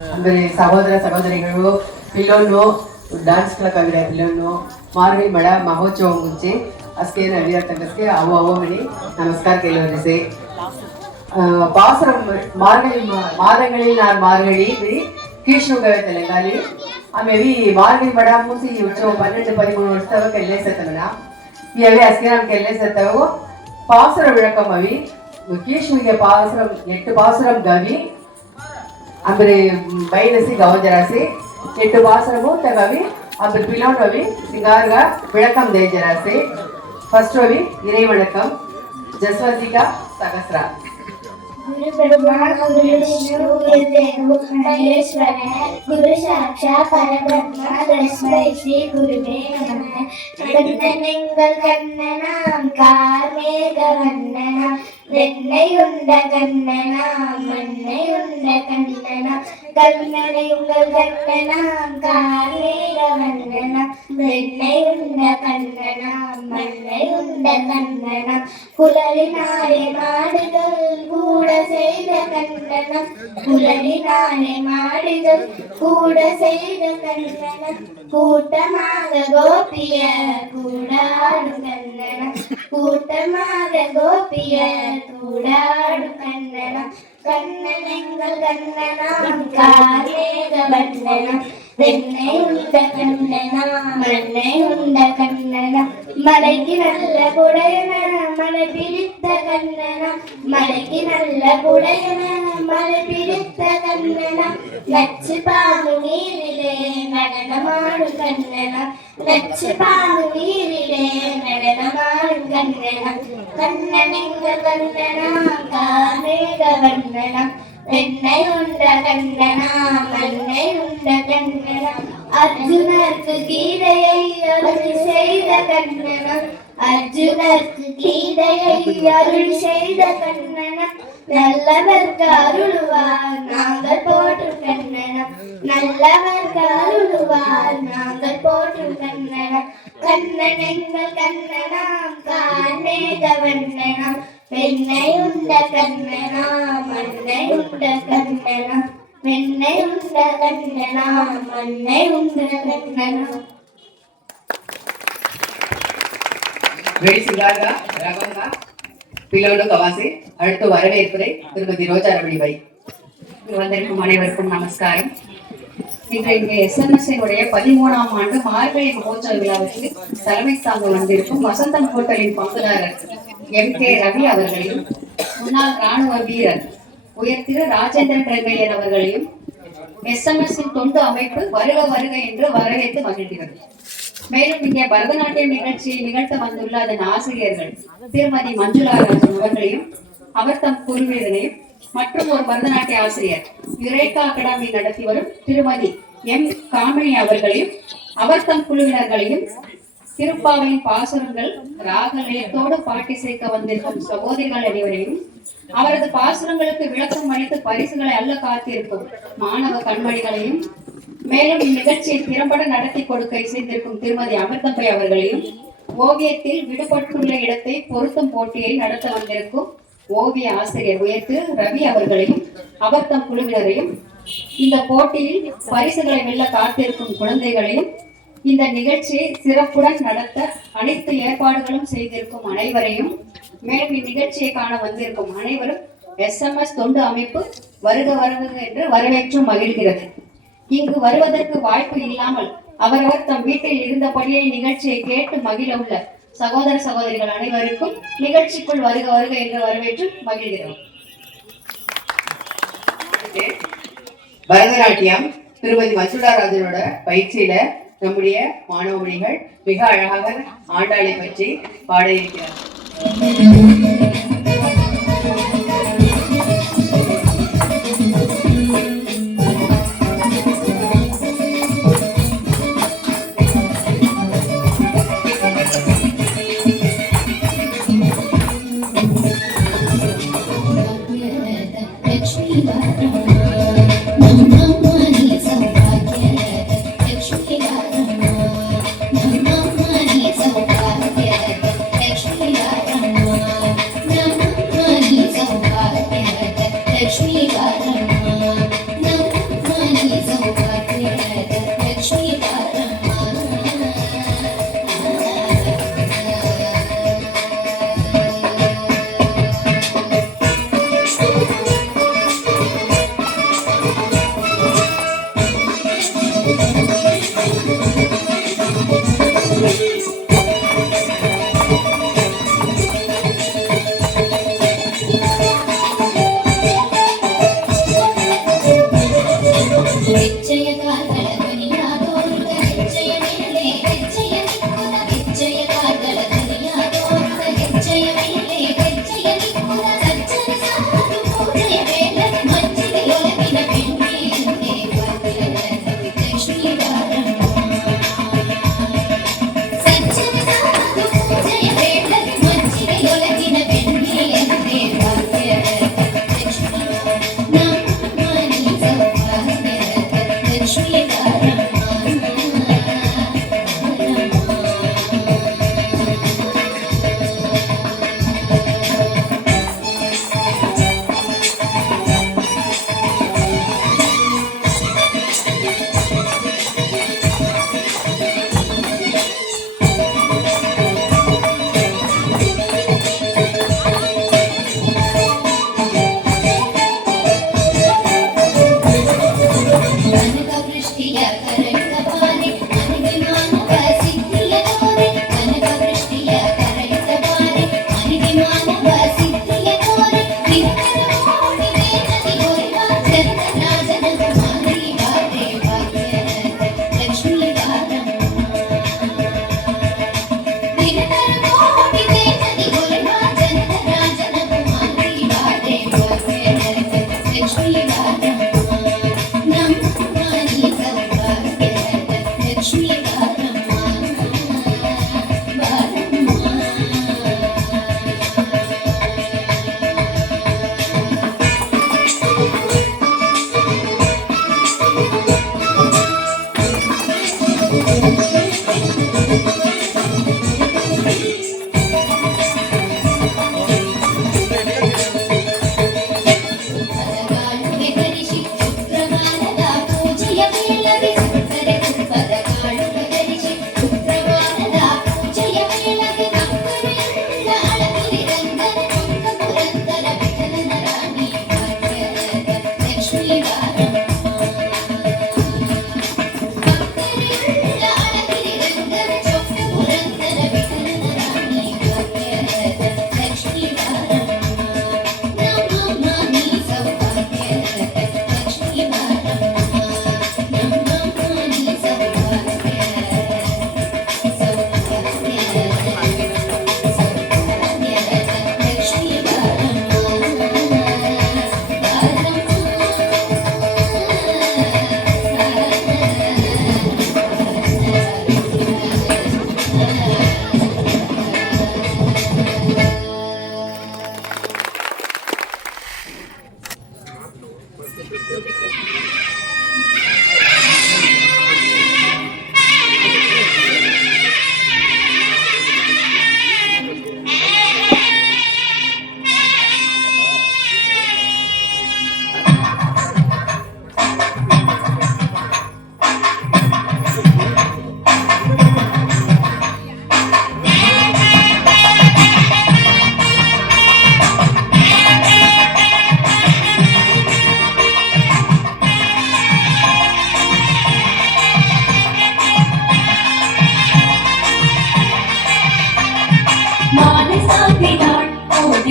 ಅಂದರೆ ಸಹೋದರ ಸಹೋದರಿಗಳು పిల్లోళ్ళు డాన్స్ క్లబ్ అవి పిల్లోళ్ళు మార్గళి మడ మహోత్సవం గురించి అస్కే నవ్య తగ్గస్కే அவமணி நமஸ்கார் கேளுவரிசை பாசரம் மார்கழி மாதங்களில் நான் மார்கழி ಕೀಶ್ನುಗವೆ ತೆಲಂಗಾಲಿ ಆಮೇಲೆ ಮಾರ್ಗಳಿ ಮಡ ಮೂಸಿ ಉತ್ಸವ 12-13 ವರ್ಷದವ ಕೆಲ್ಲೇಸತ್ತವನ ಇವೆ ಅಸ್ಕೆ ನಮ್ ಕೆಲ್ಲೇಸತ್ತವು பாசர விளக்கம் அவி கீஷ்னுಗೆ பாசரம் 8 பாசரம் கவி ಅಂದ್ರೆ ಬೈಲಸಿ ಗವಜರಾಸಿ 8 பாசரமு தகவி அந்த பிலோன் அவி சிங்கார்கா விளக்கம் தேஜராசி ஃபர்ஸ்ட் அவி இறை வணக்கம் ஜஸ்வந்திகா சகஸ்ரா गुरु ब्रह्मा गुरु विष्णु गुरुदेव महेश्वर गुरु साक्षात् परब्रह्म तस्मै श्री गुरुवे नमः கண்ணனெங்கள் கண்ணனாம் கார்மேக வண்ணனாம் வெண்ணையுண்ட கண்ணனாம் மண்ணையுண்ட கண்ணனாம் கண்ணனையுங்கள் கண்ணனாம் கார்மேக வண்ணனாம் வெண்ணையுண்ட கண்ணனாம் மண்ணையுண்ட கண்ணனாம் குழலினாலே மாடுகள் கூட செய்த கண்ணனம் குழலினாலே மாடுகள் கூட செய்த கண்ணனம் கூட்டமாக கோபிய கூடாடும் கண்ணனம் கூட்டமாக கோபிய கூடாடும் கண்ணனம் கண்ணனெங்கள் கண்ணனாம் கார்மேக வண்ணனாம் வெண்ணை உண்ட கண்ணனாம் மண்ணை உண்ட கண்ணனாம் மலைக்கு நல்ல குடையன மலை பிடித்த கண்ணனாம் மலைக்கு நல்ல குடையன மலை பிடித்த கண்ணனாம் நச்சு பாம்பு நீரிலே நடனமாடும் கண்ணனாம் நச்சு பாம்பு நீரிலே நடனமாடும் கண்ணனாம் கண்ணனெங்கள் கண்ணனாம் கார்மேக வண்ணனாம் வெண்ணை உண்ட கண்ணனாம் மண்ணை உண்ட கண்ணனாம் அர்ஜுனருக்கு கீதையை அருள் செய்த கண்ணனாம் அர்ஜுனருக்கு கீதையை அருள் செய்த கண்ணனாம் நல்லவர்க்கு அருளுவார் நாங்கள் போற்றும் கண்ணனாம் நல்லவர்க்கு அருளுவார் நாங்கள் போற்றும் கண்ணனாம் கண்ணனெங்கள் கண்ணனாம் கார்மேக வண்ணனாம் வெண்ணை உண்ட கண்ணனாம் மண்ணை உண்ட கண்ணனாம் வெண்ணை உண்ட கண்ணனாம் மண்ணை உண்ட கண்ணனாம் வெடி சிங்கார்கா ரகங்கா பிலோடு கவாசி அடுத்து வரவேற்பதை திருமதி ரோஜா ரமணிபாய். வந்திருக்கும் அனைவருக்கும் நமஸ்காரம். இன்று இங்கே எஸ்எம்எஸ்னுடைய 13ஆம் ஆண்டு மார்கழி மகோத்சவ விழாவுக்கு தலைமை தாங்க வந்திருக்கும் வசந்தம் ஹோட்டலின் பங்குதாரர் எம்.கே. ரவி அவர்களையும் முன்னாள் ராணுவ வீரர் உயர் திரு ராஜேந்திரன் பிரங்கையன் அவர்களையும் எஸ்எம்எஸ் தொண்டு அமைப்பு வருக வருக என்று வரவேற்று மகிழ்கிறது. மேலும் இங்கே பரதநாட்டியம் நிகழ்ச்சியை நிகழ்த்த வந்துள்ள அதன் ஆசிரியர்கள் திருமதி மஞ்சுளா ராஜன் அவர்களையும் அவர் தம் குருவீரனையும் மற்றும் ஒரு பரதநாட்டிய ஆசிரியர் யுரேகா அகாடமி நடத்தி வரும் திருமதி எம். காமினி அவர்களையும் அவர் தம் குழுவினர்களையும் திருப்பாவையின் பாசுரங்கள் ராகலயத்தோடு பாட்டி சேர்க்க வந்திருக்கும் சகோதரிகள் அனைவரையும் அவரது பாசுரங்களுக்கு விளக்கம் அளித்து பரிசுகளை அல்ல காத்திருக்கும் மாணவ கண்மணிகளையும் மேலும் இந்நிகழ்ச்சியை திறம்பட நடத்தி கொடுக்க இசைந்திருக்கும் திருமதி அமிர்தம்பை அவர்களையும் ஓவியத்தில் விடுபட்டுள்ள இடத்தை பொருத்தும் போட்டியை நடத்த வந்திருக்கும் ஓவிய ஆசிரியர் உயர்த்து ரவி அவர்களையும் அவர் தம் குழுவினரையும் இந்த போட்டியில் பரிசுகளை வெல்ல காத்திருக்கும் குழந்தைகளையும் இந்த நிகழ்ச்சியை சிறப்புடன் நடத்த அனைத்து ஏற்பாடுகளும் செய்திருக்கும் அனைவரையும் மேலும் இந்நிகழ்ச்சியை காண வந்திருக்கும் அனைவரும் எஸ்எம்எஸ் தொண்டு அமைப்பு வருக வருக என்று வரவேற்று மகிழ்கிறது. இங்கு வருவதற்கு வாய்ப்பு இல்லாமல் அவரவர் தம் வீட்டில் இருந்தபடியே நிகழ்ச்சியை கேட்டு மகிழ உள்ள சகோதர சகோதரிகள் அனைவருக்கும் நிகழ்ச்சிக்குள் வருக வருக என்று வரவேற்று மகிழ்கிறோம். பரதநாட்டியம் திருமதி மஞ்சுளா ராஜனோட பயிற்சியில நம்முடைய மாணவமணிகள் மிக அழகாக ஆண்டாளை பற்றி பாட இருக்கிறார். Lexmi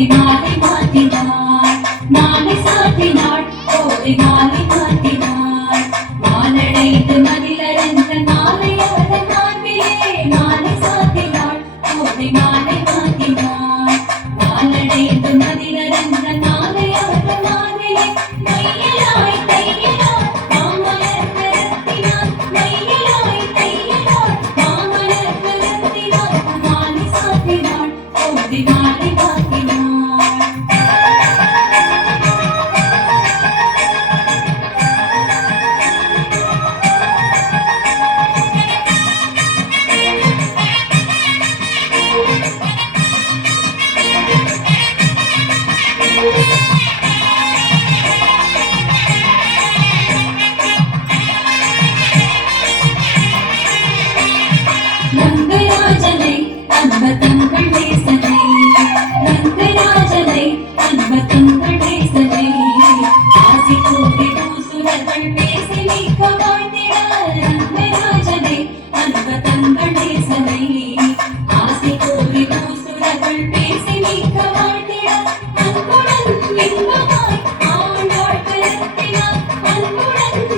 மாலை மாத்தினாள் மாலை சாத்தினாள் கோதை மாலை மாத்தினாள் மாலடைத்து மதிலடைந்த நாளை அவள் மார்பிலே மாலை சாத்தினாள் கோதை மாலை மாத்தினாள் மாலடைத்து மதிலடைந்த நாளை அவள் மார்பிலே மையலாய் தையலாய் மாமலர் கரத்தினாள் மையலாய் தையலாய் மாமலர் கரத்தினாள் மாலை சாத்தினாள் கோதை மாலை மாத்தினாள்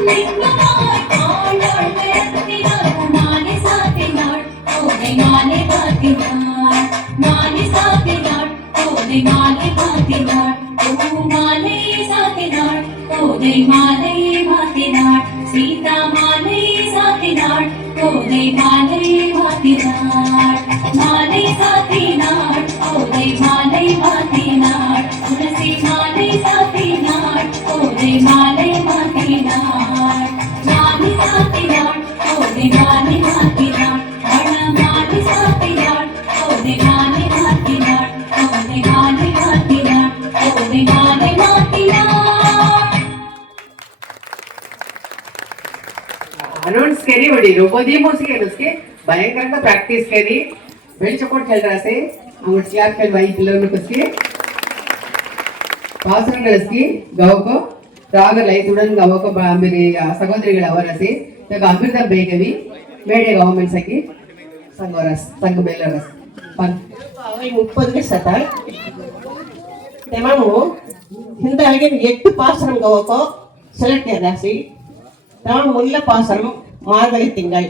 லிங்கமாய் ஆண்டாள் நடத்தினாள் மாலை சாத்தினாள் கோதை மாலை மாத்தினாள் மாலை சாத்தினாள் கோதை மாலை மாத்தினாள் மாலை சாத்தினாள் கோதை மாலை மாத்தினாள் சீதா மாலை சாத்தினாள் கோதை மாலை மாத்தினாள் மாலை சாத்தினாள் கோதை மாலை மாத்தினாள் துளசி மாலை சாத்தினாள் கோதை மாலை மாத்தினாள் மாலை சாத்தினாள் கோதை மாலை மாத்தினாள் மாலை சாத்தினாள் கோதை மாலை மாத்தினாள் கோதை மாலை மாத்தினாள் கோதை மாலை மாத்தினாள் अनाउंस केली वडी रोबोदी मोसी केलं उसके भयंकर प्रैक्टिस केली वेळ चकोट खेळ रासे अंगुट क्लॅप केल बाई पिल्लों कसके पासरंगळस्की गावको राग लयतुडन गावको मेरे सहोदरिगळ ಅವರसे तक अमृता बेगवी मेडे गवर्नमेंट सकी संगवरस संग बेलरस पन அவை 30 சட்டால் தெமமு இந்த அழகின் 8 பாசனம் கவக்கோ செலக்ட் ராசி தான் முல்ல பாசனம் மார்கழி திங்கள்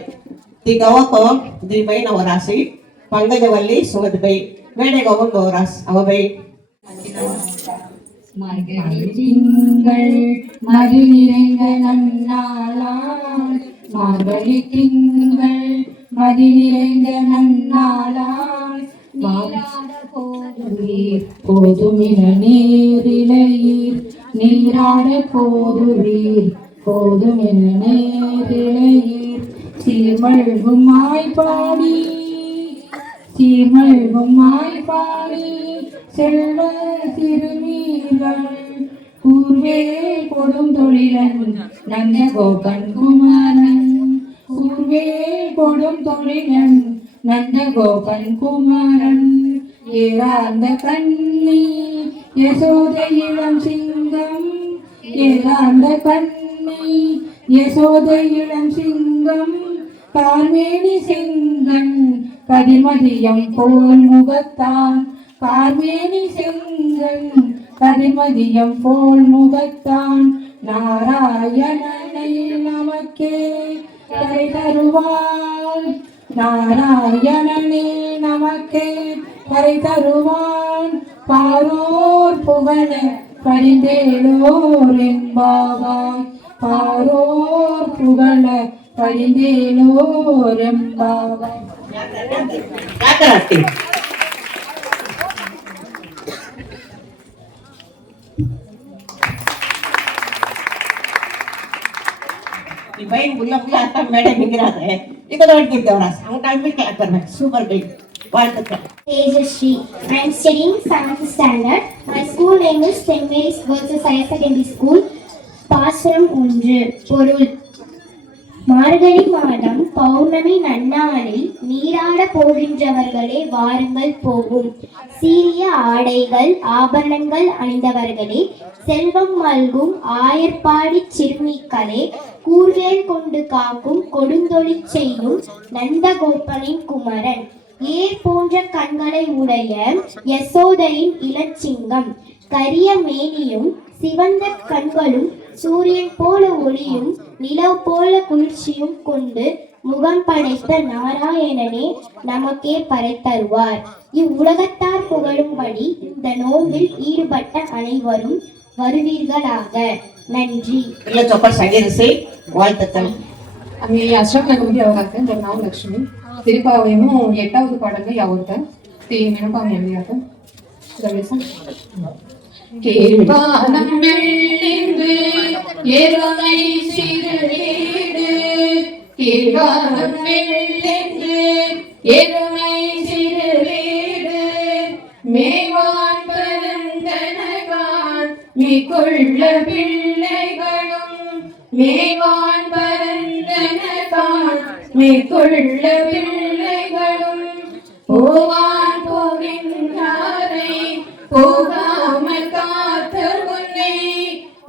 தி கவக்கோ தி பை நவராசி பங்கஜவல்லி சுமதிபை மேடை கவன் கவராஸ் அவபை மார்கழி திங்கள் மதி நிறைந்த நன்னாளால் மார்கழி திங்கள் மதி நிறைந்த நன்னாளால் நீராட போதுவீர் போதுமின நேரிழையீர் நீராட போதுவீர் போதுமின நேரிழையீர் சீர்மழ்கும் மாய்பாடி சீர்மழ்கும் மாய்பாடி செல்வ சிறுமீர்கள் கூர்வே கொடும் தொழிலன் நந்த கோகன் குமாரன் கூர்வே கொடும் தொழிலன் நந்த கோகன் குமாரன் ஏறாந்த கண்ணி யசோத இளம் சிங்கம் ஏறாந்த கண்ணி யசோத இளம் சிங்கம் கார்மேனி செங்கன் கதிமதியம் போல் முகத்தான் கார்மேனி செங்கன் கதிமதியம் போல் முகத்தான் நாராயணனை நமக்கே கரை தருவாள் நாராயணனே நமக்கே கரை தருவான் பாரோர் புகழ பரிந்தேலோர் என்பாவாய் பாரோர் புகழ பரிந்தேலோர் என்பாவாய் யாக்கராட்டி भाई मुल्ला मुल्ला आता मैडम निकराते हैं इको तो गिर देवरास हम टाइम में क्या करना है सुपर बिग वाइल्ड का Tejasri. I am studying 7th standard. My school name is St. Mary's Girls Higher Secondary School. பாசுரம் 1. பொருள் மார்கழி மாதம் பௌர்ணமி நன்னாளில் நீராட போகின்றவர்களே வாருங்கள் போகும் சீரிய ஆடைகள் ஆபரணங்கள் அணிந்தவர்களே செல்வம் மல்கும் ஆயர்பாடி சிறுமிக்களே கூர்வேல் கொண்டு காக்கும் கொடுந்தொழில் செய்யும் நந்தகோபனின் குமரன் ஏர் போன்ற கண்களை உடைய யசோதையின் இளச்சிங்கம் கரிய மேனியும் சிவந்த கண்களும் சூரியன் போல ஒளியும் நிலவு போல குளிர்ச்சியும் கொண்டு முகம் படைத்த நாராயணனே நமக்கே பறை தருவார். இவ்வுலகத்தார் புகழும்படி இந்த நோம்பில் ஈடுபட்ட அனைவரும் வருவீர்களாக. நன்றி. இல்ல சோப்பர் சங்கீதத்தை வாழ்த்துக்கள். आम्ही आश्रम नगरमध्ये यावं लागतं. तर नाव लक्ष्मी तिरुपावयमु 8வது பாடல்ல யாவர்த்த தீ மினபாமியாக ரவேசம் கேள்வானம் வெள்ளிந்து எருமை சிறுவீடு கேள்வானம் வெள்ளிந்து எருமை சிறுவீடு மேவான் பரந்தனகான் மிக்குள்ள பிள்ளைகளும் மேவான் பரந்தனகான் மிக்குள்ள பிள்ளைகளும் போவான் போகின்றாரை போகாமல் காத்த உன்னை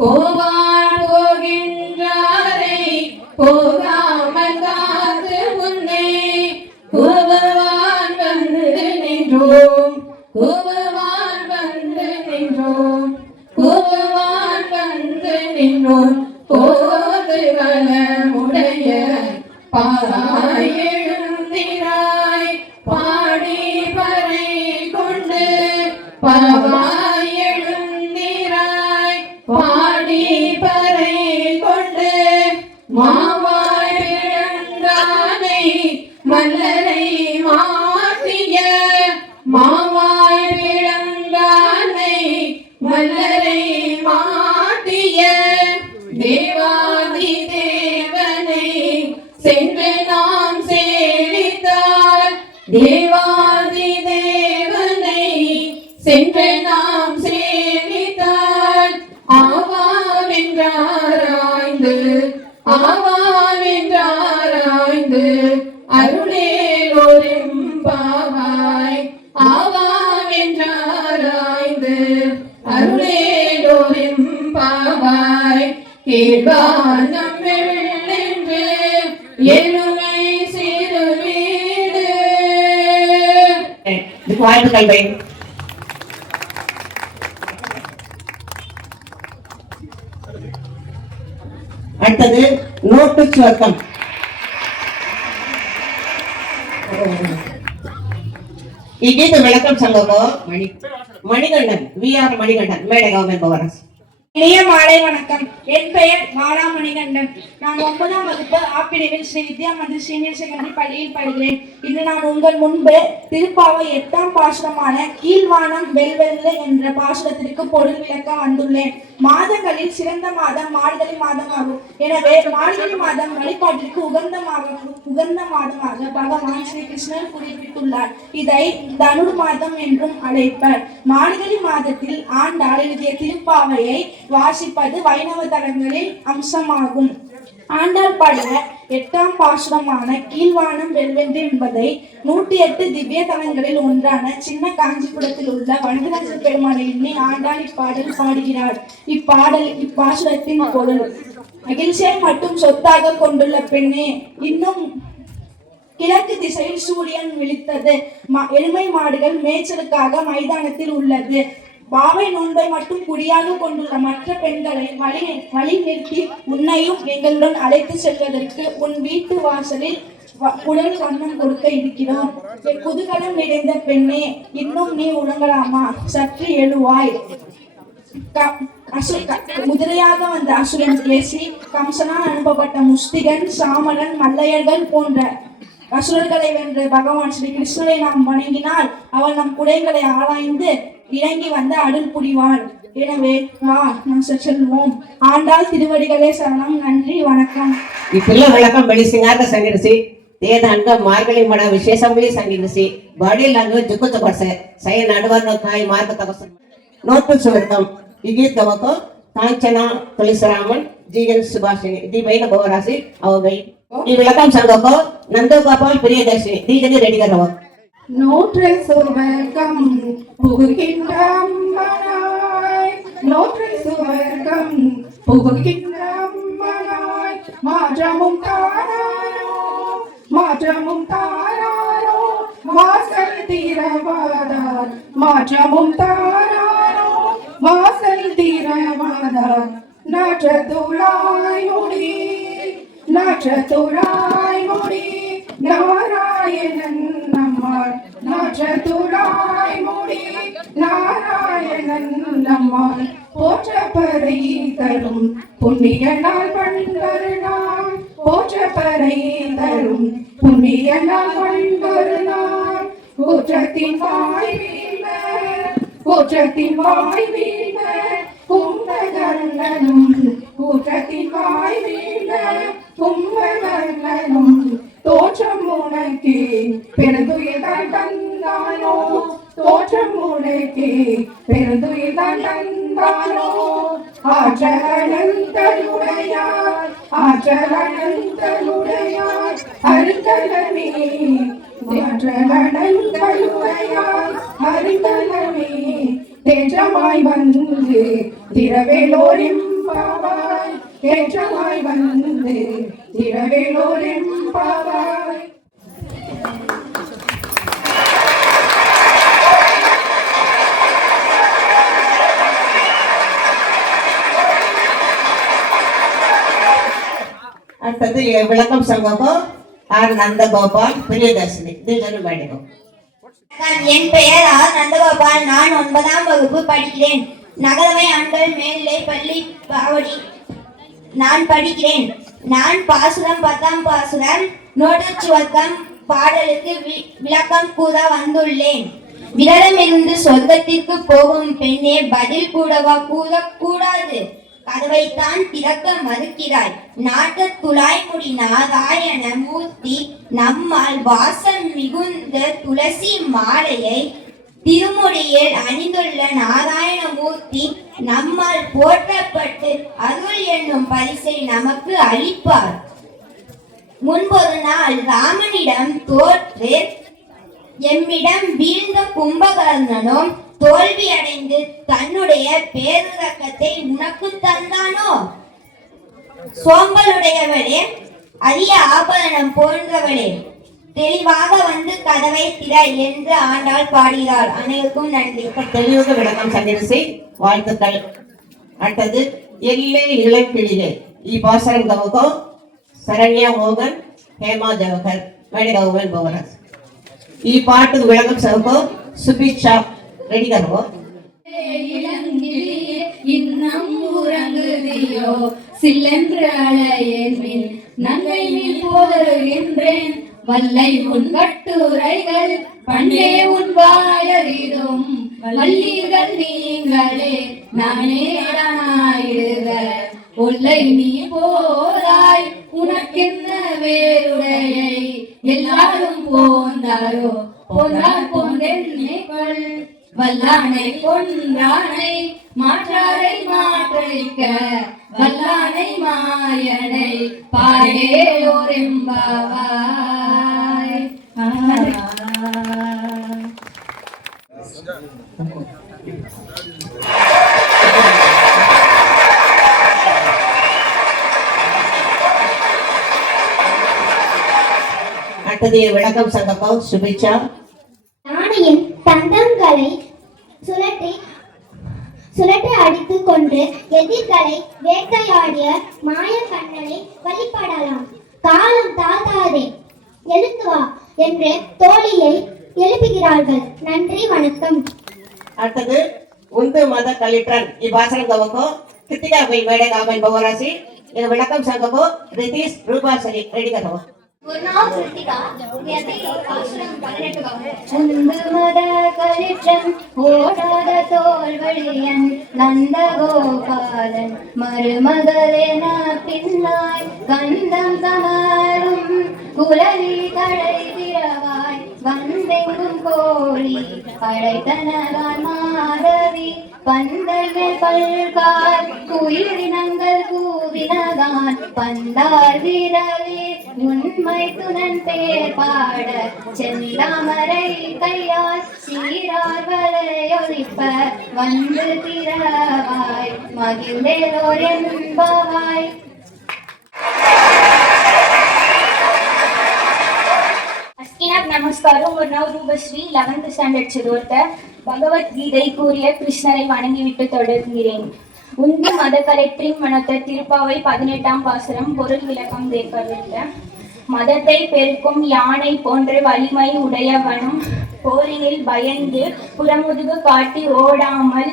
போவான் போகின்றாரை போகாமல் காத்த உன்னை கூவுவான் வந்து நின்றோம் கூவுவான் வந்து நின்றோம் கூவுவான் வந்து நின்றோம் போது நலமுடைய பாராய் எழுந்திராய் பாடி பறை கொண்டு பரவாய் எழுந்திராய் பாடி பறை கொண்டு மாவாய் விளங்கானை மல்லரை மாற்றிய மாவாய் விளங்கானை மல்லரை மாட்டிய தேவாதி தேவனை சென்று நாம் சேவித்தால் தேவாதி தேவனை சென்று நாம் சேவித்தால் ஆவாவென்றாராய்ந்து ஆவாவென்றாராய்ந்து அருளேலோரெம்பாவாய் ஆவாவென்றாராய்ந்து அருளேலோரெம்பாவாய் கேள்வானம் வெள்ளென்று எழுமை சிறு வீடு. இதுக்கு வாழ்த்துக்கள் பை. அடுத்தது நோட்டு சுவர்க்கம். இக்கீத்து விளக்கம் சொல்லுங்க. மணிகண்டன் வி.ஆர். மணிகண்டன் மேடைகாவம் என்பவர். இனிய மாலை வணக்கம். என் பெயர் மாலா மணிகண்டன். நான் 9ஆம் வகுப்பு ஆப்பிரிவில் ஸ்ரீ வித்யா மந்திர் சீனியர் செகண்டரி பள்ளியில் பயில்கிறேன். இன்று நான் உங்கள் முன்பு திருப்பாவை 8ஆம் பாசுரமான கீழ்வானம் வெல்வெல்ல என்ற பாசுரத்திற்கு பொருள் விளக்க வந்துள்ளேன். மாதங்களில் சிறந்த மாதம் மார்கழி மாதமாகும். எனவே மார்கழி மாதம் வழிபாட்டிற்கு உகந்த மாதமாக பகவான் ஸ்ரீ கிருஷ்ணர் குறிப்பிட்டுள்ளார். இதை தனுர் மாதம் என்றும் அழைப்பர். மார்கழி மாதத்தில் ஆண்டாள் எழுதிய திருப்பாவையை வாசிப்பது வைணவ தலங்களில் அம்சமாகும். ஆண்டாள் பாடிய 8ஆம் பாசுரமான கீழ்வானம் வெல்வென்று என்பதை 108 திவ்ய தலங்களில் ஒன்றான சின்ன காஞ்சிபுரத்தில் உள்ள வரதராஜ பெருமானை எண்ணி ஆண்டாள் இப்பாடல் பாடுகிறார். இப்பாசுரத்தின் பொருள்: மகிழ்ச்சியை மட்டும் சொத்தாக கொண்டுள்ள பெண்ணே, இன்னும் கிழக்கு திசையில் சூரியன் விழித்தது. எருமை மாடுகள் மேய்ச்சலுக்காக மைதானத்தில் உள்ளது. பாவை நோன்பை மட்டும் குடியாக கொண்டுள்ள மற்ற பெண்களை வழி நிறுத்தி உன்னையும் எங்களுடன் அழைத்து செல்வதற்கு உன் வீட்டு வாசலில் உடல் வண்ணம் கொடுக்க இருக்கிறோம். குதூகலம் நிறைந்த பெண்ணே, இன்னும் நீ உணங்கலாமா? சற்று எழுவாய். குதிரையாக வந்த அசுரன் கேசி, கம்சனால் அனுப்பப்பட்ட முஸ்திகன், சாமரன், மல்லையர்கள் போன்ற அசுரர்களை வென்ற பகவான் ஸ்ரீ கிருஷ்ணரை நாம் வணங்கினால் அவள் நம் குறைகளை ஆராய்ந்து இறங்கி வந்து அருள் புரிவாள். எனவே வா நாம் செல்வோம். ஆண்டாள் திருவடிகளே சரணம். நன்றி, வணக்கம். ಈ ಪಿಲ್ಲ ಬೆಳಕಂ ಬೆಳೆಸಿಂಗಾಗ ಸಂಗಿಡಿಸಿ ತೇದಂಗ ಮಾರ್ಗಳಿ ಮಡ ವಿಶೇಷಂಬಳಿ ಸಂಗಿಡಿಸಿ ಬಾಡಿಲಂಗ ಜುಕ್ಕುತ ಕೊಡ್ಸೆ ಸೈ ನಡುವರ್ನ ಕಾಯಿ ಮಾರ್ಗ ತಪಸ್ಸು ನೋಟು ಸುವರ್ಣಂ ಈ ಗೀತವಕ ಕಾಂಚನ ತುಳಸಿರಾಮನ್ ಜೀಗನ್ ಸುಭಾಷಿಣಿ ದಿ ಬೈನ ಬಹುರಾಸಿ ಅವಗೈ ಈ விளக்கம் சங்கக்கோ நந்தகோபால் பிரியதர்ஷினி தீஜனி ரெடிகரவ நோற்று சுவர்க்கம் புகுகின்ற அம்மனாய், நோற்று சுவர்க்கம் புகுகின்ற அம்மனாய், மாற்றமும் தாராரோ மாற்றமும் தாராரோ வாசல் தீரவாதார், மாற்றமும் தாராரோ வாசல் தீரவாதார், நாற்றத்துழாய் முடி நாற்றத்துழாய் முடி நாராயணன் நம்மாள், நாற்றத்துழாய் முடி நாராயணன் நம்மாள், போற்ற பறை தரும் புண்ணிய நாள் பண்பரு நாள், போற்ற பறை தரும் புண்ணிய நாள் பண்பரு நாள், ஊற்றத்தின் வாய் வீழ்வ ஊற்றத்தின் வாய் வீழ்வ கும்பகர்ணனும், ஊற்றத்தின் வாய் வீழ்வ கும்பகர்ணனும், தோற்றம் உனக்கு பெருந்துயிர்தான் தந்தானோ, தோற்றம் உனக்கு பெருந்துயிர்தான் தந்தானோ, ஆற்றலனந்தலுடையார் ஆற்றலனந்தலுடையார் அருங்கலமே, ஆற்றலனந்தலுடையார் அருங்கலமே, தேற்றமாய் வந்து திரவேலோரெம்பாவாய், தேற்றமாய் வந்து திரவேலோரெம்பாவாய். அடுத்தது விளக்கம் சங்கமோ ஆர் நந்தகோபால் பிரியதர்ஷினி நீங்களும் மேடம். என் பெயர் ஆர் நந்தகோபால். நான் 9ஆம் வகுப்பு படிக்கிறேன். நகரவை ஆண்கள் மேல்நிலை பள்ளி பாவடி நான் படிக்கிறேன். நான் பாசுரம் 10ஆம் பாசுரம் நோட்டச்சுவர்க்கம் பாடலுக்கு விளக்கம் கூற வந்துள்ளேன். விரதமிருந்து சொர்க்கத்திற்கு போகும் பெண்ணே, பதில் கூடவா கூறக்கூடாது? கதவைத்தான் திறக்க மறுக்கிறாய். நாட்ட துளாய்முடி நாராயண மூர்த்தி நம்மால் வாசம் மிகுந்த துளசி மாலையை திருமுடியில் அணிந்துள்ள நாராயணமூர்த்தி நம்மால் போற்றப்பட்டு அருள் என்னும் பரிசை நமக்கு அளிப்பார். முன்பொரு நாள் ராமனிடம் தோற்று எம்மிடம் வீழ்ந்த கும்பகர்ணனும் தோல்வி அடைந்து தன்னுடைய பேருறக்கத்தை உனக்கு தந்தானோ? சோம்பலுடையவளே, அரிய ஆபரணம் போன்றவளே, தெளிவாக வந்து கதவை திற என்று ஆண்டாள் பாடுகிறாள். அனைவருக்கும் நன்றி. தெளிவாக விளக்கம் சன்னிரசி வாழ்த்துக்கள். அடுத்தது எல்லே இளங்கிளியே ಈ ಭಾಷಣ ಗವಕೋ சரண்யா மோகன் ஹேமா ஜவஹர் மேடகவுமன் பவராஜ். ಈ ಪಾಠದ விளக்கம் சகோ சுபிச்சா ரெடி கரவோ. இளங்கிளியே இன்னும் உறங்குதியோ, சில்லென்று அழையேன் நங்கை மேல் போதருகின்றேன். வல்லை உன் கட்டுரைகள் பண்டே உன் வாயறிதும் வல்லீர்கள் நீங்களே நானே ஆயிடுக. ஒல்லை நீ போதாய் உனக்கென்ன வேறுடையை, எல்லாரும் போந்தாரோ போந்தார் போந்தென்னைகள். வல்லானை கொன்றானை மாற்றாரை மாற்றழிக்க, வல்லானை மாயனை பாடேயோரெம்பாவாய். அடுத்தது விளக்கம் சங்கப்போ சுபிச்சா. யானையின் தந்தங்களை சுழற்றி அடித்துக் கொண்டு எதிர்களை வேட்டையாடிய மாய கண்ணனை வழிபடலாம். காலம் தாத்தாதே எழுந்து வா என்று தோழியை எழுப்புகிறார்கள். நன்றி, வணக்கம். அடுத்தது உந்து மத கலிட்ரன் ಈ ಭಾಷಣ ಗವಕೋ கிருத்திகா பை மேடகவுமன் பவராசி. இது விளக்கம் சங்கப்போ ரிதீஷ் ரூபாசலி ரெடி கரவோ. நந்தகோபாலன் மருமகளென பின்னாய் கந்தம் கமரும் குலவி கடை திறவாய் வந்தெங்கும் கோழி படைத்தனகான் மாதவி பந்தர்கள் பல்கால் குயிரினங்கள் கூவினதான் பந்தார் வீரவே உண்மை துணன் பேர் பாட செந்தாமரை கையால் சீரார் வலையொலிப்ப வந்து திறவாய் மகிழ்ந்தேலோர் என்பவாய். நமஸ்காரம். ஒரு நாள் ரூபஸ்ரீ 11th ஸ்டாண்டர்ட் சிறுவர்த்த பகவத்கீதை கூறிய கிருஷ்ணரை வணங்கிவிட்டு தொடர்கிறேன். உந்து மத கலெக்டரின் மனத்த திருப்பாவை 18ஆம் பாசுரம் பொருள் விளக்கம் தேர்ப்பதில்ல. மதத்தை பெருக்கும் யானை போன்ற வலிமை உடையவனும் போரினில் பயந்து புறமுதுகு காட்டி ஓடாமல்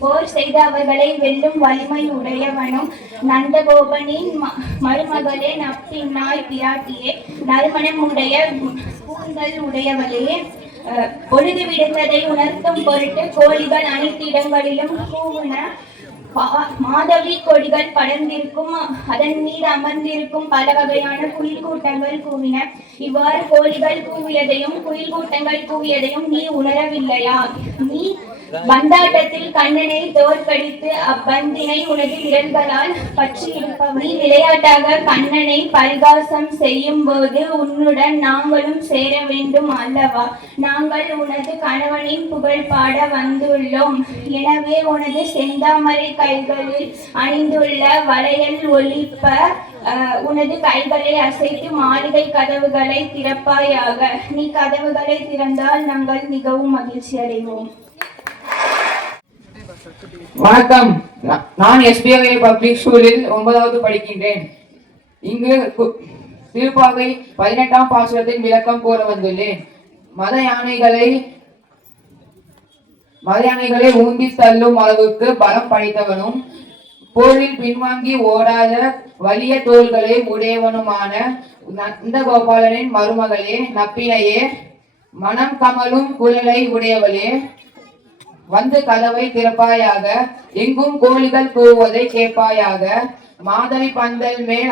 போர் செய்த அவர்களை வெல்லும் வலிமை உடையவனும் நந்தகோபனின் மருமகளே நப்பின்னாய் பிராட்டியே நறுமணம் உடைய கூந்தல் உடையவளே பொழுது விடுத்ததை உணர்த்தும் பொருட்டு கோழிகள் அனைத்து இடங்களிலும் கூவுன. மாதவி கொடிகள் படர்ந்திருக்கும் அதன் மீது அமர்ந்திருக்கும் பல வகையான குயில் கூட்டங்கள் கூவின. இவ்வாறு கோழிகள் கூவியதையும் குயில் கூட்டங்கள் கூவியதையும் நீ உணரவில்லையா? நீ பந்தாட்டத்தில் கண்ணனை தோற்கடித்து அப்பந்தினை உனது விரல்களால் பற்றி இருப்பவன். நீ விளையாட்டாக கண்ணனை பரிகாசம் செய்யும் போது உன்னுடன் நாங்களும் சேர வேண்டும் அல்லவா? நாங்கள் உனது கணவனின் புகழ் பாட வந்துள்ளோம். எனவே உனது செந்தாமரை கைகளில் அணிந்துள்ள வளையல் ஒலிப்ப உனது கைகளை அசைத்து மாளிகை கதவுகளை திறப்பாயாக. நீ கதவுகளை திறந்தால் நாங்கள் மிகவும் மகிழ்ச்சி அடைவோம். வணக்கம். நான் SBI பப்ளிக் ஸ்கூலில் 9வது படிக்கின்றேன். இங்கு திருப்பாவை 18ஆம் பாசுரத்தின் விளக்கம் கூற வந்துள்ளேன். மத யானைகளை ஊந்தி தள்ளும் அளவுக்கு பலம் படைத்தவனும் போரில் பின்வாங்கி ஓடாத வலிய தோள்களை உடையவனுமான நந்தகோபாலனின் மருமகளே, நப்பினையே, மனம் கமலும் குழலை உடையவளே, வந்து கதவை திறப்பாயாக, எங்கும் கோழிகள் கூவுவதை கேட்பாயாக, மாதவி பந்தல் மேல்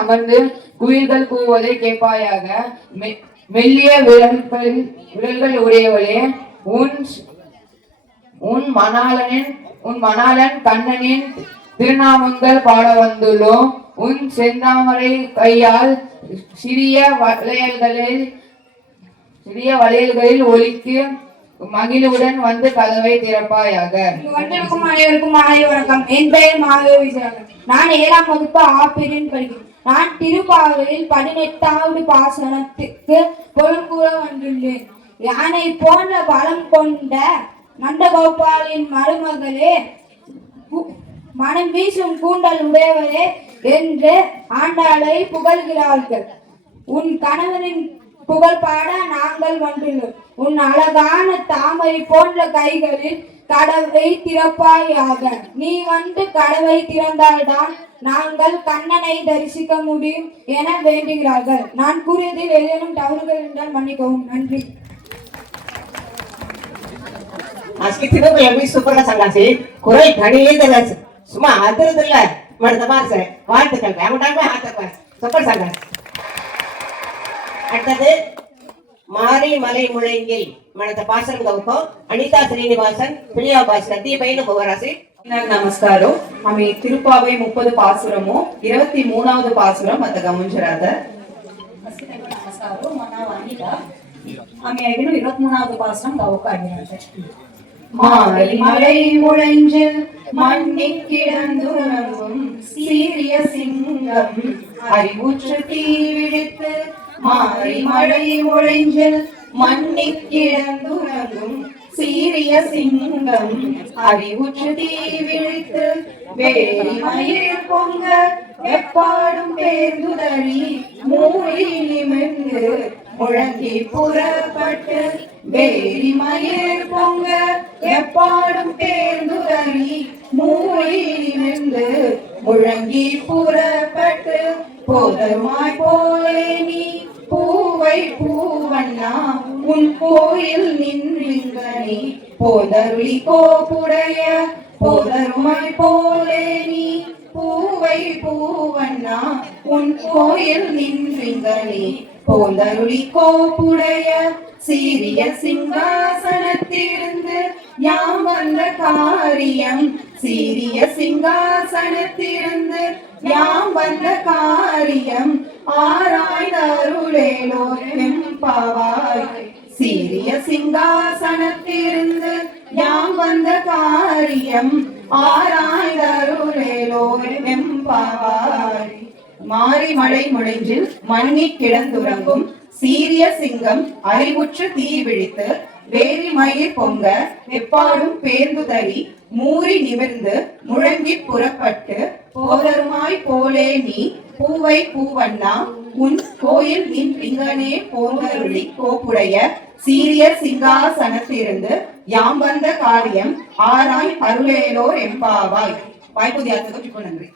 அமர்ந்து குயில்கள் கூவுவதை கேட்பாயாக, மெல்லிய விரல்கள் உடையவளே, உன் மணாளன் கண்ணனின் திருநாமங்கள் பாட வந்துள்ளோம். உன் செந்தாமரை கையால் சிறிய வளையல்களில் ஒலிக்கு மகிழ்வுடன் வந்து கதவை திறப்பாயாக. வந்திருக்கும் அனைவருக்கும் மாலை வணக்கம். என் பெயர் மாதவி. நான் 7ஆம் வகுப்பு ஆப்பிரின் படிக்கிறேன். நான் திருப்பாவையில் 18வது பாசனத்துக்கு பொருள் கூற வந்துள்ளேன். யானை போன்ற பலம் கொண்ட நந்தகோபாலின் மருமகளே, மனம் வீசும் கூண்டல் உடையவரே என்று ஆண்டாளை புகழ்கிறார்கள். உன் கணவரின் புகழ் பாட நாங்கள் வந்துள்ளோம். உன் அழகான தாமரை போன்ற கைகளில் கடவை திறப்பாயாக. நீ வந்து கடவை திறந்தால்தான் நாங்கள் கண்ணனை தரிசிக்க முடியும் என வேண்டுகிறார்கள். நான் கூறியதில் ஏதேனும் தவறுகள் என்றால் மன்னிக்கவும். நன்றி. சூப்பரா சங்காசி குரல் கணியது சும்மா அதிர்றது இல்ல மாதிரி வாழ்த்துக்கள். சூப்பர் சங்காசி. அடுத்தது மாரி மலை முழங்கில் మనత పాసరం గౌకో అనితా శ్రీనివాసన్ பிரியா பாஸ்கர் தீபைனு புவராசி. నమస్కారం. ఆమె తిరుపావై 30 పాసురము 23வது పాసురం అత గమనించరాద. నమస్కారం. మన వనిత ఆమె 23வது పాసురం గౌకాడినంత. மாரி மலை முழஞ்சில் மண்ணி கிடந்துறங்கும் சீரிய சிங்கம் அறிவுற்று தீ விழித்து. மாரி மலை முழஞ்சில் மண்ணி கிடந்துறங்கும் சீரிய சிங்கம் அறிவுற்று தீ விழித்து. வேரி மயிர் பொங்க எப்பாடும் பேர்ந்துதறி மூடி நிமிர்ந்து முழங்கி புறப்பட்டு. வேரி மயிர் பொங்க எப்பாடும் பேர்ந்துதறி மூடி நிமிர்ந்து முழங்கி புறப்பட்டு. போதருமாய் போலே நீ பூவை பூவண்ணா உன் கோயில் நின்றிங்கனி போதருளி கோப்புடைய. போதருமாய் போலே நீ பூவை பூவண்ணா உன் கோயில் நின்றிங்கனி போதருளி கோப்புடைய. சீரிய சிங்காசனத்திலிருந்து யாம் வந்த காரியம். சீரிய சிங்காசனத்திலிருந்து யாம் வந்த காரியம் ஆராய்ந்தருளேலோ எம்பாவாய். சீரிய சிங்காசனத்திலிருந்து யாம் வந்த காரியம் ஆராய்ந்தருளேலோ எம்பாவாய். மாரி மலை முழஞ்சில் மண்ணி கிடந்துறங்கும் சீரிய சிங்கம் அறிவுற்று தீ விழித்து. வேரி மயிர் பொங்க எப்பாடும் பேர்ந்துதறி மூறி நிமிர்ந்து முழங்கி புறப்பட்டு. போதருமாய் போலே நீ பூவை பூவண்ணா உன் கோயில் நின்றிங்கனே போந்தருளி கோப்புடைய. சீரிய சிங்காசனத்திலிருந்து யாம் வந்த காரியம் ஆராய் அருளேலோர் எம்பாவாய். வாய்ப்புதியாத்துக்கு இப்போ நன்றி.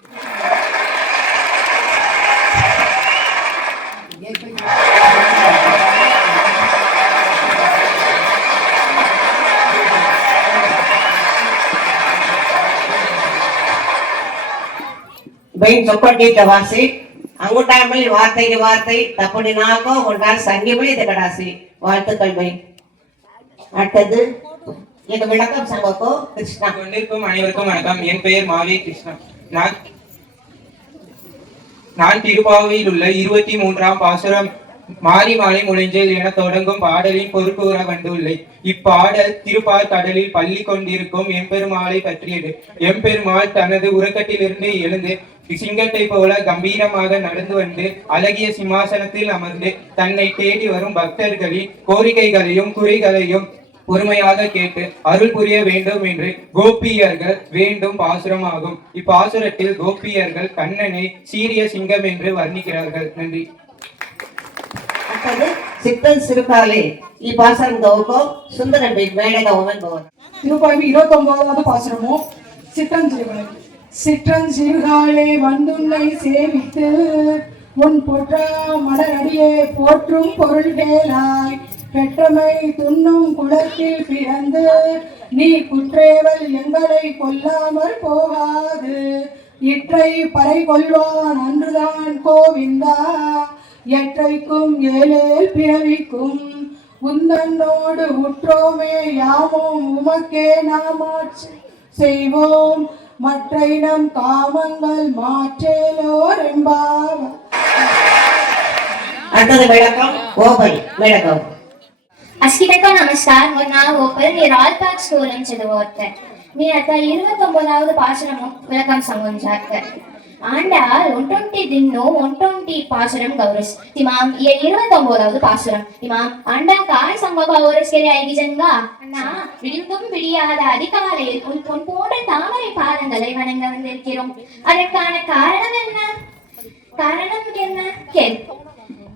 బయట చొప్పటి వాసి అంగుటామల్ వార్తకి వార్த்தை తప్పని నాకో ఉంటారు సంగిబడి దగ్గడాసి வாழ்த்துக்கள் பை. அடுத்தது இது விளக்கம் சங்கோக்கோ கிருஷ்ணா. கொண்டிருக்கும் அனைவருக்கும் வணக்கம். என் பெயர் மாவி கிருஷ்ணா. நான் திருப்பாவையில் உள்ள 23ஆம் பாசுரம் மாரி மலை முழஞ்சில் என தொடங்கும் பாடலின் பொறுப்புற வந்துள்ளேன். இப்பாடல் திருப்பார் கடலில் பள்ளி கொண்டிருக்கும் எம்பெருமாளை பற்றியது. எம்பெருமாள் தனது உறக்கத்திலிருந்து எழுந்து சிங்கத்தை போல கம்பீரமாக நடந்து வந்து அழகிய சிம்மாசனத்தில் அமர்ந்து தன்னை தேடி வரும் பக்தர்களின் கோரிக்கைகளையும் குறிகளையும் பொறுமையாக கேட்டு அருள் புரிய வேண்டும் என்று கோபியர்கள் வேண்டும் பாசுரமாகும். இப்பாசுரத்தில் கோபியர்கள் கண்ணனை சீரிய சிங்கம் என்று வர்ணிக்கிறார்கள். நன்றி. அடுத்தது சித்தன் சிறுகாலே இப்பாசனம் கவுக்கோ சுந்தரம் மேடக ஓமன் பவன். திருப்பாவை 29வது பாசுரமும் சிற்றஞ்சிறுகாலே. சிற்றஞ்சிறுகாலே வந்துன்னை சேவித்து உன் பொற்றா மலரடியே போற்றும் பொருள்களாய் பெற்றமை துண்ணும் குளத்தில் பிறந்து நீ குற்றேவல் எங்களை கொல்லாமற் போகாது இற்றை பறை கொள்வான் அன்றுதான் கோவிந்தா எற்றைக்கும் ஏழேல் பிறவிக்கும் உந்தன்னோடு உற்றோமே யாமோம் உமக்கே நாமாட்சி செய்வோம் மற்றை நம் காமங்கள் மாற்றேலோர் என்பார். அடுத்தது விளக்கம் ஓபல் விளக்கம். अस्कितको नमस्कार मोर नाव गोपाल मी रालपाक स्कूल चदवते मी आता 29வது பாசுரமும் விளக்கம் சமஞ்சார்த்த ஆண்டாள் 120 தின்னோ 120 பாசுரம் கௌரஸ் திமாம் 29வது பாசுரம் திமாம் ஆண்டா காய் சம்ப கௌரஸ் கேரி ஐகி ஜங்கா அண்ணா விடிந்தும் விடியாத அதிகாலையில் உன் பொன் போன்ற தாமரை பாதங்களை வணங்க வந்திருக்கிறோம். அதற்கான காரணம் என்ன கேள்.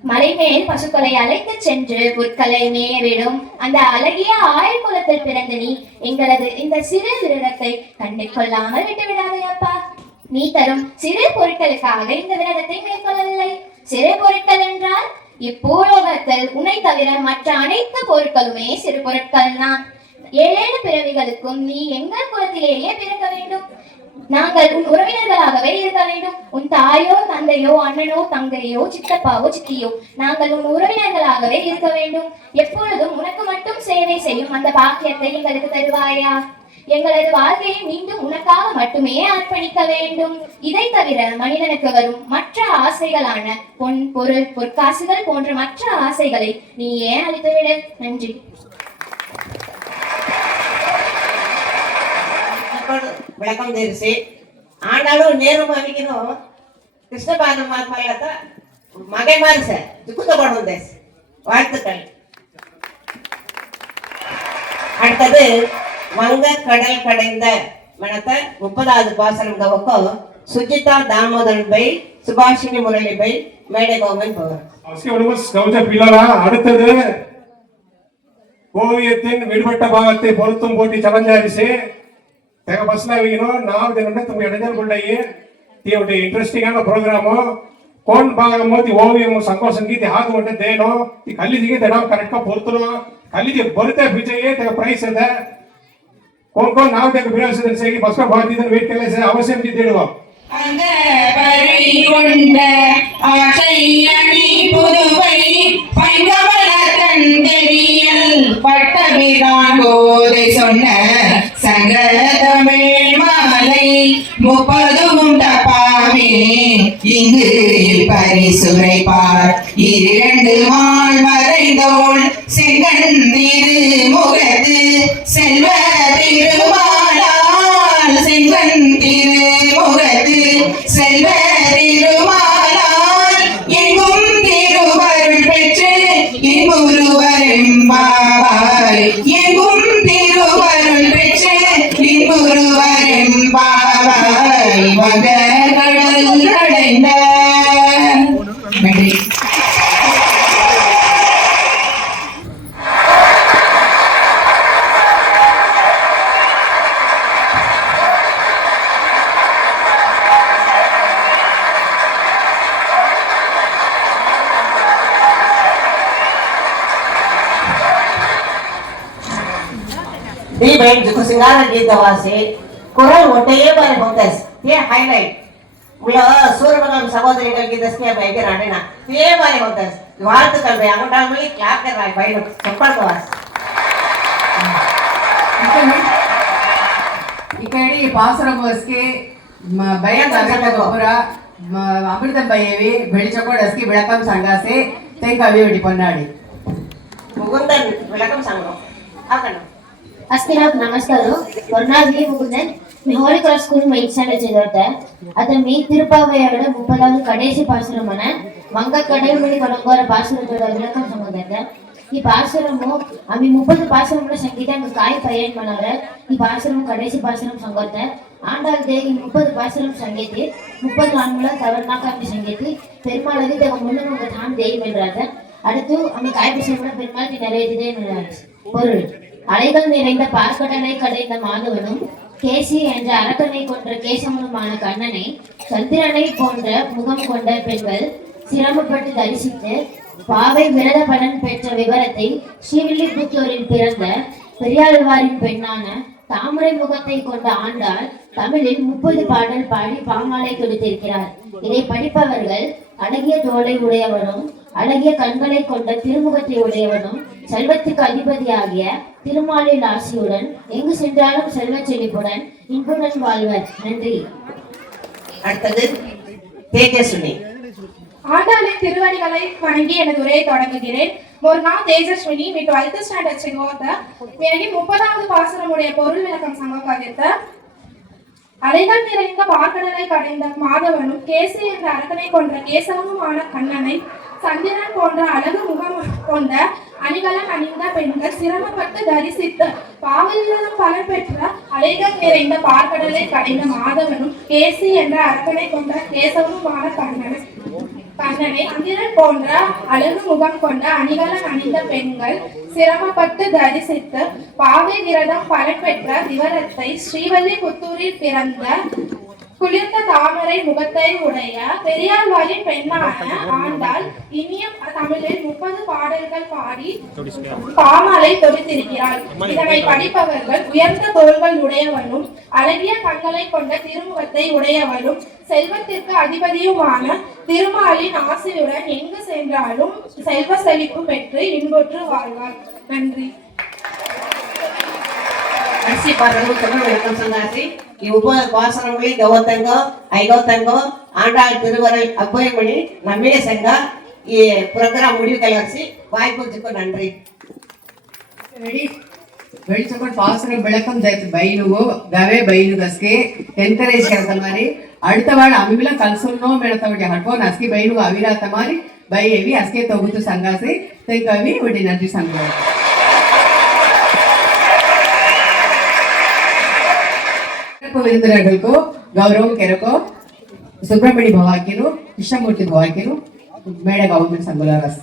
மலைமேல் பசுக்களை அழைத்து சென்று புற்களை மேயவிடும் அந்த அழகிய ஆயுள் குலத்தில் பிறந்த நீ எங்களது இந்த சிறு விரதத்தை கண்டு கொள்ளாமல் விட்டுவிடாதே அப்பா. நீ தரும் சிறு பொருட்களுக்காக இந்த விரதத்தை மேற்கொள்ளவில்லை. சிறு பொருட்கள் என்றால் இப்பூலோகத்தில் உன்னை தவிர மற்ற அனைத்து பொருட்களுமே சிறு பொருட்கள் தான். 7 பிறவிகளுக்கும் நீ எங்கள் குலத்திலேயே பிறக்க வேண்டும். நாங்கள் உன் உறவினர்களாகவே இருக்க வேண்டும். உன் தாயோ தந்தையோ அண்ணனோ தங்கையோ சித்தப்பாவோ சித்தியோ நாங்கள் உன் உறவினர்களாகவே இருக்க வேண்டும். எப்பொழுதும் உனக்கு மட்டும் சேவை செய்யும் அந்த பாக்கியத்தை எங்களுக்கு தருவாயா? எங்களது வாழ்க்கையை மீண்டும் உனக்காக மட்டுமே அர்ப்பணிக்க வேண்டும். இதை தவிர மனிதனுக்கு வரும் மற்ற ஆசைகளான பொன் பொருள் பொற்காசுகள் போன்ற மற்ற ஆசைகளை நீ ஏன் அளித்துவிடு. நன்றி. விளக்கம் தெரிச்சு ஆனாலும் நேரம் அன்னைக்கணும் கிருஷ்ணபாத மாத்மாலத்த மகை மாறு சார் துக்குத்தப்படும் தேஸ் வாழ்த்துக்கள். அடுத்தது வங்க கடல் கடைந்த மனத்த 30வது பாசனம் கவக்கோ சுஜிதா தாமோதரன் பை சுபாஷினி முரளி பை மேடை கோமன் போவார். அடுத்தது ஓவியத்தின் விடுபட்ட பாகத்தை பொருத்தும் போட்டி சலஞ்சாரிசு तेगा बसला विनो नाव देनंटे तुम एडजन गुंडई ती ओटे इंटरेस्टिंग प्रोग्राम कोण भागमो ती ओवियम संकोचन की ती हाथ मोटे देनो ती खाली दिगे देना करेक्ट का पोर्तुनो खाली दी बरते बिजये तेगा प्राइस है कोण नाव तेगा बिरास से की बस का बात दिन वेट केले से अवश्य दी देडो அந்த பரி கொண்ட ஆசையணி புதுவை பைங்கவள கண்டறியல் பட்டபிரான் கோதை சொன்ன சங்கர தமிழ் மாலை 30 தப்பாமே இங்கு பரிசுரைப்பார் 2 மால் மறைந்தோள் செங்கன் திருமுகத்து செல்வ திருமாலால் செங்கன் திருமுகத்து செல்வ திருமாலால் எங்கும் திருவருள் பெற்று இன்புருவரெம்பாவாய் எங்கும் திருவருள் பெற்று இன்புருவரெம்பாவாய் வங்க கடல் கடைந்த நன்றி. दी बहन जो सिंगार गीत वासे कोरल मोठे बारे होतेस ते हायलाइट मुला सूर्यमंगल सहोदरिகள் की दसके बैठे रहने ना ते बारे होतेस வாழ்த்து கல்வி अंगूठा में क्लैप कर रहा है भाई चप्पल को वास इकड़ी पासरम वस्के बयन जागत गोपुरा अमृतम बयेवी बेळिचकोड अस्की विळकम सांगासे ते कवी वेटी पन्नाडी मुकुंदन विळकम सांगो आकण अस्किनाक नमस्कार वर्णागी मुकुंदन मी होली क्रॉस स्कूल में एक्सटेंड चेदोते अत मी तिरुपावयड 30வது கடைசி பாசுரமான வங்க கடல் மணி கொடங்கோர பாசுரத்தோட விளக்கம் சம்பந்தத்தை ఈ పాసురము అవి 30 పాసురముల సంగీతంగా కాయ పర్యన్ మనవర ఈ పాసురం కడేసి పాసురం సంగోత ஆண்டாள் ಈ 30 பாசுரம் சங்கீதி 30 ஆண்கள தவறுனாக்காமி சங்கீதி பெருமாளுக்கு தேவ முன்னங்க தான் தேய் வென்றாத அடுத்து அங்க காய்பசம்ல பெருமாள் நிறைவேற்றதே பொருள் அலைகள் நிறைந்த பார்க்கடலை கடைந்த மாதவனும் கேசி என்ற அரக்கனை கொன்ற கேசவனுமான கண்ணனை சந்திரனை போன்ற முகம் கொண்ட பெண்கள் சிரமப்பட்டு தரிசித்து பாவை விரத பலன் பெற்ற விவரத்தை ஸ்ரீவில்லிபுத்தூரில் பிறந்த பெரியாழ்வாரின் பெண்ணான தாமரை முகத்தை கொண்ட ஆண்டாள் தமிழில் 30 பாடல் பாடி பாமாலை கொடுத்திருக்கிறார். இதை படிப்பவர்கள் அழகிய தோளை உடையவனும் அழகிய கண்களை கொண்ட திருமுகத்தை உடையவனும் செல்வத்துக்கு அதிபதியாகிய திருமாலின் ஆசியுடன் எங்கு சென்றாலும் செல்வ செழிப்புடன் இன்புடன் வாழ்வர். நன்றி. அடுத்தது தேஜஸ்வினி. ஆண்டாளின் திருவடிகளை வணங்கி எனது உரையை தொடங்குகிறேன். ஒரு நாள் தேஜஸ்வினி మీ 12th స్టాండర్డ్ చదివాక மேனகி 30வது பாசுரமுடைய பொருள் விளக்கம் சங்ககாகித்த அலைகள் நிறைந்த பார்க்கடலை கடைந்த மாதவனும் கேசி என்ற அரக்கனை கொன்ற கேசவனுமான கண்ணனை சந்திரன் போன்ற அழகு முகம் கொண்ட அணிகலன் அணிந்த பெண்கள் சிரமப்பட்டு தரிசித்து பாவலிலும் பலன் பெற்ற அலைகள் நிறைந்த பார்க்கடலை கடைந்த மாதவனும் கேசி என்ற அரக்கனை கொன்ற கேசவனுமான கண்ணனை சந்திரன் போன்ற அழகு முகம் கொண்ட அணிகலன் அணிந்த பெண்கள் சிரமப்பட்டு தரிசித்து பாவை விரதம் பலன் பெற்ற விவரத்தை ஸ்ரீவில்லிபுத்தூரில் பிறந்த குளிர்ந்த தாமரை முகத்தை உடைய பெரியாழ்வாரின் பெண்ணான ஆண்டாள் இனிய தமிழில் 30 பாடல்கள் பாடி பாமாலை தொடுத்திருக்கிறாள். இதனை படிப்பவர்கள் உயர்ந்த தோள்கள் உடையவனும் அழகிய கண்களை கொண்ட திருமுகத்தை உடையவனும் செல்வத்திற்கு அதிபதியுமான திருமாலின் ஆசையுடன் எங்கு சென்றாலும் செல்வ செழிப்பு பெற்று இன்புற்று வாழ்வார். நன்றி. அரிசி பாடுறது தமிழ் விளக்கம் சங்காசி ఈ 30 பாசுரங்களை கௌதங்கோ ஐகௌதங்கோ ஆண்டாள் திருவருள் அபயமணி நம்மே சங்க ఈ ప్రోగ్రామ్ முடிவு கலர்ச்சி வாய்ப்புக்கு நன்றி. வெளிச்சப்பட் பாசுரம் விளக்கம் சேர்த்து பைனுவோ கவே பைனு கஸ்கே என்கரேஜ் करता மாதிரி அடுத்த வார ಅಮಿಬಿಲ ಕಲ್ಸೊನ್ನೋ ಮೇಳತವಡಿ ಹಟ್ಕೋ ನಸ್ಕಿ ಬೈನು ಅವಿರಾತ ಮಾರಿ ಬೈ ಎವಿ ಅಸ್ಕೆ ತಗುತು ಸಂಗಾಸೆ ತೆಂಕವಿ ಒಡಿ ನದಿ ಸಂಗ ವಿರುದ್ಧರಗಳ್ಕೋ ಗೌರವ ಕೆರಕೋ ಸುಬ್ರಹ್ಮಣ್ಯ ಭವಾಕಿರು ಕೃಷ್ಣಮೂರ್ತಿ ಭವಾಕಿರು ಮೇಡ ಗವರ್ಮೆಂಟ್ ಸಂಗುಲಾರಸ್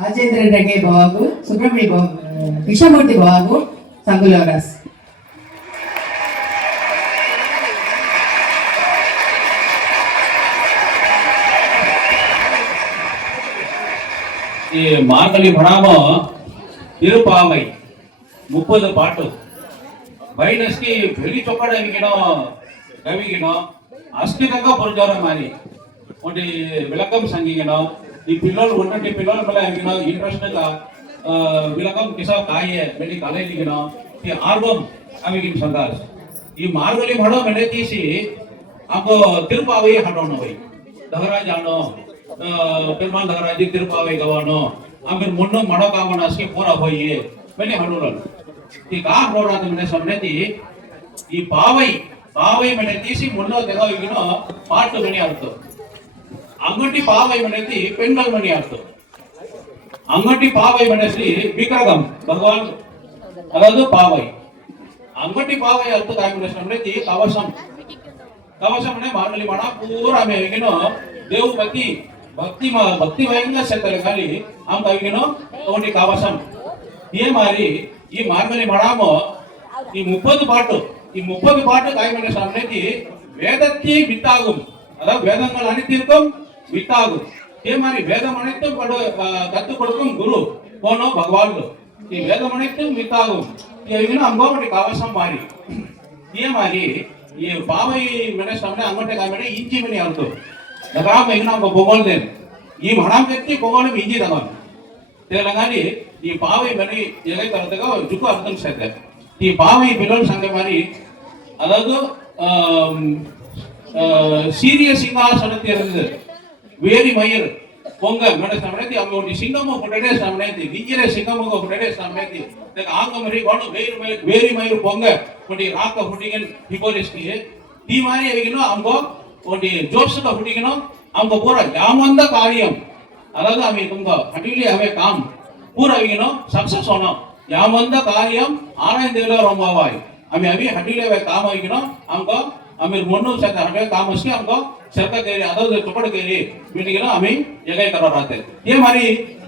ರಾಜೇಂದ್ರ ರೆಡ್ಡಿ ಬಾಬು ಸುಬ್ರಹ್ಮಣ್ಯ ಬಾಬು ಕೃಷ್ಣಮೂರ್ತಿ ಬಾಬು ಸಂಗುಲಾರಸ್ ಈ ಮಾರ್ಗಳಿ ಭಣಾಮ ತಿರುಪಾವೈ 30 ಪಾಟು ಬೈನಸ್ಕಿ ಬೆಳಿ ಚೊಕ್ಕಡವಿಗಿನೋ ಕವಿಗಿನೋ ಅಸ್ಕಿದಂಗ ಪುರುಜೋರ ಮಾರಿ ಒಂಟಿ ವಿಳಕಂ ಸಂಗಿಗಿನೋ ಈ ಪಿಲ್ಲೋಲ್ ಒಂಟಿ ಪಿಲ್ಲೋಲ್ ಮೇಲೆ ಆಗಿನೋ ಇಂಟ್ರೆಸ್ಟ್ ವಿಳಕಂ ಕಿಸ ಕಾಯೆ ಬೆಳಿ ಕಲೆಲಿಗಿನೋ ಈ ಆಲ್ಬಮ್ ಅವಿಗಿನ ಸಂಗಾಸ್ ಈ ಮಾರ್ಗಳಿ ಭಣೋ ಮೆಡೆ ತೀಸಿ ಅಪ್ಪ ತಿರುಪಾವೈ ಹಟೋಣವೈ ದಹರಾಜ್ ಆಣೋ பெருமாள் தகராஜி திருப்பாவை கவானோ அங்க முன்னும் மடோகாமனாஸ்கி பூரா போய் வெளியே ஹடுரல் ಈ ಕಾರ್ ನೋಡಾದ ಮನೆ ಸಮನೆತಿ ಈ ಪಾವೈ ಮನೆ ತೀಸಿ ಮುನ್ನೋ ತೆಗವಿಗಿನೋ ಪಾಟು ಮನೆ ಆಡ್ತು ಅಂಗಟಿ ಪಾವೈ ಮನೆತಿ ಪೆಣ್கள் ಮನೆ ಆಡ್ತು ಅಂಗಟಿ ಪಾವೈ ಮನೆಸ್ಲಿ ವಿಕ್ರಗಂ ಭಗವಾನ್ ಅದಾದು ಪಾವೈ ಅಂಗಟಿ ಪಾವೈ ಅರ್ಥ ಕಾಯಮನೆ ಸಮನೆತಿ ಕವಸಂ ಮನೆ ಮಾರ್ಗಲಿ ಮಾಡ ಪೂರಾ ಮೇಗಿನೋ ದೇವ್ ಭಕ್ತಿ ಭಯಂಕರ ಸೆತ್ತಲೆ ಖಾಲಿ हम कहिनो ओनी कावसम ये मारी ಈ ಮಾರ್ಗಲಿ ಮಾಡಾಮೋ ಈ 30 ಪಾಟು ಕಾಯ್ಮನೆ ಸಾಮನೆತಿ ವೇದಕ್ಕೆ ವಿತ್ತಾಗುಂ ಅದ ವೇದங்கள் அனைத்திற்கும் வித்தாகும் ये मारी வேதம் அனைத்தும் கத்து கொடுக்கும் குரு போனோ பகவான் ಈ வேதம் அனைத்தும் வித்தாகும் ये अंगोमटी कावसम मारी ये मारी ये पावई मने सामने अंगोटे कायमने इंजी मने आतो दगाम एकना बोगोल देन ಈ ಮಣಾಂ ವ್ಯಕ್ತಿ ಕೋಗೋಣ ಇಂಜಿ ದಗನ್ ತೆಲಂಗಾಣಿ ಈ ಪಾವೈ ಮನೆ ಎಗೈ ತರತಗ ಜುಕು ಅರ್ಥಂ ಸೆತೆ ಈ ಪಾವೈ ಬಿಲೋಲ್ ಸಂಗೆ ಮಾರಿ ಅದಾದು ಸೀರಿಯ ಸಿಂಹಾಸನಕ್ಕೆ ಇருந்து வேரி மயிர் பொங்க மட சமனதி அவங்க சிங்கமோ புடடே சமனதி விஞ்சிர சிங்கமோ புடடே சமனதி தக ஆங்க மரி கோண வேரி மயிர் பொங்க புடி ராக்க புடிகன் ஹிபோலிஸ்கி ती मारी अविगिनो हमको ओटी जोश का फुटिगिनो हमको पूरा यामंदा कार्य अलग हमें तुमको हटीली हमें काम पूरा अविगिनो सक्सेस होना यामंदा कार्य आनंद देवला रोमावाई हमें अभी हटीली हमें काम अविगिनो हमको हमें मोनू से हमें काम उसके हमको सरकार के अदर चुपड़ के लिए मीटिंग ना हमें जगह करा रहते ये हमारी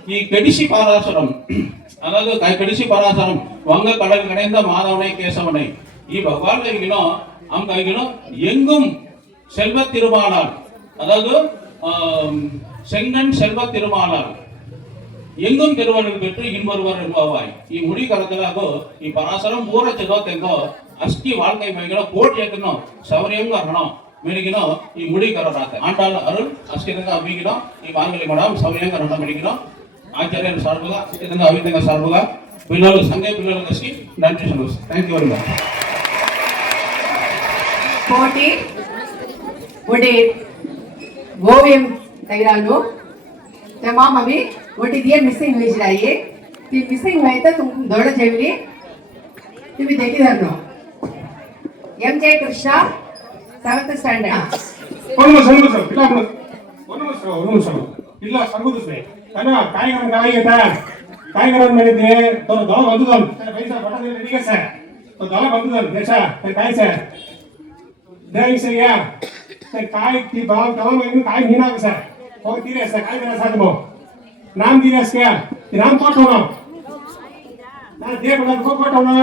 ये कड़िसी पारासरम अलग कड़िसी पारासरम वंग கடல் கடைந்த மாதவனை கேசவனை ಈ ಭಗವಾನ್ ಅವಿಗಿನೋ हम कहिगिनो எங்கும் செல்வ திருமாலால் அதாவது செங்கன் செல்வ திருமாலால் எங்கும் திருவருள் பெற்று இன்பொருவர் என்பவாய் ಈ ಮುಡಿ ಕರತಲಾಗೋ ಈ ಪರಾಸರಂ ಪೂರ ಚದೋತೆಂಗೋ ಅಸ್ಕಿ வாழ்க்கை ಮೈಗಿನೋ ಕೋಟಿ ಏಕನೋ ಸವರಿಯಂಗ ಹಣೋ ಮಿಡಿಗಿನೋ ಈ ಮುಡಿ ಕರರಾತೆ ಆಂಟಾಲ ಅರುಳ್ ಅಸ್ಕಿದಂಗ ಅವಿಗಿನೋ ಈ ಮಾಂಗಲಿ ಮಡಂ ಸವರಿಯಂಗ ಹಣ ಮಿಡಿಗಿನೋ ಆಚಾರ್ಯರ ಸರ್ವಗ ಅಸ್ಕಿದಂಗ ಅವಿದಂಗ ಸರ್ವಗ పిల్లలు సంఘ పిల్లలు కలిసి నన్ను థ్యాంక్ యూ వెరీ మచ్ போட்டி ஒடி ஓவியம் तैरानो तमाम अभी वोटी दिए मिसिंग हुई जाइए ती मिसिंग हुई तो तुम दौड़ जेवली तुम्हें देखी धरनो एमजे कृष्णा 7th स्टैंडर्ड ಒಂದು ನಿಮಿಷ ಇಲ್ಲ ಸಂಗುದಿಸ್ಬೇ ಕನ್ನ ಕಾಯಿಗರನ್ ಮಾಡಿದ್ದೆ ತೋರ ದಳ ಬಂದುದನ್ ಪೈಸಾ ಬಟನ್ ರೆಡಿಗೆ ಸರ್ तो दला बंदूदन देखा ते काय से देई से या ते काय की बाल दला में काय हिना के सर और तीरे से काय देना साथ मो नाम दिने से क्या नाम कोटो ना ना दे बना को कोटो ना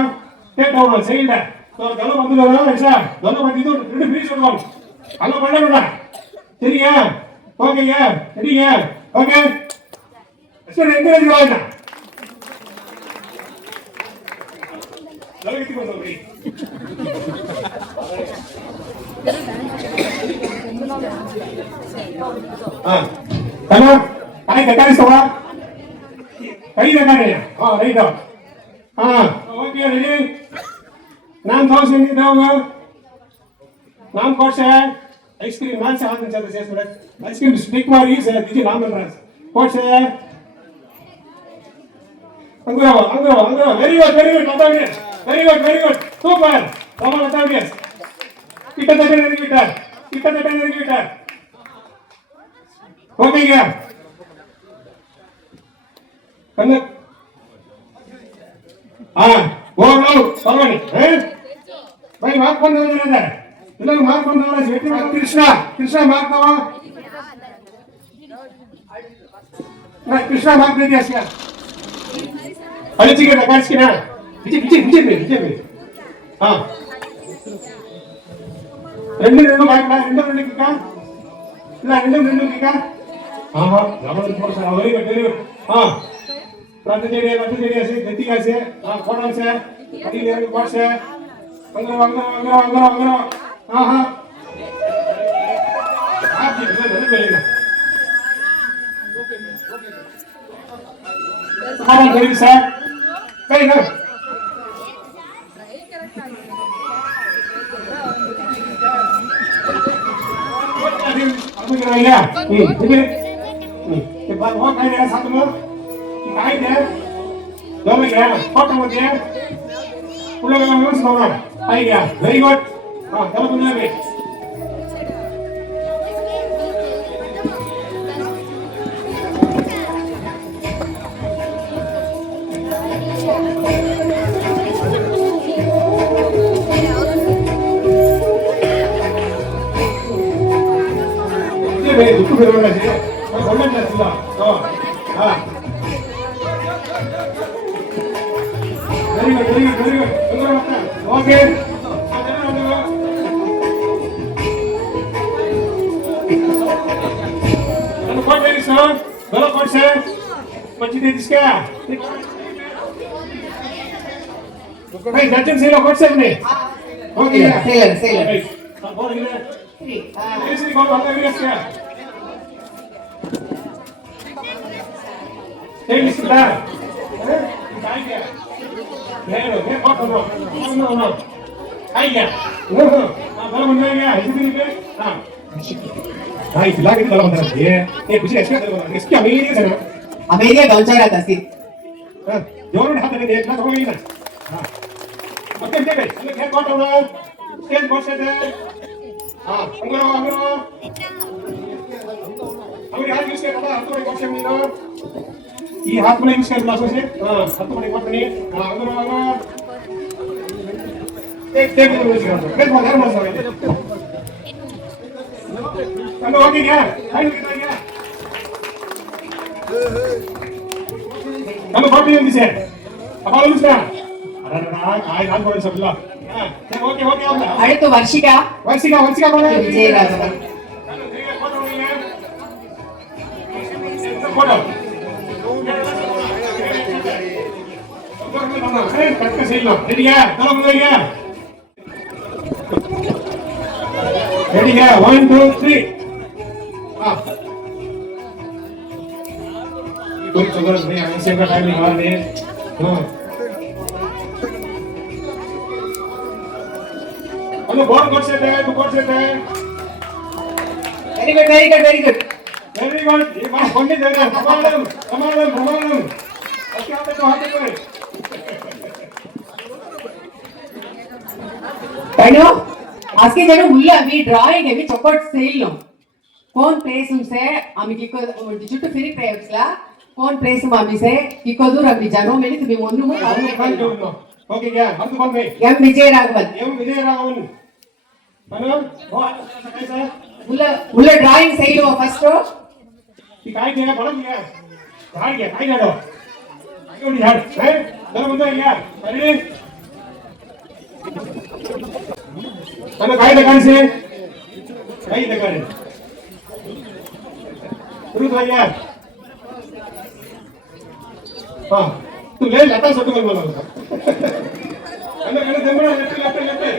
ते टोना सही है तो दला बंदूदन ऐसा दला बंदूदन रेडी फ्री छोड़ हेलो बड़ा बड़ा सही है ओके यार रेडी है ओके इसको एंकरेज करना लगे को सॉरी हां कना काय गटारी सोडा काही गटारी हां राईट हां ओके रेडी नाम दो से नहीं दोगा नाम कौन सा है आइसक्रीम नाम से हाथ में चलते से आइसक्रीम स्टिक मारी से दीजिए नाम मिल रहा है कौन सा है अंगरो वेरी गुड बताइए वेरी गुड सुपर कमाल बताइए कितना देर गिटार हो गया कन्नड़ हां वो लो परवानी हैं भाई मार्क कौन दे रहा है इधर मार्क कौन दे रहा है बेटी मार्क कृष्णा मार्क दवा ना कृष्णा मार्क दे दिया क्या अरे ठीक है नकाश की ना पीछे हां రెండు బాగా రెండు కికా ఇలా రెండు కికా हां जबरदस्त फोर्स है वेरी गुड हां प्रांत जेरिया से गति का से हां कोण से अभी लेवल कोर्स है अंगरो हां आप जी नहीं मिलेगा हमारा गरीब साहब कहीं ना के बाद वो काय दे साथ में काय दे दो में गया फोटो में गया पुलो में मस्त होना आई गया वेरी गुड हां चलो पुलो में 왜 누구 배우려지? 원래 됐어. 아. very good. 오케이. Ano pa rin sa? Dala pa siya. Pagkititis ka. Hey, natin sila ko siya ni. Okay, sailor. Tapos gina. Isi ko ba tayo siya? Hey, Mr. Kaya. Pero, may pa ko. No. Kaya. Bala mo na nga. Isi din ka. Ay, lagi ko dalam antara dia. Bisa esok dalam. Eski Amerika sana. Amerika gaunca rata sih. Jorun hatta dia na ko ina. Oke, Stage boss ada. ಯಾರು use ಕೇಳ್ತಾ 10 ಮನೆ ವರ್ಷ ನೀನು ಈ 10 ಮನೆ use ಕೇಳ್ತಾ ಸೋಸೆ 10 ಮನೆ ಕೊಡ್ತೀನಿ ಟೇಕ್ ಯೂಸ್ ಮಾಡ್ತಾರೆ ಬೇರೆ ಯಾರು ಮಾಡ್ತಾರೆ ನಾನು ಹೋಗಿದ್ಯಾ ಟೈಮ್ ಇದೆಯಾ ನಾನು ಬಾಟಿ ಅಂದಿಸೆ ಅಪ್ಪ ಯೂಸ್ ಕರ ನಾನು ಕೊಡಿ ಸಬ್ಲ ಓಕೆ ಓಕೆ அடுத்து வர்ஷிகா போல விஜயராகவன் போடா கரெக்டா செய்யலாம் ரெடியா தரம் ரெடியா ரெடியா 1 2 3 कोई चंद्र नहीं आने से का टाइम नहीं मारने हेलो बहुत गुड सेट है तू गुड सेट है very good very good very good very good ये बात बोलने दे रहा कमाल ओके आप तो हाथ पे पढ़ो आज के जनो मुल्ला अभी ड्राइंग अभी चौपट सेल लो कौन प्रेसुम से आमी किको जुट्टू फिरी प्रेयर्सला कौन प्रेसुम आमी से किको दूर अभी जानो मैंने तुम्हें मोन्नु में ओके क्या हम तो कौन है एम विजयराघवन हेलो कैसा मुल्ला ड्राइंग सही लो फर्स्ट ये काय क्या बड़ा क्या काय जाडो क्यों नहीं हट है चलो बंदो यार अरे चलो काय दुकान से शुरू तो यार हाँ तू ले लता सोटू कर बोला अंदर देमड़ा लेते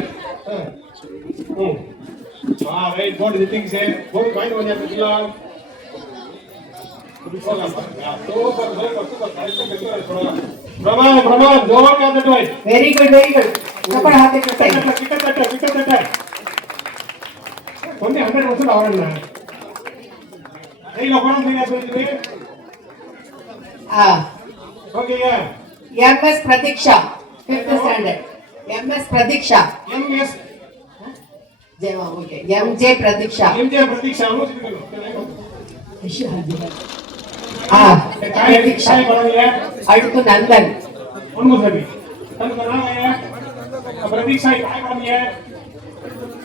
हाँ भाई बहुत दिखती है बहुत बाइक हो जाती है प्रमाण जोर क्या देते भाई वेरी गुड चपड़ हाथ पे सही विकेट कोनी 100% आवडना ए लोकांना नाही असोली हां ओके या एमएस प्रतीक्षा 5th स्टैंडर्ड एमएस प्रतीक्षा एमएस जेवा ओके एमजे प्रतीक्षा हां प्रतीक्षा அடுத்து நந்தன் ஒன்னு சரி तनका नाम है प्रतीक्षा काय काम है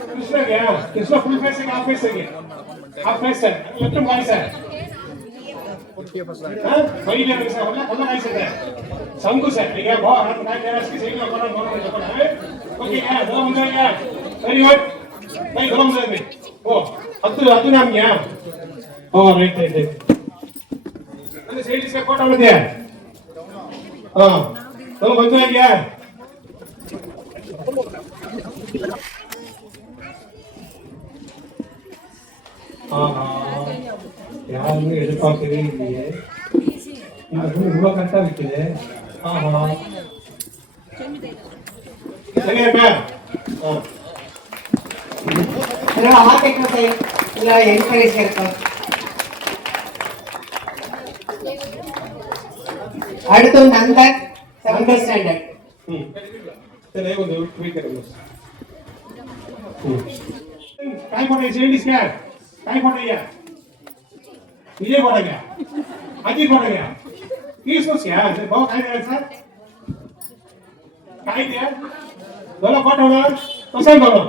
कृष्ण क्या कृष्ण फुल फेस है आप फेस है आप फेस है लेफ्ट वाइस है हां पहिले से होला होला काय से संगु से ये बहुत हाथ काय जरा इसकी सही में बड़ा बड़ा है ओके या दो बंदा या वेरी गुड भाई दो बंदा में ओ अतु नाम क्या ओ राइट सही इसका फोटो में दिया हां तो बंदा क्या यार मैं எதிர்பார்க்கவே இல்லையே இந்த ரூம் இவ்வளவு கரெக்டா இருக்குது ஆஹா சரியா मेरा हाथ देखो सही पूरा एनकरेज करता அடுத்து நந்தன் 7th स्टैंडर्ड चल एक दो ट्वीट करेंगे काय फोटो सेंडिस क्या काय फोटो या विजय फोटो क्या अजीत फोटो क्या किसको क्या बहुत काय है सर काय दिया दोनों फोटो ना पसंद दोनों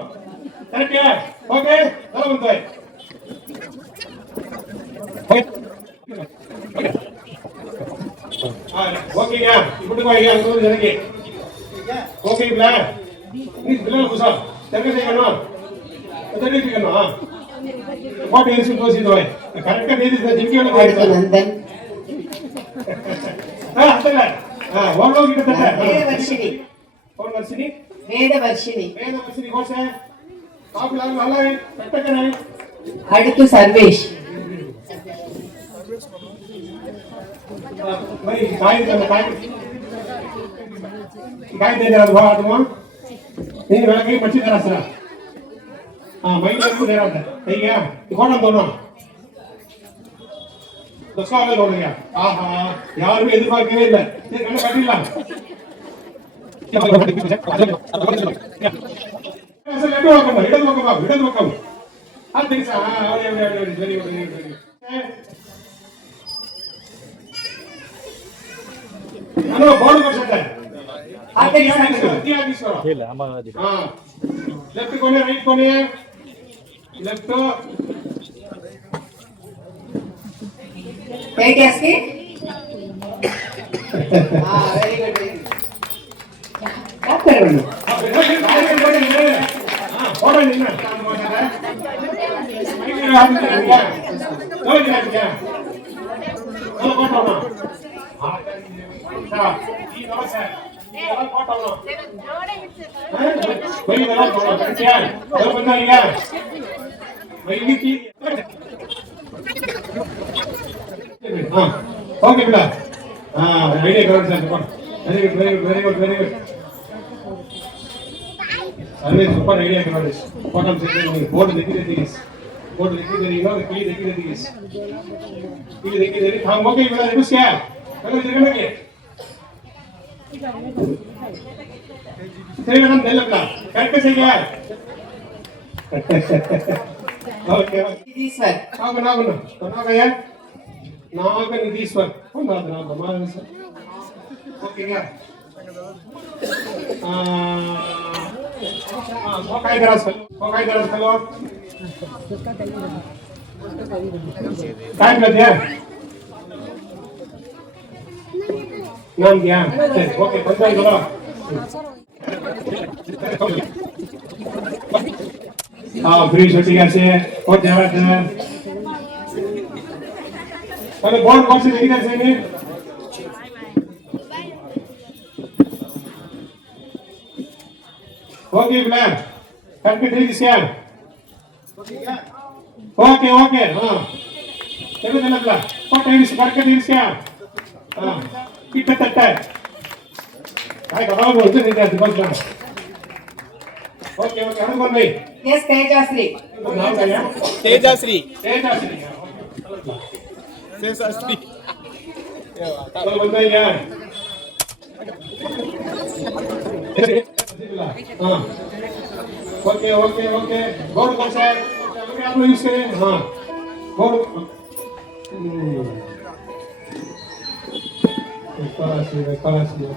करेक्ट क्या ओके चलो बनता है ओके क्या ఇప్పుడు పోయి అందరూ జరిగే ఓకే బ్లా నీ పిల్లలు కూసా తరగతి చేయను తరగతి చేయను వాట్ ఎల్స్ యు కోసి దోయ్ కరెక్ట్ గా దేది జింకి అని அடுத்து நந்தன் అసల వరలో గిట్ట வேதவர்ஷினி వేదవర్షిని కోసే आप लाल वाला है कट है அடுத்து சர்வேஷ் भाई काय दे रहा हुआ तुम नहीं वाला कहीं मच्छी तरह से हां मैं को दे रहा था ठीक है कौन दोनों दसका वाला हो गया आहा यार भी எதிர்பார்க்கவே இல்ல சரி கண்ண கட்டிடலாம் ऐसे लेटो होगा इधर होगा Very good, very good. Hello, board percent. Left corner, right corner. Left. Take a seat. Very good. Okay, Bila. Very good, sir. Very good. Always super idea, Congress. What I'm saying, board the key is. Board the key, you know, the key is. Key the key, हम okay, Bila, reduce क्या? कल जगह में क्या? तेरे नाम दिल अपना, कैसे से क्या? Okay. Nidhiswar. नागन Nidhiswar. कौन नाम हमारा सर? Okay क्या? Pokai daras kalau. Time लग गया. नाम क्या? Okay, पंचायत बोलो. फ्री छुट्टी कैसे? और जरा जरा. अरे बहुत कौन सी देखी कैसे ने? Okay, Glenn. Can we take this here? Okay. Tell me the what time is work at this here? Keep it at that. I got all of it at the bus. Okay, I'm going to wait. Yes, Tejasri. Tejasri. Okay. Go to concert. आप लोग use करें हाँ go to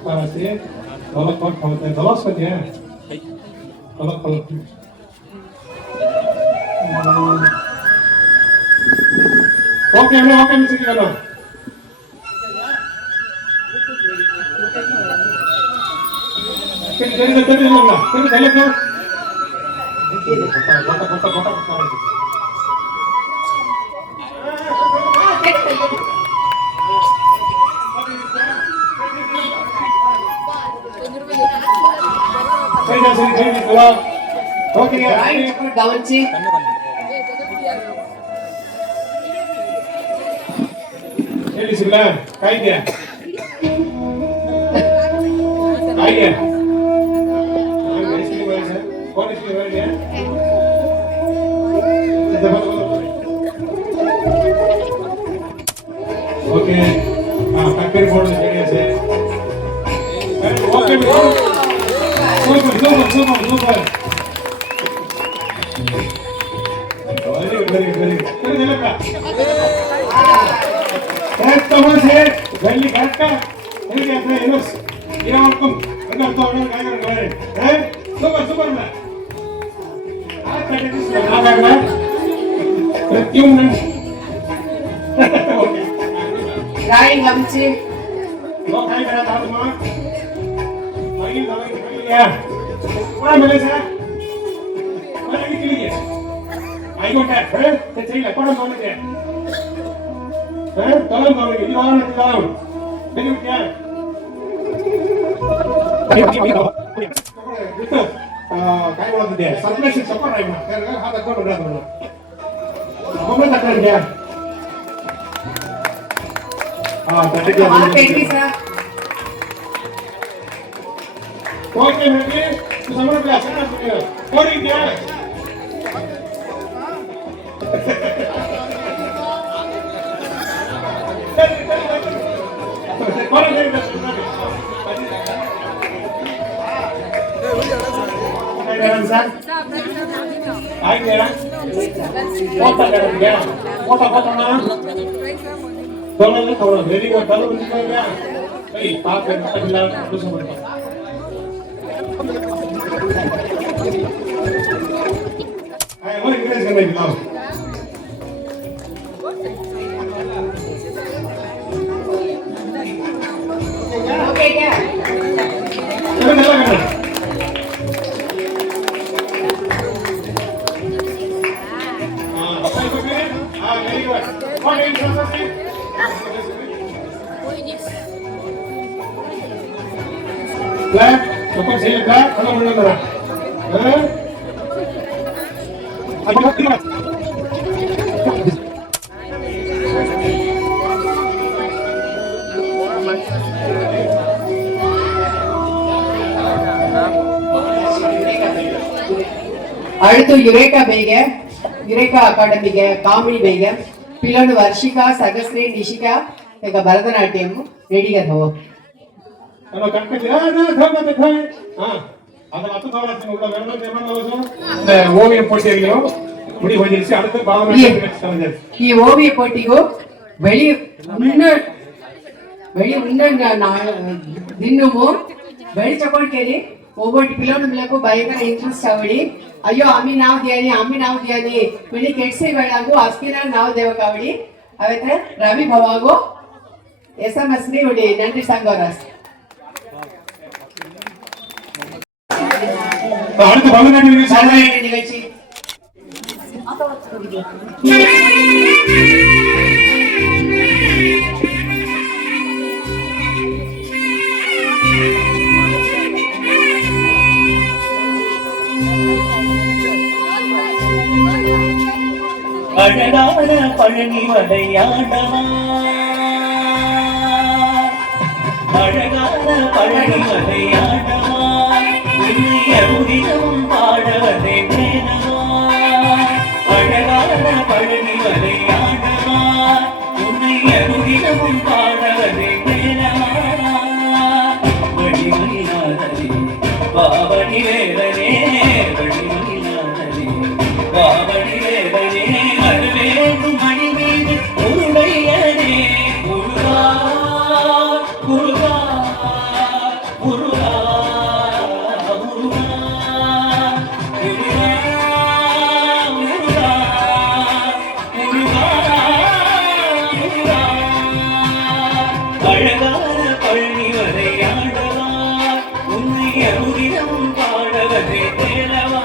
parasi dolok kalau dolos kan ya dolok oke mesti kita Okay, right, గమనించి Ini sebelah, kain dia. Okay, pakai board jadi aja. Okay, super. Very good. Teman saya, beli kata, ini dia Yunus. Dia makan, enggak tahu orang kaya orang lain. Super lah. Apa itu sebenarnya? Apa? Tiung nih. రాయి గమనించి Lo kaya kaya tahu semua. Lagi ya. Mana boleh saya? Mana ini kiri? Ayo dah, saya lah. Kau mana dia? Tolong kau ini orang itu tahu. Ini dia. Itu, kaya orang dia. Sampai sih siapa lagi mah? Karena ada kau udah dulu. Kau mana tak kerja? Tadi dia. Oke, nanti sama biasa kan? Kori dia. Kori dia. Ayo, photo கிடைக்குங்க photo போட்டோம்னா சொல்லல very good தலை வந்துட்டாங்க ஏய் பாக்க நல்லா புதுசு பண்ணுங்க I want to grace comment நவ ஓகே क्या Clap, ऊपर से clap, खड़ा होना मेरा, हैं? अब मत करना। அடுத்து யுரேகா ಬೇಗ ಯುರೇಕಾ ಅಕಾಡೆಮಿಗೆ ಕಾಮಿಡಿ ಬೇಗ ಪಿಲ್ಲೋಡು ವರ್ಷಿಕಾ ಸಗಸ್ರಿ ನಿಶಿಕಾ ಈಗ ಭರತನಾಟ್ಯಂ ರೆಡಿಗೆ ಹೋಗೋ நம்ம கண்ணுக்கு அந்த மத்த தோராசம் உள்ள வேணும் தேவன் இந்த ஓவிய போட்டியிலும் முடிவு வந்துருச்சு அடுத்து பாவனை ಈ ಓವಿಯ ಪೋಟಿಗೂ ಬೆಳಿ ದಿನಮು ಬೆಳಿ ಚಕೊಂಡ್ಕೇಳಿ ಒಬ್ಬೊಟ್ಟು పిల్లలకు భయంకర ఇంట్రెస్ట్ అవడి అయ్యో అమ్మి నావ్ దియాని వెళ్ళి ಕೆಡ್ಸಿ ಬೇಡಾಗು ಅಸ್ಕಿನ ನಾವ್ ದೇವ ಕಾವಡಿ ಅವತ್ತೆ ರವಿ ಭವಾಗು SMS ನಿ ಉಡಿ ನಂಟಿ ಸಂಗೋರಸ್ அடுத்து பரதநாட்டிய நிகழ்ச்சி அழகான பழனி மலையாண்டவா அழகான பழனி மலையாண்டவா உன்னை அருதினம் பாடவதே மேனவா அழகான பழனி மலையாண்டவா உன்னை அருதினம் பாடவதே மேனவா வடிவனிநாதனே பாவனி வேலனே வடிவனிநாதனே பாவனி வேலனே அருவேண்டும் மணி மீது உருளையனே முருகா முருகா முருகா முருகா முருகா முருகா முருகா முருகா அழகான பழனி வரையாடவா உன்னை அருகிடம் பாடவதே தேலவா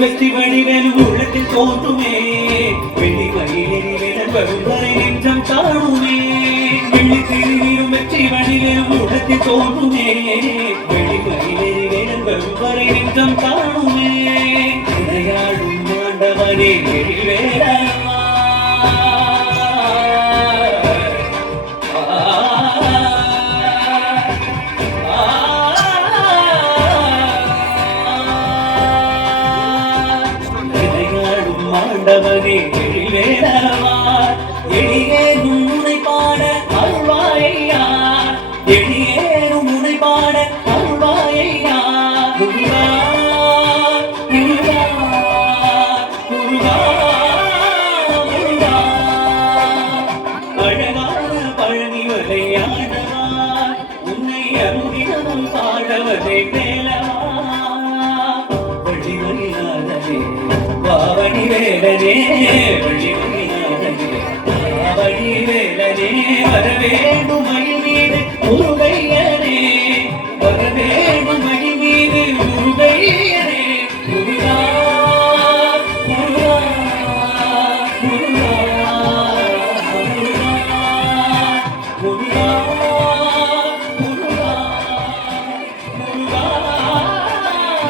வெற்றி வடிவேலும் உள்ளத்தில் தோன்றுமே வெள்ளி மயிலில் வரும் வரை நெஞ்சம் காணுமே வெள்ளி திருநீரும் வெற்றி வடிவேலும் உள்ளத்தில் தோன்றுமே வெள்ளி மயிலில் வரும் வரை நெஞ்சம் காணுமே விளையாடும் ஆண்டவனே வெளிவேறா ஆண்டவனே எழிவேலவா எளியேனும் முனை பாட அருள்வாயா எளியேனும் முனை பாட அருள்வாயா முருகா முருகா முருகா முருகா அழகான பழனி வரையாடவா உன்னை அருகிடம் பாடவதை மேலவா வழிவழியாதவே பாவனி வேலனே வழிவழியாதவே பாவனி வேலனே வரவேண்டும் மயில் மீது முருகையனே வரவேண்டும் மயில் மீது முருகையனே முருகா முருகா முருகா முருகா முருகா முருகா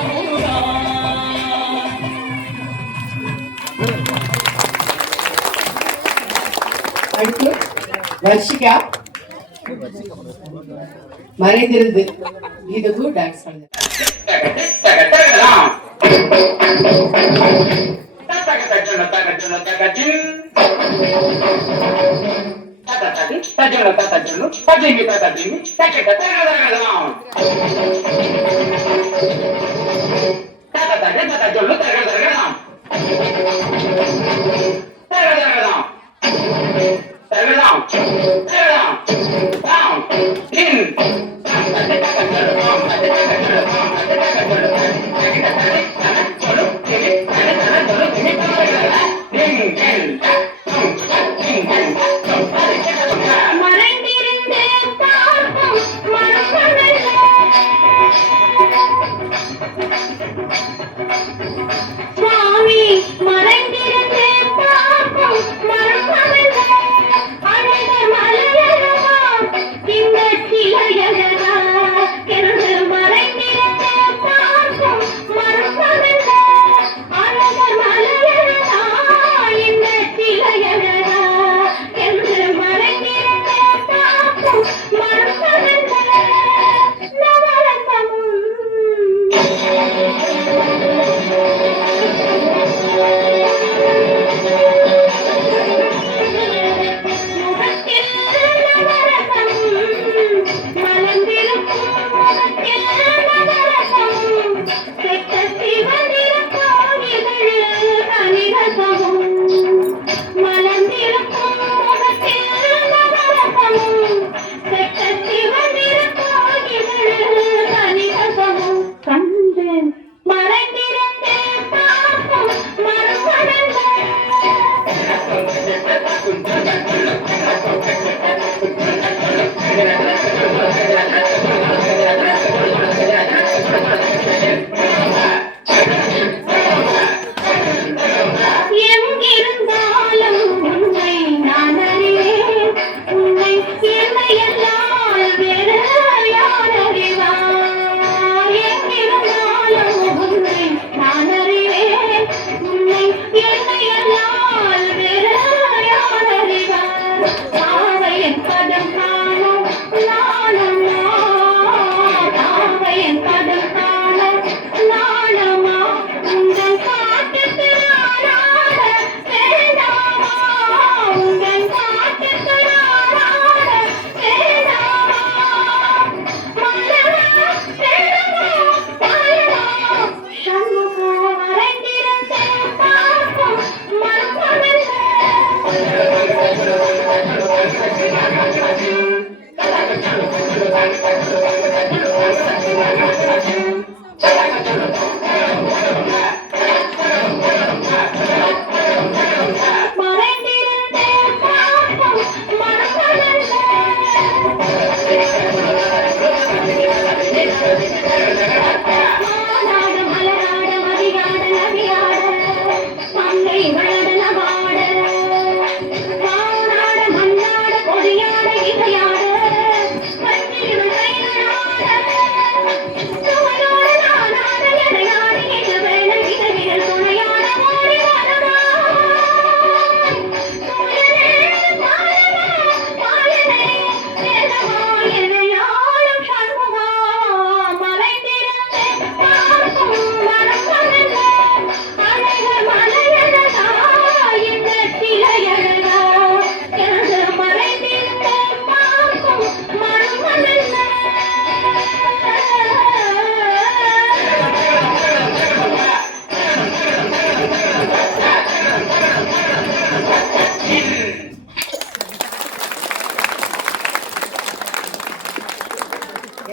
முருகா அடுத்து வர்ஷிகா மறைந்திருந்து இதுக்கு டான்ஸ் பண்ணுங்க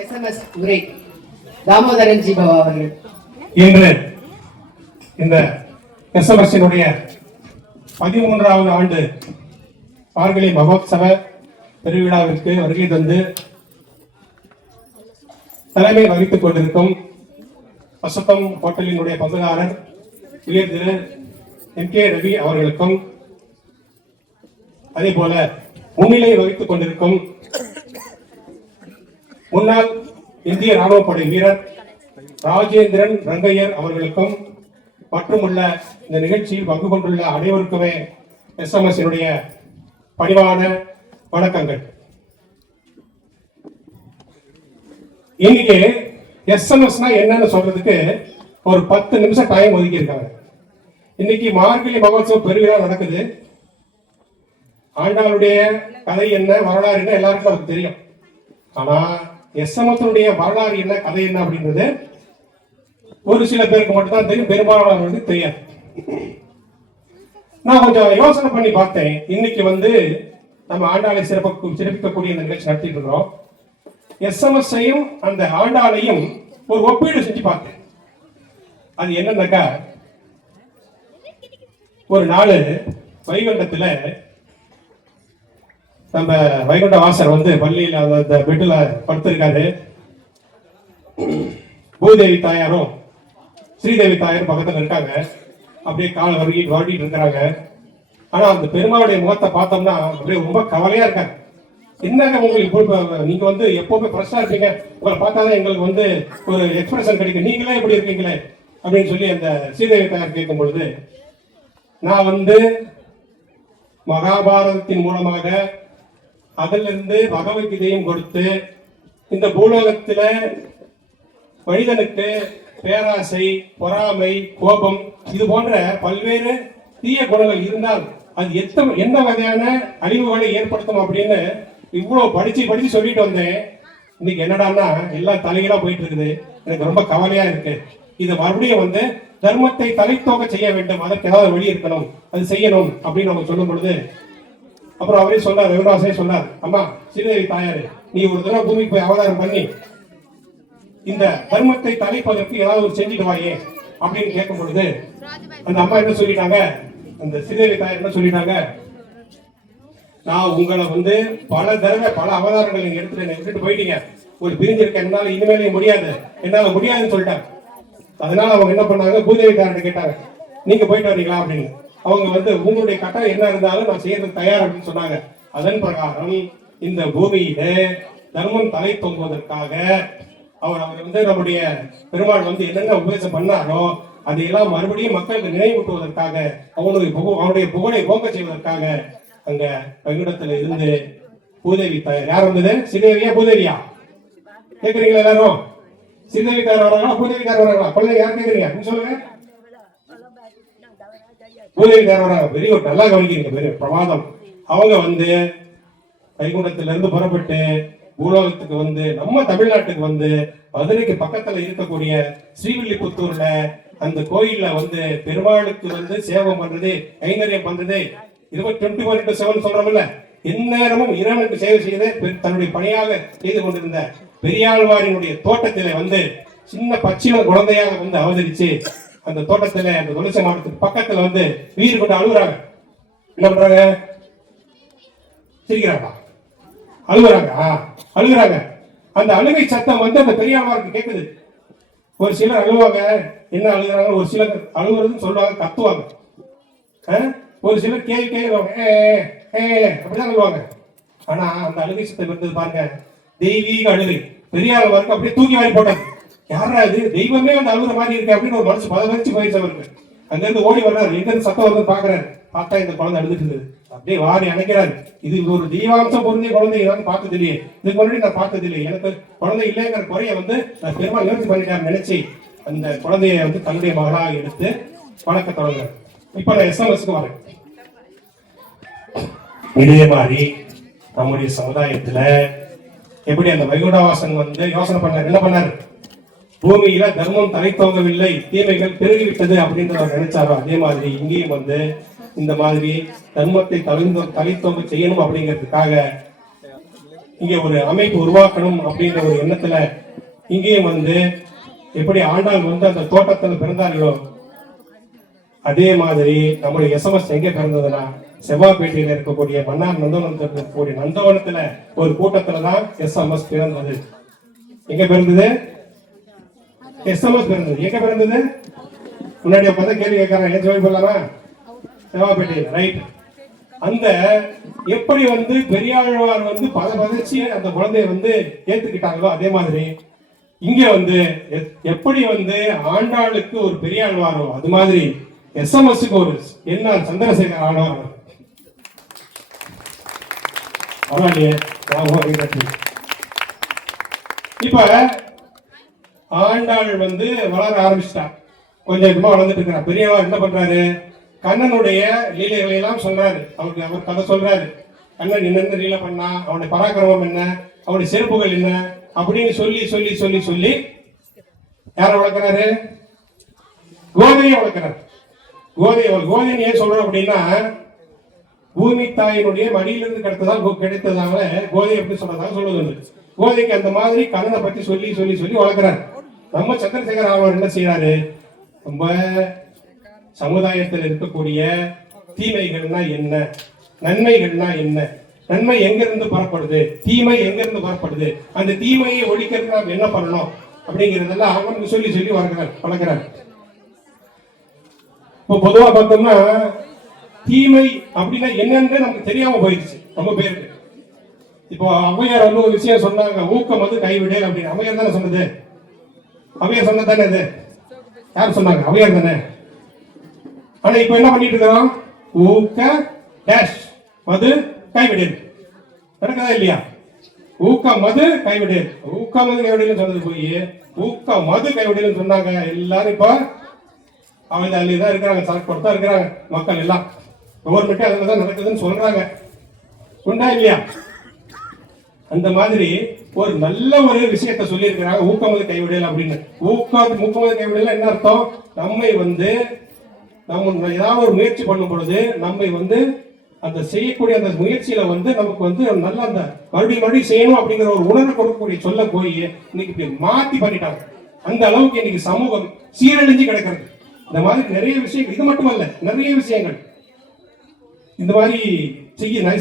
எஸ்எம்எஸ் உரை தாமோதரன் ஜி பவா அவர்கள். இன்று இந்த எஸ்எம்எஸ்னுடைய 13வது ஆண்டு மார்கழி மகோத்சவ பெருவிழாவிற்கு வருகை தந்து தலைமை வகித்துக் கொண்டிருக்கும் வசந்தம் ஹோட்டலினுடைய பங்குதாரர் உயர் திரு எம்.கே. ரவி அவர்களுக்கும், அதே போல முன்னிலை வகித்துக் கொண்டிருக்கும் முன்னாள் இந்திய ராணுவப்படை வீரர் ராஜேந்திரன் ரங்கையர் அவர்களுக்கும் மற்றுமுள்ள இந்த நிகழ்ச்சியில் பங்கு கொண்டுள்ள அனைவருக்குமே எஸ்எம்எஸ்னுடைய பணிவான வணக்கங்கள். இன்னைக்கு எஸ்எம்எஸ்னா என்னன்னு சொல்றதுக்கு ஒரு 10 நிமிஷம் டைம் ஒதுக்கி இருக்காங்க. இன்னைக்கு மார்கழி மகோத்சவம் பெருவிழா நடக்குது. ஆண்டாளுடைய கதை என்ன, வரலாறு என்ன எல்லாருக்கும் அதுக்கு தெரியும். ஆனா எஸ்எம்எஸ் வரலாறு என்ன, கதை என்ன அப்படின்றது ஒரு சில பேருக்கு மட்டும்தான் தெரியும், பெரும்பாலானவர்களுக்கு தெரியாது. நான் கொஞ்சம் யோசனை பண்ணி பார்த்தேன். இன்னைக்கு வந்து நம்ம ஆண்டாளை சிறப்பிக்கக்கூடிய இந்த நிகழ்ச்சி நடத்திட்டு இருக்கிறோம். எஸ்எம்எஸ்ஐயும் அந்த ஆண்டாளையும் ஒரு ஒப்பீடு செஞ்சு பார்த்தேன். அது என்னன்னாக்கா, ஒரு நாள் வைகுண்டத்துல நம்ம வைகுண்ட வாசர் வந்து பள்ளியில அந்த பெட்டுல படுத்திருக்காரு. பூதேவி தாயாரும் ஸ்ரீதேவி தாயாரும் பக்கத்துல இருக்காங்க. அப்படியே காலை வருடிட்டு இருக்கிறாங்க. ஆனா அந்த பெருமாளுடைய முகத்தை பார்த்தோம்னா அப்படியே ரொம்ப கவலையா இருக்காங்க. என்னங்க உங்களுக்கு நீங்க வந்து எப்பவுமே ஃப்ரெஷ்ஷா இருப்பீங்க, உங்களை பார்த்தாதான் எங்களுக்கு வந்து ஒரு எக்ஸ்பிரஷன் கிடைக்கும், நீங்களே எப்படி இருக்கீங்களே அப்படின்னு சொல்லி அந்த ஸ்ரீதேவி தாயார் கேட்கும் பொழுது, நான் வந்து மகாபாரதத்தின் மூலமாக அதிலிருந்து பகவத்கீதையும் கொடுத்து இந்த பூலோகத்துல மனிதனுக்கு பேராசை, பொறாமை, கோபம் இது போன்ற பல்வேறு தீய குணங்கள் இருந்தால் அது என்ன வகையான அழிவுகளை ஏற்படுத்தும் அப்படின்னு இவ்வளவு படிச்சு சொல்லிட்டு வந்தேன். இன்னைக்கு என்னடான்னா எல்லாம் தலைகீழா போயிட்டு இருக்குது. எனக்கு ரொம்ப கவலையா இருக்கு. இது மறுபடியும் வந்து தர்மத்தை தலைத்தோக்க செய்ய வேண்டும், அதற்கு ஏதாவது வழி இருக்கணும், அது செய்யணும் அப்படின்னு நம்ம சொல்லும் பொழுது, அப்புறம் அவரே சொன்னார், ரவிராசே சொன்னார், அம்மா ஸ்ரீதேவி தாயாரு, நீ ஒரு தடவை பூமிக்கு போய் அவதாரம் பண்ணி இந்த தர்மத்தை தலைப்பதற்கு ஏதாவது ஒரு செஞ்சுட்டு வாயே அப்படின்னு கேட்கும் பொழுது அந்த அம்மா என்ன சொல்லிட்டாங்க, அந்த ஸ்ரீதேவி தாயார் என்ன சொல்லிட்டாங்க, நான் உங்களை வந்து பல தடவை பல அவதாரங்கள் நீங்க எடுத்துட்டு போயிட்டீங்க, ஒரு பிரிஞ்சிருக்க என்னால இனிமேலே முடியாது, என்னால முடியாதுன்னு சொல்லிட்டாங்க. அதனால அவங்க என்ன பண்ணாங்க, பூதேவி தாயார்கிட்ட கேட்டாங்க, நீங்க போயிட்டு வரீங்களா அப்படின்னு. அவங்க வந்து உங்களுடைய கட்டளை என்ன இருந்தாலும் நான் செய்யறதுக்கு தயார் அப்படின்னு சொன்னாங்க. அதன் பிரகாரம் இந்த பூமியில தர்மம் தலை தொங்குவதற்காக அவர் வந்து நம்முடைய பெருமாள் வந்து என்னென்ன உபதேசம் பண்ணாரோ அதையெல்லாம் மறுபடியும் மக்களுக்கு நினைவூட்டுவதற்காக அவனுடைய புகழை போக்க செய்வதற்காக அங்க வைகுண்டத்துல இருந்து பூதேவி தாயார், யார் வந்தது, ஸ்ரீதேவியா பூதேவியா கேக்குறீங்களா எல்லாரும்? ஸ்ரீதேவி தாயார் வராங்களா, பூதேவி தாயார் வராங்களா? குழந்தைங்க யார் கேக்குறீங்க சொல்லுங்க. பூதேவி தாயார் வராங்க. வெரி குட், நல்லா கவனிக்கிறீங்க, பெரிய பிரமாதம். அவங்க வந்து வைகுண்டத்துல இருந்து புறப்பட்டு பூலோகத்துக்கு வந்து நம்ம தமிழ்நாட்டுக்கு வந்து மதுரைக்கு பக்கத்துல இருக்கக்கூடிய ஸ்ரீவில்லிபுத்தூர்ல அந்த கோயில்ல வந்து பெருமாளுக்கு வந்து சேவை பண்றது, கைங்கரியம் பண்றது 24/7 சொல்றோம்ல, எந்நேரமும் இறைவனுக்கு சேவை செய்து தன்னுடைய பணியாக செய்து கொண்டிருந்த பெரியாழ்வாரினுடைய தோட்டத்திலே வந்து சின்ன பச்சில குழந்தையாக வந்து அவதரிச்சு அந்த தோட்டத்துல அந்த துளசி மாவட்டத்துக்கு பக்கத்துல வந்து வீடு கொண்டு அழுகுறாங்க. என்ன பண்றாங்க, சிரிக்கிறாங்க, அழுகுறாங்க. அந்த அழுகை சத்தம் வந்து அந்த பெரியாழ்வாருக்கு கேட்குது. ஒரு சிலர் அழுவாங்க, என்ன அழுகுறாங்க, ஒரு சிலர் அழுகுறதுன்னு சொல்லுவாங்க, கத்துவாங்க. ஒரு சிலர் கேள்வி அப்படிதான் அழுவாங்க. ஆனா அந்த அழுகை சத்தம் இருந்தது பாருங்க, தெய்வீக அழுகை. பெரியாழ்வாருக்கு அப்படியே தூக்கி வாரி போட்டது. யாரா இது, தெய்வமே வந்து அழுகுற மாதிரி இருக்கு அப்படின்னு ஒரு மனசு பதவிச்சு போயிடுச்சு அவருக்கு. அங்க இருந்து ஓடி வர்றாரு, எங்க இருந்து சத்தம் வந்து பாக்குறாரு, பார்த்தா இந்த குழந்தை அழுதுட்டு இருந்தது. அப்படியே வாரி அணைக்கிறாரு. இது ஒரு தெய்வாம்சம் பொருந்திய குழந்தை, நான் பார்த்தது இல்லையே, இதுக்கு முன்னாடி நான் பார்த்தது இல்லை, எனக்கு குழந்தை இல்லைங்கிற குறைய வந்து நான் பெருமாள் நிவர்த்தி பண்ணிட்டாரு நினைச்சு அந்த குழந்தைய வந்து தன்னுடைய மகளாக எடுத்து வளர்க்க தொடங்குறாரு. இப்ப நான் எஸ்எம்எஸ்க்கு வரேன். இதே மாதிரி நம்முடைய சமுதாயத்துல எப்படி அந்த வைகுண்டவாசன் வந்து யோசனை பண்ணாரு, என்ன பண்ணாரு, பூமியில தர்மம் தலை தோங்கவில்லை, தீமைகள் பெருகிவிட்டது அப்படின்னு அவர் நினைச்சாரோ, அதே மாதிரி இங்கேயும் வந்து இந்த மாதிரி தர்மத்தை தலை தோங்க செய்யணும் அப்படிங்கிறதுக்காக இங்க ஒரு அமைப்பு உருவாக்கணும் அப்படின்ற ஒரு எண்ணத்துல இங்கேயும் வந்து எப்படி ஆண்டாள் வந்து அந்த தோட்டத்துல பிறந்தார்களோ அதே மாதிரி நம்முடைய எஸ்எம்எஸ் எங்க பிறந்ததுன்னா செவ்வாய்பேட்டையில இருக்கக்கூடிய மன்னார் நந்தவனத்தில் இருக்கக்கூடிய நந்தவனத்துல ஒரு கூட்டத்துலதான் எஸ்எம்எஸ் பிறந்தது. எங்க பிறந்தது, எஸ்எம்எஸ் பிறந்தது. எங்க பிறந்தது, முன்னாடி பார்த்தா கேள்வி கேட்கறாங்க, ஏன் சொல்லி போடலாமா, செவ்வாய்பேட்டையில், ரைட். அந்த எப்படி வந்து பெரியாழ்வார் வந்து பதச்சு அந்த குழந்தைய வந்து ஏத்துக்கிட்டாங்களோ அதே மாதிரி இங்க வந்து எப்படி வந்து ஆண்டாளுக்கு ஒரு பெரியாழ்வாரோ அது மாதிரி எஸ்எம்எஸ்க்கு ஒரு என்ன சந்திரசேகர் ஆழ்வார். இப்ப ஆண்டாள் வந்து வளர ஆரம்பிச்சிட்டார். கொஞ்சம் கொஞ்சமா வளர்ந்துட்டு இருக்கிறார். பெரியவர் என்ன பண்றாரு, கண்ணனுடைய லீலைகளை எல்லாம் சொல்றாரு. அவர் கதை சொல்றாரு. கண்ணன் என்னென்ன லீலை பண்ணா, அவனுடைய பராக்கிரமம் என்ன, அவனுடைய சிறப்புகள் என்ன அப்படின்னு சொல்லி சொல்லி சொல்லி சொல்லி யாரை வளர்க்கிறாரு, கோதையை வளர்க்கிறார். கோதைன்னு ஏன் சொல்றோம் அப்படின்னா, பூமி தாயினுடைய மடியிலிருந்து கிடைத்ததால கோதை எப்படி சொல்றதாக சொல்லுது. கோதைக்கு அந்த மாதிரி கண்ணனை பற்றி சொல்லி சொல்லி சொல்லி வளர்க்கிறார். நம்ம சந்திரசேகர் அவர் என்ன செய்யறாரு, ரொம்ப சமுதாயத்தில் இருக்கக்கூடிய தீமைகள்னா என்ன, நன்மைகள்னா என்ன, நன்மை எங்கிருந்து புறப்படுது, தீமை எங்கிருந்து புறப்படுது, அந்த தீமையை ஒழிக்கிறதுக்கு நாம் என்ன பண்ணணும் அப்படிங்கிறதெல்லாம் அவனுக்கு சொல்லி சொல்லி வளர்க்கிறார். இப்போ பொதுவா பார்த்தோம்னா தீமை அப்படின்னா என்னன்னு நமக்கு தெரியாம போயிடுச்சு ரொம்ப பேருக்கு. இப்போ அவையார் வந்து ஒரு விஷயம் சொன்னாங்க, ஊக்கம் வந்து கைவிடு அப்படின்னு. அவையார் தானே சொன்னது, அவையார் சொன்னதானே இது, யார் சொன்னாங்க, அவையார் தானே. ஆனா இப்ப என்ன பண்ணிட்டு இருக்கிறோம், ஊக்க டேஷ் மது கைவிடு நடக்குதா இல்லையா? ஊக்க மது கைவிடு, ஊக்க மது கைவிடுன்னு சொன்னது போய் ஊக்க மது கைவிடுன்னு சொன்னாங்க. எல்லாரும் இப்ப அவங்க தான் இருக்கிறாங்க, சரக்கு தான் இருக்கிறாங்க. மக்கள் எல்லாம் கவர்மெண்ட் அதுல தான் நடக்குதுன்னு சொல்றாங்க. உண்டா இல்லையா? அந்த மாதிரி ஒரு நல்ல ஒரு விஷயத்த சொல்லி இருக்கிறாங்க, ஊக்கமது கைவிடல் அப்படின்னு. ஊக்கமது கைவிடல் என்ன அர்த்தம், நம்மை வந்து நம்ம ஏதாவது ஒரு முயற்சி பண்ணும் பொழுது நம்மை வந்து அந்த செய்யக்கூடிய அந்த முயற்சியில வந்து நமக்கு வந்து நல்லா அந்த மறுபடியும் செய்யணும் அப்படிங்கிற ஒரு உணர்வு கொடுக்கக்கூடிய சொல்ல போய் இன்னைக்கு மாத்தி பண்ணிட்டாங்க. அந்த அளவுக்கு இன்னைக்கு சமூகம் சீரழிஞ்சு கிடக்கிறது. இந்த மாதிரி நிறைய விஷயங்கள், இது மட்டுமல்ல நிறைய விஷயங்கள் இந்த மாதிரி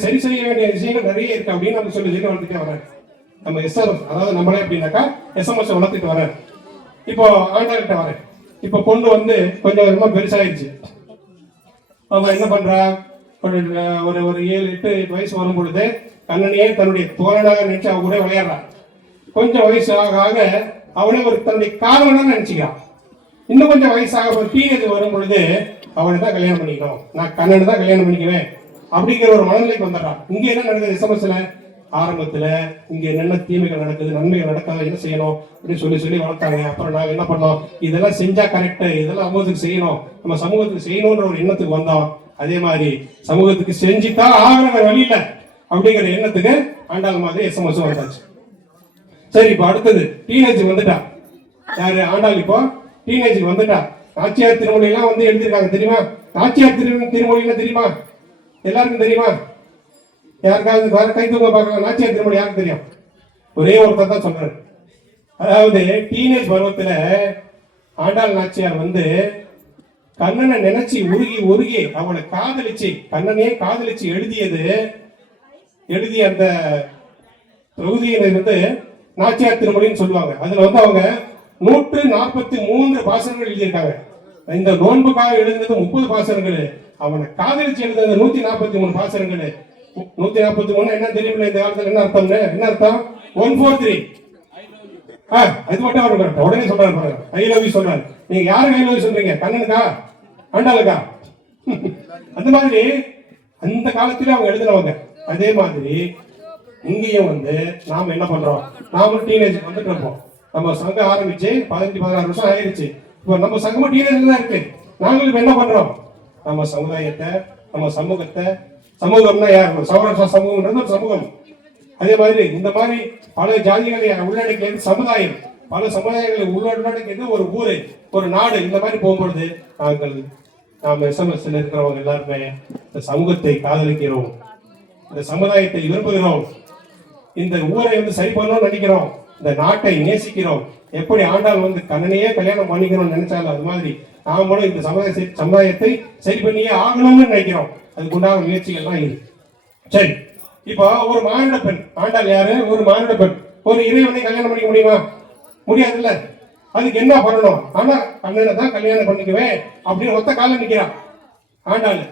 சரி செய்ய வேண்டிய விஷயங்கள் நிறைய இருக்கு அப்படின்னு நம்ம சொல்லி வளர்த்துட்டே வர்றாரு. நம்ம எஸ்எம்எஸ், அதாவது நம்மளே அப்படின்னாக்கா எஸ்எம்எஸ் வளர்த்துட்டு வர்றாரு. இப்போ ஆண்டாள்கிட்ட வரேன். இப்போ பொண்ணு வந்து கொஞ்சம் கொஞ்சமா பெருசாயிடுச்சு. அவன் என்ன பண்றா, ஒரு 7-8 வயசு வரும் பொழுது கண்ணனையே தன்னுடைய தோழனாக நினைச்சு அவ கூட விளையாடுறான். கொஞ்சம் வயசு ஆக ஆக அவனே ஒரு தன்னுடைய காதலனா நினைச்சுக்கிறான். இன்னும் கொஞ்சம் வயசாக ஒரு டீனேஜ் வரும் பொழுது அவனை தான் கல்யாணம் பண்ணிக்கணும், நான் கண்ணனை தான் கல்யாணம் பண்ணிக்குவேன் அப்படிங்கிற ஒரு மனநிலைக்கு வந்துடுறான். இங்க என்ன நடக்குது, எஸ்எம்எஸ்ல ஆரம்பத்துல இங்க என்னென்ன தீமைகள் நடக்குது, நன்மைகள் நடக்காத, என்ன செய்யணும் அப்படின்னு சொல்லி சொல்லி வளர்த்தாங்க. அப்புறம் நாங்க என்ன பண்ணோம், இதெல்லாம் செஞ்சா கரெக்ட், இதெல்லாம் சமூகத்துக்கு செய்யணும், நம்ம சமூகத்துக்கு செய்யணும்ன்ற ஒரு எண்ணத்துக்கு வந்தோம். அதே மாதிரி சமூகத்துக்கு செஞ்சுதான் ஆகிற வழி இல்லை அப்படிங்கிற எண்ணத்துக்கு ஆண்டாள் மாதிரி எஸ்எம்எஸ் வந்தாச்சு. சரி, இப்ப அடுத்தது டீனேஜ் வந்துட்டா. யாரு, ஆண்டாள் இப்போ டீனேஜுக்கு வந்துட்டா. நாச்சியார் திருமொழி எல்லாம் வந்து எழுதியிருக்காங்க தெரியுமா? நாச்சியார் திருமொழின்னா தெரியுமா? எல்லாருக்கும் தெரியுமா? யாருக்காவது வேற கை தூங்க பார்க்கலாம். நாச்சியார் திருமொழி யாருக்கு தெரியும்? ஒரே ஒருத்தர் தான் சொல்றாரு. அதாவது டீனேஜ் பருவத்துல ஆண்டாள் நாச்சியார் வந்து கண்ணனை நினைச்சு உருகி உருகி அவனை காதலிச்சு, கண்ணனையே காதலிச்சு எழுதிய அந்த தொகுதியினர் வந்து நாச்சியார் திருமொழின்னு சொல்லுவாங்க. அதுல வந்து அவங்க 143 பாசனங்கள் எழுதியிருக்காங்க. இந்த நோன்புக்காக எழுதினது 30 பாசனங்கள், அவனை காதலிச்சு எழுதுறது 143 பாசனங்கள். 143 என்ன தெரியுமில்ல இந்த காலத்துல என்ன அர்த்தம்? என்ன அர்த்தம்? 143. அது மட்டும் அவர் உடனே சொல்றாரு பாருங்க, ஐ லவ் யூ சொல்றாரு. நீங்க யாருக்கு ஐ லவ் யூ சொல்றீங்க? கண்ணனுக்கா, ஆண்டாளுக்கா? அந்த மாதிரி அந்த காலத்துல அவங்க எழுதினவங்க. அதே மாதிரி இங்கேயும் வந்து நாம என்ன பண்றோம், நாம டீனேஜ் வந்துட்டு இருப்போம். நம்ம சங்கம் ஆரம்பிச்சு 15-16 வருஷம் ஆயிடுச்சு. இப்போ நம்ம சங்கமும் டீனேஜ் தான் இருக்கு. நாங்களும் என்ன பண்றோம், நம்ம சமுதாயத்தை, நம்ம சமூகத்தை, சமூகம்னா யார், சௌராஷ்டிரா சமூகம்ன்றது ஒரு சமூகம். அதே மாதிரி இந்த மாதிரி பல ஜாதிகளை உள்ளடக்கியது சமுதாயம், பல சமுதாயங்களை உள்ளடக்கியது ஒரு ஊரு, ஒரு நாடு. இந்த மாதிரி போகும்பொழுது நாம் எஸ்எம்எஸ்ல இருக்கிறவங்க எல்லாருமே இந்த சமூகத்தை காதலிக்கிறோம், இந்த சமுதாயத்தை விரும்புகிறோம், இந்த ஊரை வந்து சரி பண்ணணும்னு நினைக்கிறோம், இந்த நாட்டை நேசிக்கிறோம். எப்படி ஆண்டாள் வந்து கண்ணனையே கல்யாணம் பண்ணிக்கணும்னு நினைச்சாலும் அது மாதிரி நாமளும் இந்த சமுதாயத்தை சரி பண்ணியே ஆகணும்னு நினைக்கிறோம். அதுக்குண்டான முயற்சிகள் தான் இது. சரி, இப்போ ஒரு மானிட பெண், ஆண்டாள் யாரு, ஒரு மானிட பெண், ஒரு இறைவனை கல்யாணம் பண்ணிக்க முடியுமா? முடியாதுல்ல. அதுக்கு என்ன பண்ணணும்? ஆனா கண்ணனை தான் கல்யாணம் பண்ணிக்குவேன் அப்படின்னு ஒத்த காலம் நிக்கிறான் ஆண்டாள்.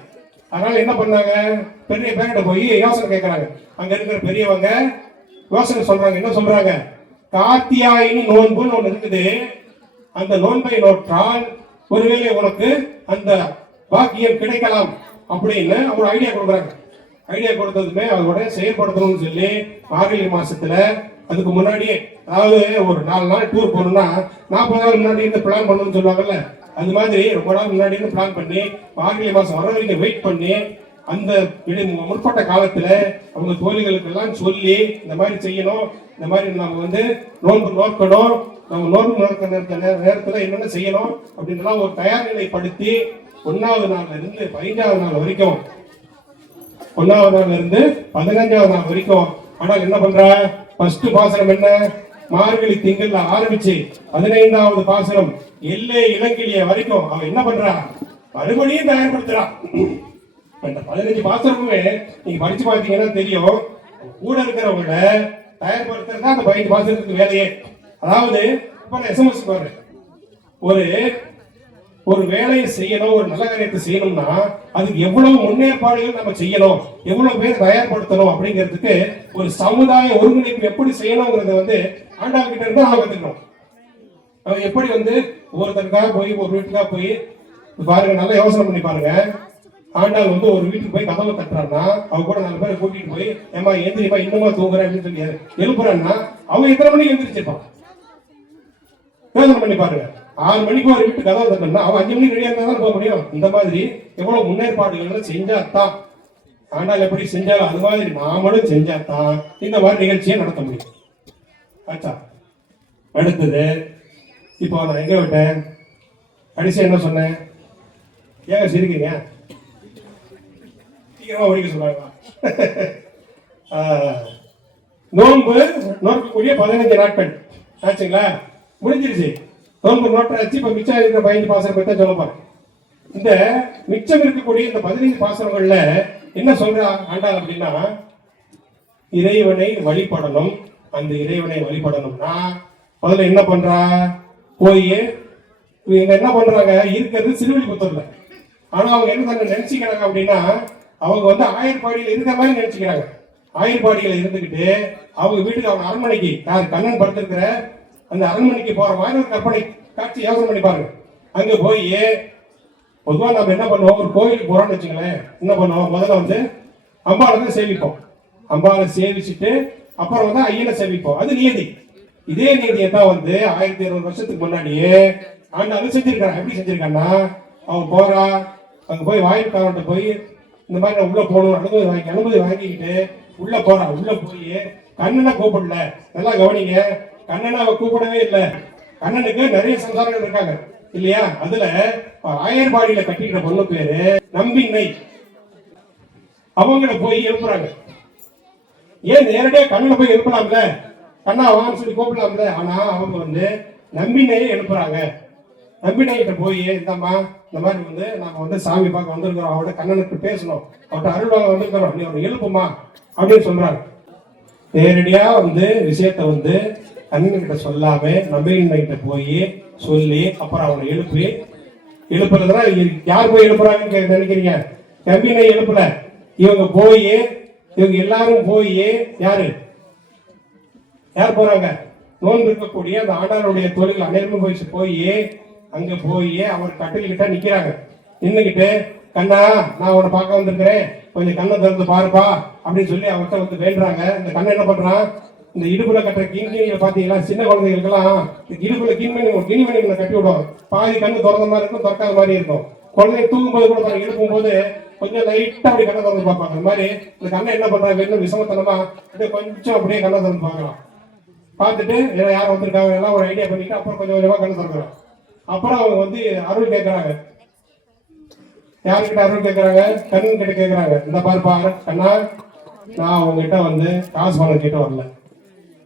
அதனால என்ன பண்ணாங்க, பெரிய பேர்கிட்ட போய் யோசனை கேட்கறாங்க. அங்க இருக்கிற பெரியவங்க யோசனை சொல்றாங்க. என்ன சொல்றாங்க, கார்த்தியாயினி நோன்புன்னு ஒண்ணு இருக்குது, அந்த நோன்பை நோற்றால் ஒருவேளை உனக்கு அந்த பாக்கியம் கிடைக்கலாம் அப்படின்னு ஒரு ஐடியா கொடுக்குறாங்க. ஐடியா கொடுத்ததுமே அதோட செயல்படுத்தணும்னு சொல்லி மார்கழி மாசத்துல அதுக்கு முன்னாடியே, அதாவது ஒரு 4 நாள் டூர் போகணும்னா 40 நாள் முன்னாடி இருந்து பிளான் பண்ணணும்னு சொல்லுவாங்கல்ல, அது மாதிரி ரொம்ப நாள் முன்னாடி பிளான் பண்ணி மார்கழி மாசம் வர வரைக்கும் வெயிட் பண்ணி அந்த முற்பட்ட காலத்துல அவங்க தோழிகளுக்கு எல்லாம் சொல்லி இந்த மாதிரி செய்யணும், இந்த மாதிரி நம்ம வந்து நோன்பு நோக்கணும், நம்ம நோன்பு நோக்க நேரத்துல என்னென்ன செய்யணும் அப்படின்லாம் ஒரு தயார் நிலைப்படுத்தி 1வது நாள்ல இருந்து 15வது நாள் வரைக்கும் 1வது நாள்ல இருந்து 15வது நாள் வரைக்கும். ஆனால் என்ன பண்ற, ஃபர்ஸ்ட் பாசனம் என்ன, மார்கழி திங்கள்ல ஆரம்பிச்சு 15வது பாசனம் எல்லை இளங்கிலிய வரைக்கும் அவன் என்ன பண்றா, மறுபடியும் தயார்படுத்துறான். இந்த 15 பாசனமுமே நீங்க படிச்சு பார்த்தீங்கன்னா தெரியும், கூட இருக்கிறவங்கள தயார்படுத்துறது தான் அந்த 15 பாசனத்துக்கு வேலையே. அதாவது இப்ப நான் எஸ்எம்எஸ் பாருங்க, ஒரு வேலையை செய்யணும், ஒரு நல்ல காரியத்தை செய்யணும்னா அதுக்கு எவ்வளவு முன்னேற்பாடுகள் நம்ம செய்யணும், எவ்வளவு பேர் தயார்படுத்தணும் அப்படிங்கிறதுக்கு ஒரு சமுதாய ஒருங்கிணைப்பு எப்படி செய்யணுங்கிறத வந்து ஆண்டாள் கிட்ட இருந்து அவங்க கத்துக்கணும். அவங்க எப்படி வந்து ஒருத்தருக்காக போய் ஒரு வீட்டுக்காக போய் பாருங்க, நல்லா யோசனை பண்ணி பாருங்க. ஆண்டாள் வந்து ஒரு வீட்டுக்கு போய் கதவை தட்டுறான்னா அவங்க கூட 4 பேரை கூட்டிட்டு போய் ஏமா எந்திரிப்பா இன்னுமா தூங்குறேன் அப்படின்னு சொல்லி எழுப்புறான்னா அவங்க எத்தனை மணிக்கு எந்திரிச்சிருப்பான் யோசனை பண்ணி பாருங்க. 6 மணிக்கு ஒரு வீட்டு கதவை தட்டணும்னா அவன் 5 மணிக்கு ரெடியா இருந்தா தான் போக முடியும். இந்த மாதிரி எவ்வளவு முன்னேற்பாடுகள் செஞ்சாத்தான், ஆண்டாள் எப்படி செஞ்சாலும் அது மாதிரி நாமளும் செஞ்சாத்தான் இந்த மாதிரி நிகழ்ச்சியை நடத்த முடியும். ஆச்சா, அடுத்தது இப்போ நான் எங்க விட்டேன், கடைசி என்ன சொன்னேன், ஏங்க சிரிக்கிறீங்க, சீக்கிரமா ஒழிக்க சொல்றாங்க. நோன்பு நோக்கக்கூடிய 15 நாட்கள் ஆச்சுங்களா, முடிஞ்சிருச்சு. நோன்பு நோட்டாச்சு. இப்ப மிச்சம் இருக்கிற 15 பாசனம் பத்தி சொல்ல போறேன். இந்த மிச்சம் இருக்கக்கூடிய இந்த 15 பாசனங்கள்ல என்ன சொல்ற ஆண்டாள் அப்படின்னா, இறைவனை வழிபடணும். அந்த இறைவனை வழிபடணும்னா முதல்ல என்ன பண்றா, போய் இவங்க என்ன பண்றாங்க, இருக்கிறது சிறுவில்லிபுத்தூர்ல. ஆனா அவங்க என்ன நினைச்சுக்கிறாங்க அப்படின்னா, அவங்க வந்து ஆயர்பாடியில் இருக்கிற மாதிரி நினைச்சுக்கிறாங்க. ஆயர்பாடியில இருந்துகிட்டு அவங்க வீட்டுக்கு, அவங்க அரண்மனைக்கு, யார் கண்ணன் படுத்திருக்கிற அந்த அரண்மனைக்கு போற மாதிரி ஒரு கற்பனை காட்சி யோசனை பண்ணி பாருங்க. அங்க போய் பொதுவா நம்ம என்ன பண்ணுவோம், ஒரு கோயிலுக்கு போறோம்னு வச்சுங்களேன், என்ன பண்ணுவோம், முதல்ல வந்து அம்பாவை தான் சேவிப்போம். அம்பாவை சேவிச்சுட்டு அப்புறம் வந்து ஐயனை சேவிப்போம். அது நியதி. இதே நியதியை தான் வந்து 1200 வருஷத்துக்கு முன்னாடியே ஆண்டாலும் செஞ்சிருக்காங்க. எப்படி செஞ்சிருக்காங்கன்னா, அவன் போறா, அங்க போய் வாயில்காரன்ட்ட போய் இந்த மாதிரி நான் உள்ள போகணும் அனுமதி வாங்கிக்கிட்டு உள்ள போறா. உள்ள போய் கண்ணனை கூப்பிடல, நல்லா கவனிங்க, கண்ணனை அவ கூப்பிடவே இல்லை. கண்ணனுக்கு நிறைய சம்சாரங்கள் இருக்காங்க இல்லையா, அதுல ஆயர்பாடியில கட்டிக்கிற பொண்ணு பேரு நம்பின்னை. அவங்கள போய் எழுப்புறாங்க. ஏன் நேரடியா கண்ணனை போய் எழுப்பலாம்ல, கண்ணா வான்னு சொல்லி கூப்பிடலாம்ல. ஆனா அவங்க வந்து நம்பின்னையே எழுப்புறாங்க. நம்பின்னைகிட்ட போய், இந்தம்மா இந்த மாதிரி வந்து நாம வந்து சாமி பார்க்க வந்திருக்கிறோம், அவட கண்ணனுக்கு பேசணும், அவட்ட அருள் வாங்க வந்திருக்கிறோம், நீ அவனை எழுப்புமா அப்படின்னு சொல்றாங்க. நேரடியா வந்து விஷயத்த வந்து கண்ணன்கிட்ட சொல்லாம நம்பின்னைகிட்ட போய் சொல்லி அப்புறம் அவனை எழுப்புறதுனா யார் போய் எழுப்புறாங்கன்னு நினைக்கிறீங்க, நம்பின்னை எழுப்பல. இவங்க போய், இவங்க எல்லாரும் போய், யார் போறாங்க, நோன்பு இருக்கக்கூடிய அந்த ஆண்டாளுடைய தொழில் அனைவரும் போய் அங்க போய் அவர் கட்டில்கிட்ட நிக்கிறாங்க. நின்னுகிட்டு, கண்ணா நான் உன்னை பார்க்க வந்திருக்கிறேன், கொஞ்சம் கண்ணை திறந்து பாருப்பா அப்படின்னு சொல்லி அவர்கிட்ட வந்து வேண்டுறாங்க. இந்த கண்ணை என்ன பண்றான், இந்த இடுப்புல கட்டுற கிண்ணிகளை பாத்தீங்களா, சின்ன குழந்தைகளுக்கெல்லாம் இடுப்புல கிணிமணி கட்டி விடும். பாதி கண்ணு திறந்த மாதிரி இருக்கும், திறக்காத மாதிரி இருக்கும். குழந்தை தூங்கும் போது கூட பாருங்க, எழுப்பும் போது கொஞ்சம் லைட்டா அப்படி கண்ணை திறந்து பார்ப்பாங்க. அந்த மாதிரி இந்த கண்ணை என்ன பண்றாங்க, இன்னும் விஷமத்தனமா கொஞ்சம் அப்படியே கண்ணை திறந்து பார்க்கலாம். பார்த்துட்டு யார் வந்திருக்காங்க எல்லாம் ஒரு ஐடியா பண்ணிட்டு அப்புறம் கொஞ்சம் கொஞ்சமா கண்ணு திறக்கிறாங்க. அப்புறம் அவங்க வந்து அருள் கேட்கறாங்க. யாருக்கிட்ட அருள் கேட்கறாங்க, கண்ணன் கிட்ட கேட்கறாங்க. இந்த பாரு கண்ணா, நான் உங்ககிட்ட வந்து காசு பணம் கேட்டு வரல,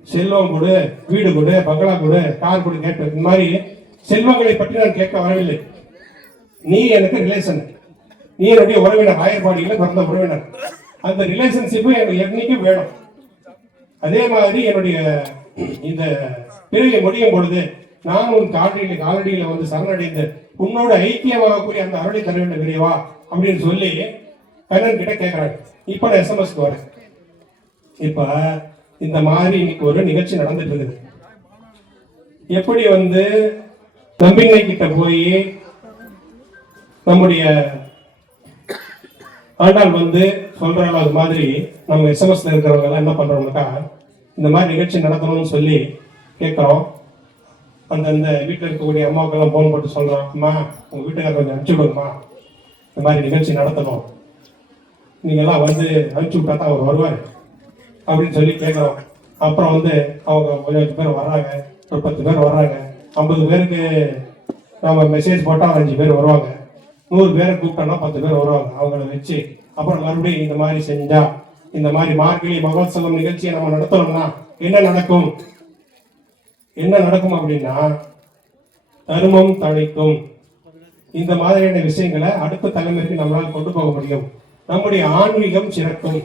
செல்வம் கொடு, வீடு கொடு, பங்களா கொடு, கார் கொடு கேட்டு, இந்த மாதிரி செல்வங்களை பற்றி நான் கேட்க வரவில்லை. நீ எனக்கு ரிலேஷன், நீ என்னுடைய உறவினர், ஆயர்பாடியில பிறந்த உறவினர். அந்த ரிலேஷன்ஷிப்பு எனக்கு என்னைக்கும் வேணும். அதே மாதிரி என்னுடைய இந்த பிறவி முடியும் பொழுது நான் உன் காலடியில வந்து சரணடைந்து உன்னோட ஐக்கியமாகக்கூடிய அந்த அருளை தர வேண்டும் விரைவா அப்படின்னு சொல்லி கண்ணன் கிட்ட கேட்கிறாங்க. இப்ப நான் எஸ்எம்எஸ்க்கு வரேன். இப்ப இந்த மாதிரி இன்னைக்கு ஒரு நிகழ்ச்சி நடந்துட்டு இருக்குது. எப்படி வந்து நம்பிக்கை கிட்ட போய் நம்முடைய ஆண்டாள் வந்து சொல்றாங்க, அது மாதிரி நம்ம எஸ்எம்எஸ்ல இருக்கிறவங்க எல்லாம் என்ன பண்றோம்னாக்கா, இந்த மாதிரி நிகழ்ச்சி நடத்தணும்னு சொல்லி கேட்கிறோம். அந்தந்த வீட்டில் இருக்கக்கூடிய அம்மாவுக்கெல்லாம் ஃபோன் போட்டு சொல்கிறோம், அம்மா உங்கள் வீட்டுக்கார கொஞ்சம் அனுப்பிச்சி விடுங்கம்மா, இந்த மாதிரி நிகழ்ச்சி நடத்தணும், நீங்கள்லாம் வந்து அனுப்பிச்சி விட்டா தான் அவர் வருவார் அப்படின்னு சொல்லி கேட்குறோம். அப்புறம் வந்து அவங்க கொஞ்சம் பேர் வர்றாங்க, ஒரு 10 பேர் வர்றாங்க, 50 பேருக்கு நம்ம மெசேஜ் போட்டால் 5 பேர் வருவாங்க, 100 பேரை கூப்பிட்டோம்னா 10 பேர் வருவாங்க. அவங்கள வச்சு அப்புறம் மறுபடியும் இந்த மாதிரி செஞ்சா, இந்த மாதிரி மார்கழி மகோத்சவம் நிகழ்ச்சியை நம்ம நடத்தணும்னா என்ன நடக்கும் அப்படின்னா தர்மம் தழைக்கும். இந்த மாதிரியான விஷயங்களை அடுத்த தலைமுறைக்கு நம்மளால் கொண்டு போக முடியும். நம்முடைய ஆன்மீகம் சிறக்கும்,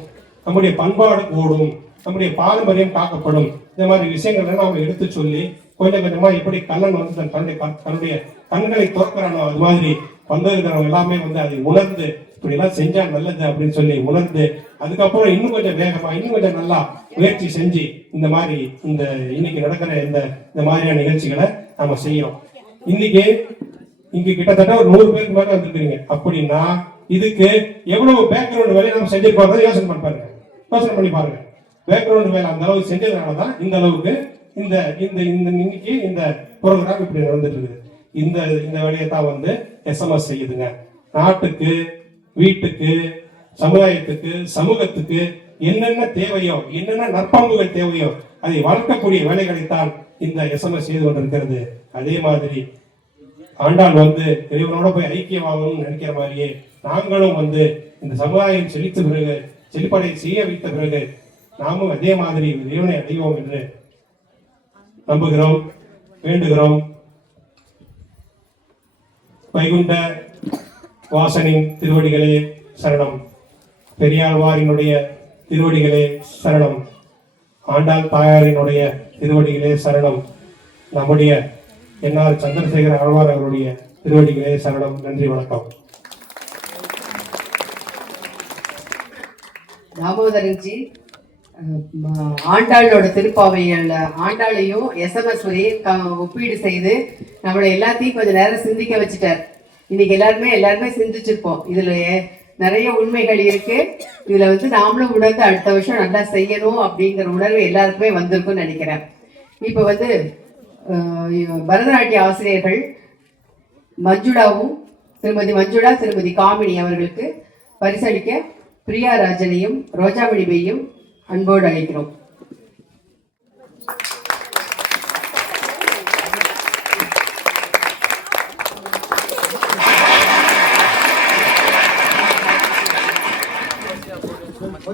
நம்முடைய பண்பாடு கூடும், நம்முடைய பாரம்பரியம் காக்கப்படும். இந்த மாதிரி விஷயங்களை நாம எடுத்து சொல்லி கொஞ்சம் கொஞ்சமா எப்படி கண்ணன் வந்து தன்னுடைய கண்களை துறக்கிறானோ அது மாதிரி வந்திருக்கிறவங்க எல்லாமே வந்து அதை உணர்ந்து இப்படி எல்லாம் செஞ்சா நல்லது அப்படின்னு சொல்லி உணர்ந்து அதுக்கப்புறம் இன்னும் கொஞ்சம் வேகமா இன்னும் கொஞ்சம் நல்லா முயற்சி செஞ்சு இந்த மாதிரி இந்த இன்னைக்கு நடக்கிற இந்த மாதிரியான நிகழ்ச்சிகளை நம்ம செய்யறோம். இன்னைக்கு இங்க கிட்டத்தட்ட ஒரு 100 பேருக்கு மேல வந்துருக்கீங்க அப்படின்னா இதுக்கு எவ்வளவு பேக்ரவுண்ட் வேலையை நம்ம செஞ்சிருக்கோம் யோசனை பண்ணி பாருங்க. பேக்ரவுண்ட் வேலை அந்த அளவுக்கு செஞ்சதுனாலதான் இந்த அளவுக்கு இந்த இன்னைக்கு இந்த ப்ரோக்ராம் இப்படி நடந்துட்டு இருக்குது. இந்த வேலையை தான் வந்து எஸ்எம்எஸ் செய்யுதுங்க. நாட்டுக்கு, வீட்டுக்கு, சமுதாயத்துக்கு, சமூகத்துக்கு என்னென்ன தேவையோ, என்னென்ன நற்பண்புகள் தேவையோ அதை வளர்க்கக்கூடிய வேலைகளைத்தான் இந்த எஸ்எம்எஸ் செய்து கொண்டிருக்கிறது. அதே மாதிரி ஆண்டாள் வந்து இறைவனோட போய் ஐக்கியமாகணும்னு நினைக்கிற மாதிரியே நாங்களும் வந்து இந்த சமுதாயம் செழித்த பிறகு, செழிப்படை செய்ய வைத்த பிறகு நாமும் அதே மாதிரி இறைவனை அடைவோம் என்று நம்புகிறோம், வேண்டுகிறோம். வைகுண்ட வாசனின் திருவடிகளே சரணம், பெரியாழ்வாரினுடைய திருவடிகளே சரணம், ஆண்டாள் தாயாரினுடைய திருவடிகளே சரணம், நம்முடைய என்ஆர் சந்திரசேகர ஆழ்வார் அவருடைய திருவடிகளே சரணம். நன்றி, வணக்கம். தாமோதரன்ஜி ஆண்டாளோட திருப்பாவைகள்ல ஆண்டாளையும் எஸ்எம்எஸ் வரையும் ஒப்பீடு செய்து நம்மளை எல்லாத்தையும் கொஞ்சம் நேரம் சிந்திக்க வச்சுட்டார். இன்னைக்கு எல்லாருமே சிந்திச்சிருப்போம். இதுல நிறைய உண்மைகள் இருக்கு. இதுல வந்து நாமளும் உணர்ந்து அடுத்த வருஷம் நல்லா செய்யணும் அப்படிங்கிற உணர்வு எல்லாருக்குமே வந்திருக்கும்னு நினைக்கிறேன். இப்ப வந்து பரதநாட்டிய ஆசிரியர்கள் திருமதி மஞ்சுளா, திருமதி காமினி அவர்களுக்கு பரிசளிக்க பிரியா ராஜனையும் ரோஜாமணி பையும் அன்போடு அழைக்கிறோம்.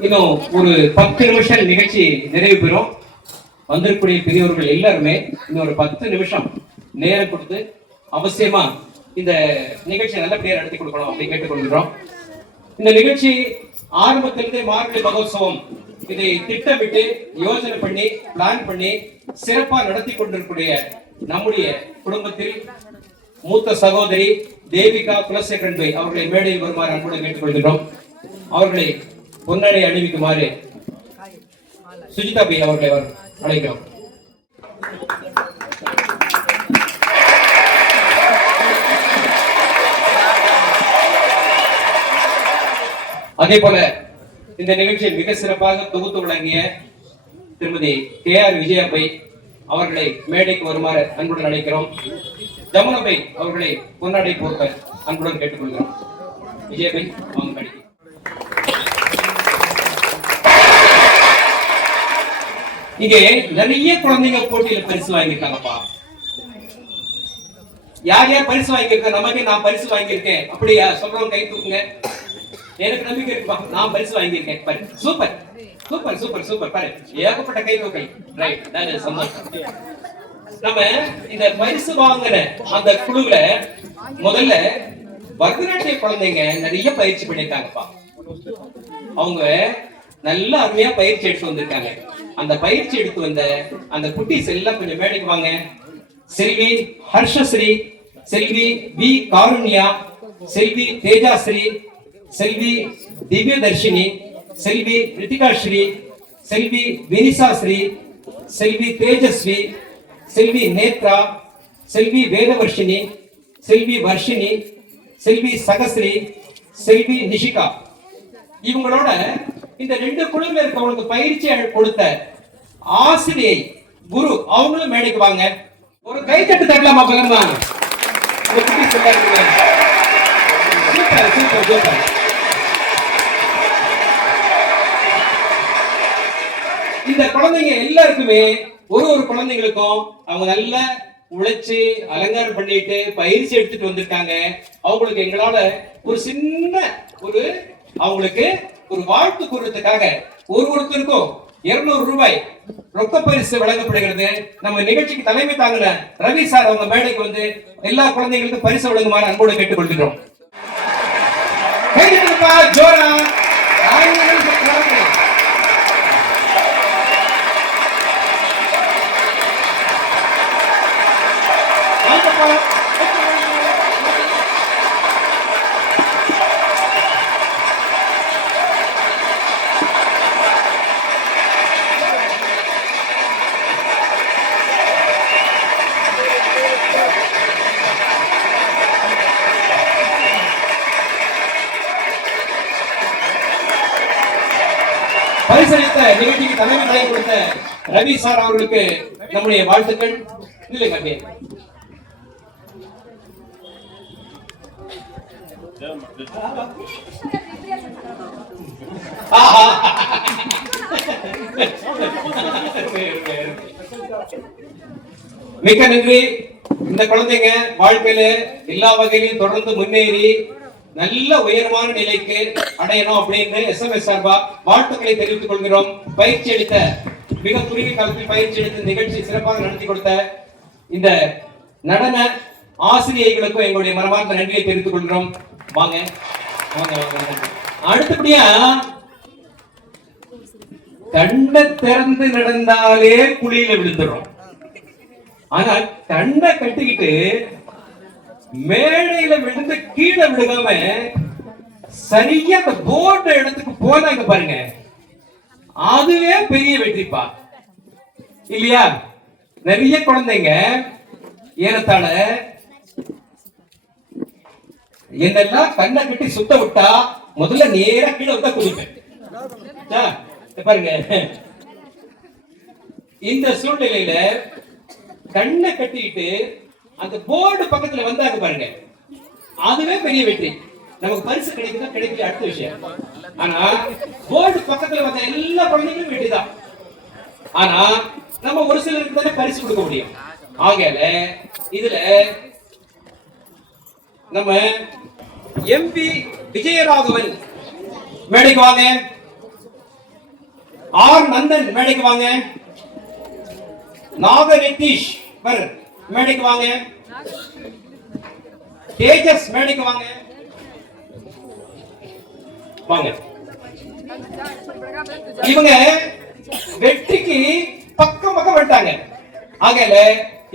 இன்னும் ஒரு 10 நிமிஷம் நிகழ்ச்சி நிறைவு பெறும். வந்திருக்கக்கூடிய பெரியவர்கள் எல்லாருமே இன்னும் ஒரு 10 நிமிஷம் நேரம் கொடுத்து அவசியமா இந்த நிகழ்ச்சி நல்லபடியா நடத்தி கொடுக்கணும் அப்படின்னு கேட்டுக்கொள்கிறோம். இந்த நிகழ்ச்சி ஆரம்பத்திலிருந்தே மார்கழி மகோத்சவம் இதை திட்டமிட்டு யோசனை பண்ணி பிளான் பண்ணி சிறப்பா நடத்தி கொண்டிருக்கூடிய நம்முடைய குடும்பத்தில் மூத்த சகோதரி தேவிகா குலசேகரன் பை அவர்களை மேடையில் வருமாறு அன்புடன் கேட்டுக்கொள்கிறோம். அவர்களை பொன்னடை அணிவிக்குமாறு சுஜிதா பை அவர்களை அழைக்கிறோம். அதே போல இந்த நிகழ்ச்சியை மிக சிறப்பாக தொகுத்து வழங்கிய திருமதி KR விஜயாபை அவர்களை மேடைக்கு வருமாறு அன்புடன் அழைக்கிறோம். ஜமுனாபை அவர்களை பொன்னாடை போர்க்க அன்புடன் கேட்டுக்கொள்கிறோம். விஜயாபை அவங்க மேடைக்கு. இங்கே நிறைய குழந்தைங்க போட்டியில பரிசு வாங்கியிருக்காங்கப்பா. யார் பரிசு வாங்கியிருக்க? நமக்கு நான் பரிசு வாங்கியிருக்கேன் அப்படியா சொல்றவங்க கை தூக்குங்க. எனக்கு நம்பிக்கை இருக்குப்பா, நான் பரிசு வாங்கியிருக்கேன். பாரு, சூப்பர் சூப்பர் சூப்பர் சூப்பர். பாரு, ஏகப்பட்ட கை தூக்கல். ரைட், நான் சந்தோஷம். நம்ம இந்த பரிசு வாங்கின அந்த குழுவுல முதல்ல பரதநாட்டிய குழந்தைங்க நிறைய பயிற்சி பண்ணிருக்காங்கப்பா. அவங்க நல்ல அருமையா பயிற்சி எடுத்து வந்திருக்காங்க. அந்த பயிற்சி எடுத்து வந்த அந்த குட்டீஸ் எல்லாம் கொஞ்சம் மேடைக்கு வாங்க. செல்வி ஹர்ஷஸ்ரீ, செல்வி வி காருண்யா, செல்வி தேஜாஸ்ரீ, செல்வி திவ்யதர்ஷினி, செல்வி ரித்திகா ஸ்ரீ, செல்வி வினிசா ஸ்ரீ, செல்வி தேஜஸ்வி, செல்வி நேத்ரா, செல்வி வேதவர்ஷினி, செல்வி வர்ஷினி, செல்வி சகஸ்ரீ, செல்வி நிஷிகா. இவங்களோட இந்த 2 குழுவில் இருக்கவங்களுக்கு பயிற்சி கொடுத்த ஆசிரியை குரு அவங்களும் மேடைக்கு வாங்க. ஒரு கை தட்டு தட்டலாமா பகம்மா? Super super super. இந்த குழந்தைங்க எல்லாருக்குமே ஒரு குழந்தைங்களுக்கும் அவங்க நல்ல உழைச்சு அலங்காரம் பண்ணிட்டு பயிற்சி எடுத்துட்டு வந்திருக்காங்க. அவங்களுக்கு எங்களால ஒரு சின்ன அவங்களுக்கு ஒரு வாழ்த்து கூறுறதுக்காக ஒருத்தருக்கும் 200 ரூபாய் ரொக்க பரிசு வழங்கப்படுகிறது. நம்ம நிகழ்ச்சிக்கு தலைமை தாங்கின ரவி சார் அவங்க மேடைக்கு வந்து எல்லா குழந்தைகளுக்கும் பரிசு வழங்குமாறு அன்போடு கேட்டுக்கொள்கிறோம். ஜோரா பரிசளித்த நிகழ்ச்சிக்கு தலைமை தாங்கி கொடுத்த ரவி சார் அவர்களுக்கு நம்முடைய வாழ்த்துக்கள். இல்லைங்க மிக்க நன்றி. இந்த குழந்தைங்க வாழ்க்கையில எல்லா வகையிலும் தொடர்ந்து முன்னேறி நல்ல உயர்வான நிலைக்கு அடையணும் அப்படின்னு SMS சார்பா வாழ்த்துக்களை தெரிவித்துக் கொள்கிறோம். பயிற்சி அளித்த மிக குறுகிய காலத்தில் பயிற்சி அளித்த நிகழ்ச்சி சிறப்பாக நடத்தி கொடுத்த இந்த நடன ஆசிரியர்களுக்கும் எங்களுடைய மனமார்ந்த நன்றியை தெரிவித்துக் கொள்கிறோம். வாங்க அடுத்தபடியா கண்ணை திறந்து நடந்தாலே குழியில விழுந்துடும். ஆனா கண்ணை கட்டிக்கிட்டு மேடையில விழுந்து கீழே விழுகாம சரியா அந்த போர்டு இடத்துக்கு போனாங்க பாருங்க, அதுவே பெரிய வெற்றிப்பா இல்லையா? நிறைய குழந்தைங்க ஏறத்தாழ என்னெல்லாம் கண்ணை கட்டி சுத்த விட்டா முதல்ல நேரா கீழே வந்தா குதிப்பேன். பாருங்க இந்த சூழ்நிலையில கண்ணை கட்டிட்டு அந்த போர்டு பக்கத்துல வந்தாங்க பாருங்க, அதுவே பெரிய வெற்றி. நமக்கு பரிசு கிடைக்குதா கிடைக்கல அடுத்த விஷயம். ஆனா போர்டு பக்கத்துல வந்த எல்லா குழந்தைகளும் வெற்றிதான். ஆனா நம்ம ஒரு சிலருக்கு தானே பரிசு கொடுக்க முடியும். ஆகையால இதுல நம்ம MP விஜயராகவன் மேடைக்கு வாங்க, R நந்தன் மேடைக்கு வாங்க, நாகரித்தீஷ் மேடைக்கு வாங்க, தேஜஸ் மேடைக்கு வாங்க வாங்க. இவங்க வெற்றிக்கு பக்கம் வந்துட்டாங்க. ஆகையில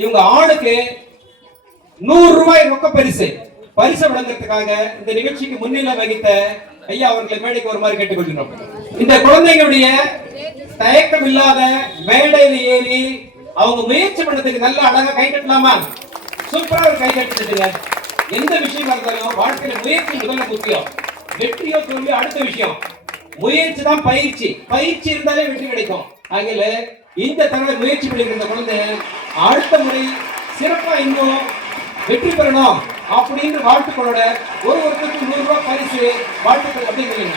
இவங்க ஆளுக்கு 100 ரூபாய் ரொக்க பரிசு வழங்குறதுக்காக இந்த நிகழ்ச்சிக்கு முன்னிலை வகித்த ஐயா அவர்களை மேடைக்கு வருமாறு கேட்டுக்கொள்கிறோம். இந்த குழந்தைகளுடைய தயக்கம் இல்லாத மேடையில் ஏறி அவங்க முயற்சி பண்ணதுக்கு நல்ல அழகா கை கட்டலாமா? சூப்பரா ஒரு கை கட்டுங்க. எந்த விஷயமா இருந்தாலும் வாழ்க்கையில முயற்சி முதல்ல முக்கியம். வெற்றியோ தோல்வியோ அடுத்த விஷயம். முயற்சி தான் பயிற்சி இருந்தாலே வெற்றி கிடைக்கும். ஆகையில இந்த தடவை முயற்சி பண்ணிருந்த குழந்தை அடுத்த முறை சிறப்பா இன்னும் வெற்றி பெறணும் அப்படின்னு வாழ்த்துக்களோட ஒருத்தருக்கு 100 ரூபாய் பரிசு வாழ்த்துக்கள் அப்படிங்கிறீங்க.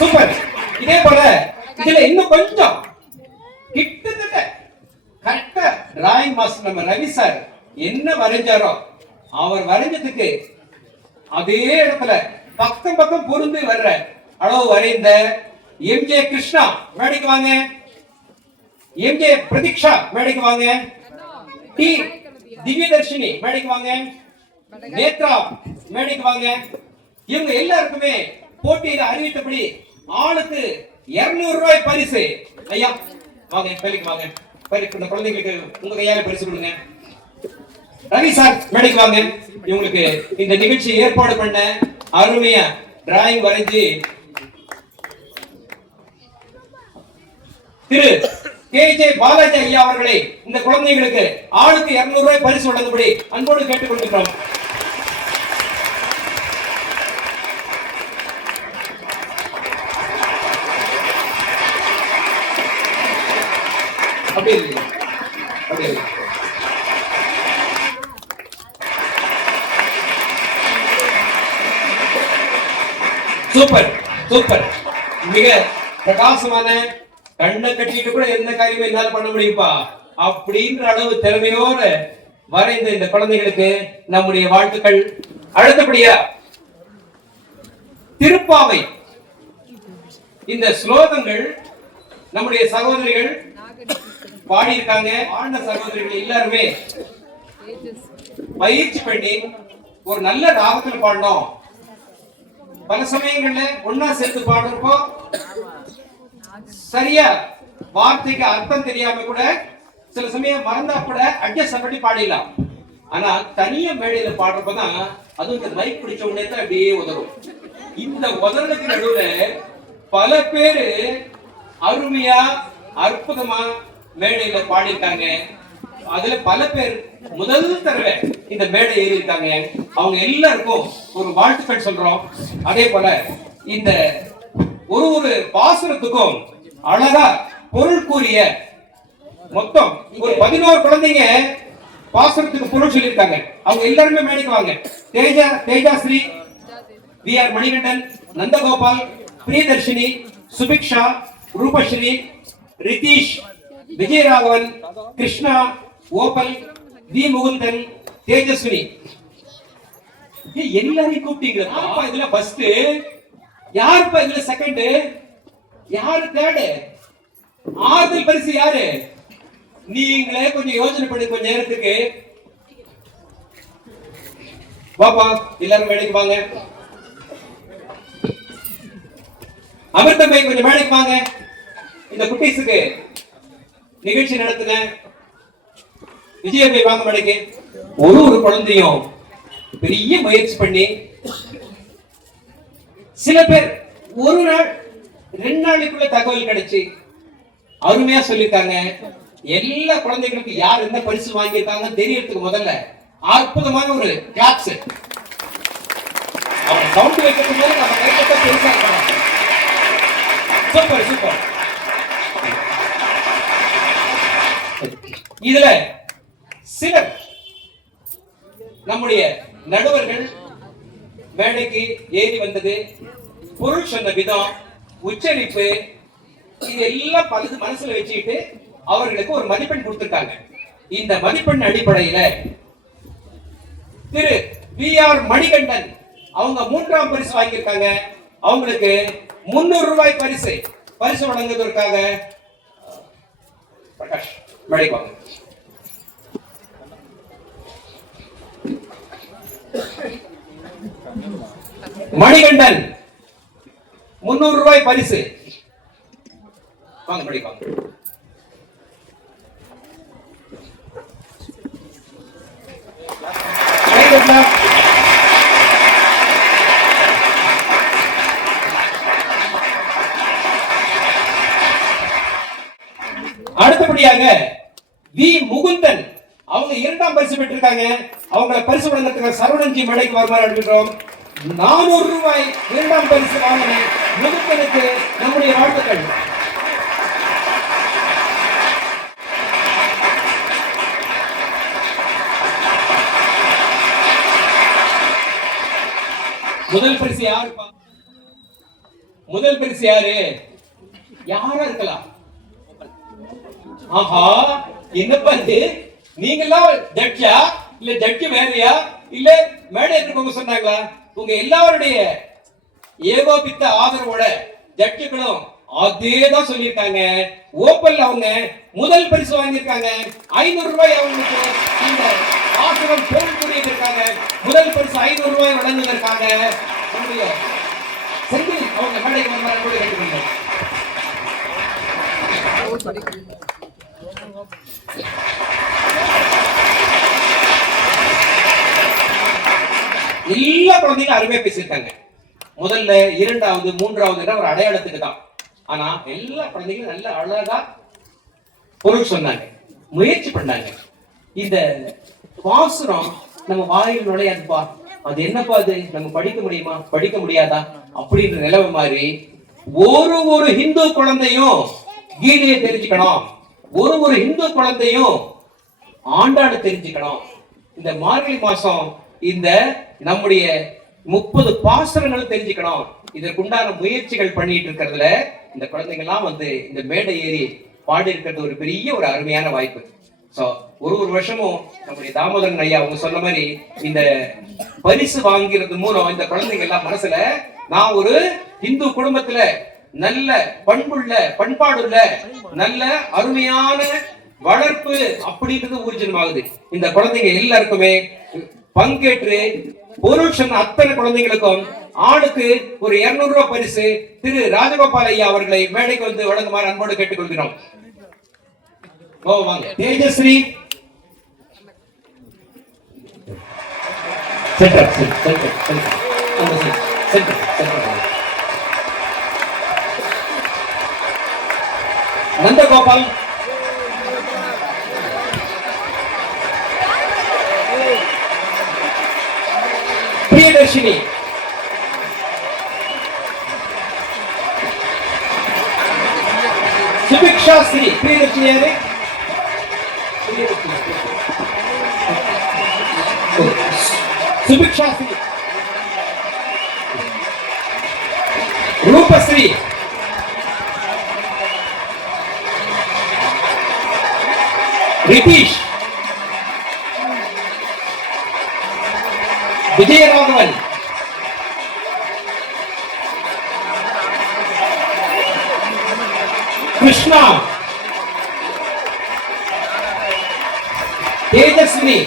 சூப்பர். இதே போல இதுல இன்னும் கொஞ்சம் கிட்டத்தட்ட கரெக்டா டிராயிங் மாஸ்டர் நம்ம ரவி சார் என்ன வரைஞ்சாரோ அவர் வரைஞ்சதுக்கு அதே இடத்துல பக்கம் பொருந்து வர்ற அளவு வரைந்த MJ கிருஷ்ணா மேடைக்கு வாங்க, MJ பிரதீக்ஷா மேடைக்கு வாங்க, டி திவ்யதர்ஷினி மேடைக்கு வாங்க, நேத்ரா மேடைக்கு வாங்க. இவங்க எல்லாருக்குமே போட்டியில அறிவித்தபடி ஆளுக்கு 200 ரூபாய் பரிசு. ஐயா வாங்க பள்ளிக்கு வாங்க, இந்த குழந்தைங்களுக்கு உங்க கையால பரிசு கொடுங்க. ரவி சார் மேடைக்கு வாங்க. இவங்களுக்கு இந்த நிகழ்ச்சி ஏற்பாடு பண்ண அருமையா டிராயிங் வரைஞ்சி திரு KJ பாலாஜி ஐயா அவர்களை இந்த குழந்தைகளுக்கு ஆளுக்கு 200 ரூபாய் பரிசு வழங்கும்படி அன்போடு கேட்டுக்கொள்கிறோம். Super super. மிக பிரகாசமான, கண்ணை கட்டிட்டு கூட எந்த காரியமும் என்னால பண்ண முடியும்பா அப்படின்ற அளவு திறமையோடு வரைந்த இந்த குழந்தைகளுக்கு நம்முடைய வாழ்த்துக்கள். அடுத்தபடியா திருப்பாவை. இந்த ஸ்லோகங்கள் நம்முடைய சகோதரிகள் பாடியிருக்காங்க. ஆண்ட சகோதரிகள் எல்லாருமே பயிற்சி பண்ணி ஒரு நல்ல ராகத்தில் பாடணும். பல சமயங்கள்ல ஒன்னா சேர்த்து பாடுறப்போ சரியா வார்த்தைக்கு அர்த்தம் தெரியாம கூட சில சமயம் மறந்தா கூட அட்ஜஸ்ட் பண்ணி பாடிடலாம். ஆனா தனியா மேடையில பாடுறப்பதான் அதுவும் இந்த மைக் பிடிச்ச உடனே தான் அப்படியே உதவும். இந்த உதறதுக்கு நடுவுல பல பேரு அருமையா அற்புதமா மேடையில பாடியிருக்காங்க. அதுல பல பேர் முதல் தடவை இந்த மேடை ஏறி இருக்காங்க. அவங்க எல்லாருக்கும் ஒரு வாழ்த்துக்கள் சொல்றோம். அதே போல இந்த ஒரு பாசுரத்துக்கும் அழகா பொருள் கூறிய மொத்தம் ஒரு 11 குழந்தைங்க பாசுரத்துக்கு பொருள் சொல்லியிருக்காங்க. அவங்க எல்லாருமே மேடைக்கு வாங்க. Tejashree, VR Manikandan, Nandagopal, Priyadarshini, Subiksha, Roopashree, Ritheesh, Vijayaraghavan, Krishna, Opal, V Mukundan, Tejaswini. எல்லாரையும் கூப்பிட்டீங்களா? இதுல ஃபர்ஸ்ட் யாருப்பா? இதுல செகண்ட் யாரு? தேர்டு ஆறுதல் பரிசு யாரு? நீங்களே கொஞ்சம் யோசனை பண்ணி கொஞ்ச நேரத்துக்கு வாப்பா, எல்லாரும் மேடைக்கு வாங்க. அமிர்தம்பை கொஞ்சம் மேடைக்கு வாங்க. இந்த குட்டீஸுக்கு நிகழ்ச்சி நடத்துன விஜயபை வாங்க மேடைக்கு. ஒரு குழந்தையும் பெரிய முயற்சி பண்ணி சில பேர் ஒரு நாள் 2 நாளுக்குள்ள தகவல் கிடைச்சு அருமையா சொல்லிருக்காங்க. எல்லா குழந்தைகளுக்கும் யார் எந்த பரிசு வாங்கியிருக்காங்க தெரியறதுக்கு முதல்ல அற்புதமான ஒரு கிளாப்ஸ். அவங்க சவுண்ட் வைக்கிறதுக்கு போது நம்ம கைப்பற்ற பெருசா இருக்கலாம். Super super. இதுல சிலர் நம்முடைய நடுவர்கள் மேடைக்கு ஏறி வந்தது, பொருள் சொன்ன விதம், உச்சரிப்பு, இதெல்லாம் பலது மனசுல வச்சுக்கிட்டு அவர்களுக்கு ஒரு மதிப்பெண் கொடுத்திருக்காங்க. இந்த மதிப்பெண் அடிப்படையில திரு VR மணிகண்டன் அவங்க 3ஆம் பரிசு வாங்கியிருக்காங்க. அவங்களுக்கு 300 ரூபாய் பரிசு வழங்குவதற்காக பிரகாஷ் மேடைக்கு வாங்க. மணிகண்டன் 300 ரூபாய் பரிசு வாங்க. மேடைக்கு வாங்க. அடுத்தபடியாக வி முகுந்தன் அவங்க 2ஆம் பரிசு பெற்றிருக்காங்க. அவங்க பரிசு வழங்குறதுக்கு சரவணன்ஜி மேடைக்கு வருமாறு அனுப்பிக்கிறோம். 400 ரூபாய் 2ஆம் பரிசு வாங்கின முகுந்தனுக்கு நம்முடைய வாழ்த்துக்கள். முதல் பரிசு யாருப்பா? முதல் பரிசு யாரு? யாரா இருக்கலாம்? ஆஹா, என்னப்பா இது? நீங்கெல்லாம் ஜட்ஜா இல்ல ஜட்ஜ் வேறையா இல்ல மேடை இருக்கவங்க சொன்னாங்களா? உங்க எல்லாருடைய ஏகோபித்த ஆதரவோட ஜட்ஜுகளும் அதேதான் சொல்லியிருக்காங்க. ஓப்பல் அவங்க முதல் பரிசு வாங்கியிருக்காங்க. 500 ரூபாய் அவங்களுக்கு இந்த ஆசிரம் பொருள் புரியிருக்காங்க. முதல் பரிசு 500 ரூபாய் வழங்குவதற்காக நம்முடைய செந்தில் அவங்க மேடைக்கு வருமாறு கூட கேட்டுக்கொண்டோம். எல்லா குழந்தைகளும் அருமையா பேசியிருக்காங்க. முதல்ல 2வது 3வது ஒரு அடையாளத்துக்கு தான். ஆனா எல்லா குழந்தைகளும் நல்ல அழகா பொருள் சொன்னாங்க, முயற்சி பண்ணாங்க. இந்த பாசுரம் நம்ம வாயில் நுழையாதுப்பா, அது என்னப்பா அது, நம்ம படிக்க முடியுமா, படிக்க முடியாதா அப்படின்ற நிலைமை மாதிரி ஒரு ஹிந்து குழந்தையும் கீதையை தெரிஞ்சுக்கணும், ஒரு ஹிந்து குழந்தையும் ஆண்டாடு தெரிஞ்சுக்கணும். இந்த மார்கழி மாசம் இந்த நம்முடைய 30 பாசுரங்கள் தெரிஞ்சுக்கணும். இதற்குண்டான முயற்சிகள் பண்ணிட்டு இருக்கிறதுல இந்த குழந்தைங்க எல்லாம் வந்து இந்த மேடை ஏறி பாடி இருக்கிறது ஒரு பெரிய ஒரு அருமையான வாய்ப்பு. சோ ஒரு வருஷமும் நம்முடைய தாமோதரன் ஐயா அவங்க சொன்ன மாதிரி இந்த பரிசு வாங்கிறது மூலம் இந்த குழந்தைங்க எல்லாம் மனசுல நான் ஒரு இந்து குடும்பத்துல நல்ல பண்புள்ள பண்பாடுள்ள நல்ல அருமையான வளர்ப்பு அப்படின்றது ஊர்ஜிதமாகுது. இந்த குழந்தைங்க எல்லாருக்குமே பங்கேற்று பொருள் சொன்ன அத்தனை குழந்தைங்களுக்கும் ஆளுக்கு ஒரு 200 ரூபாய் பரிசு திரு ராஜகோபால் ஐயா அவர்களை மேடைக்கு வந்து வழங்குமாறு அன்போடு கேட்டுக்கொள்கிறோம். தேஜஸ்ரீ நந்தகோபால், பிரியதர்ஷினி, சுபிக்ஷா ஸ்ரீ. பிரியதர்ஷினி யாரு? சுபிக்ஷா ஸ்ரீ, ரூபஸ்ரீ, ரிதீஷ், விஜயராகவன், கிருஷ்ணா, தேஜஸ்வினி,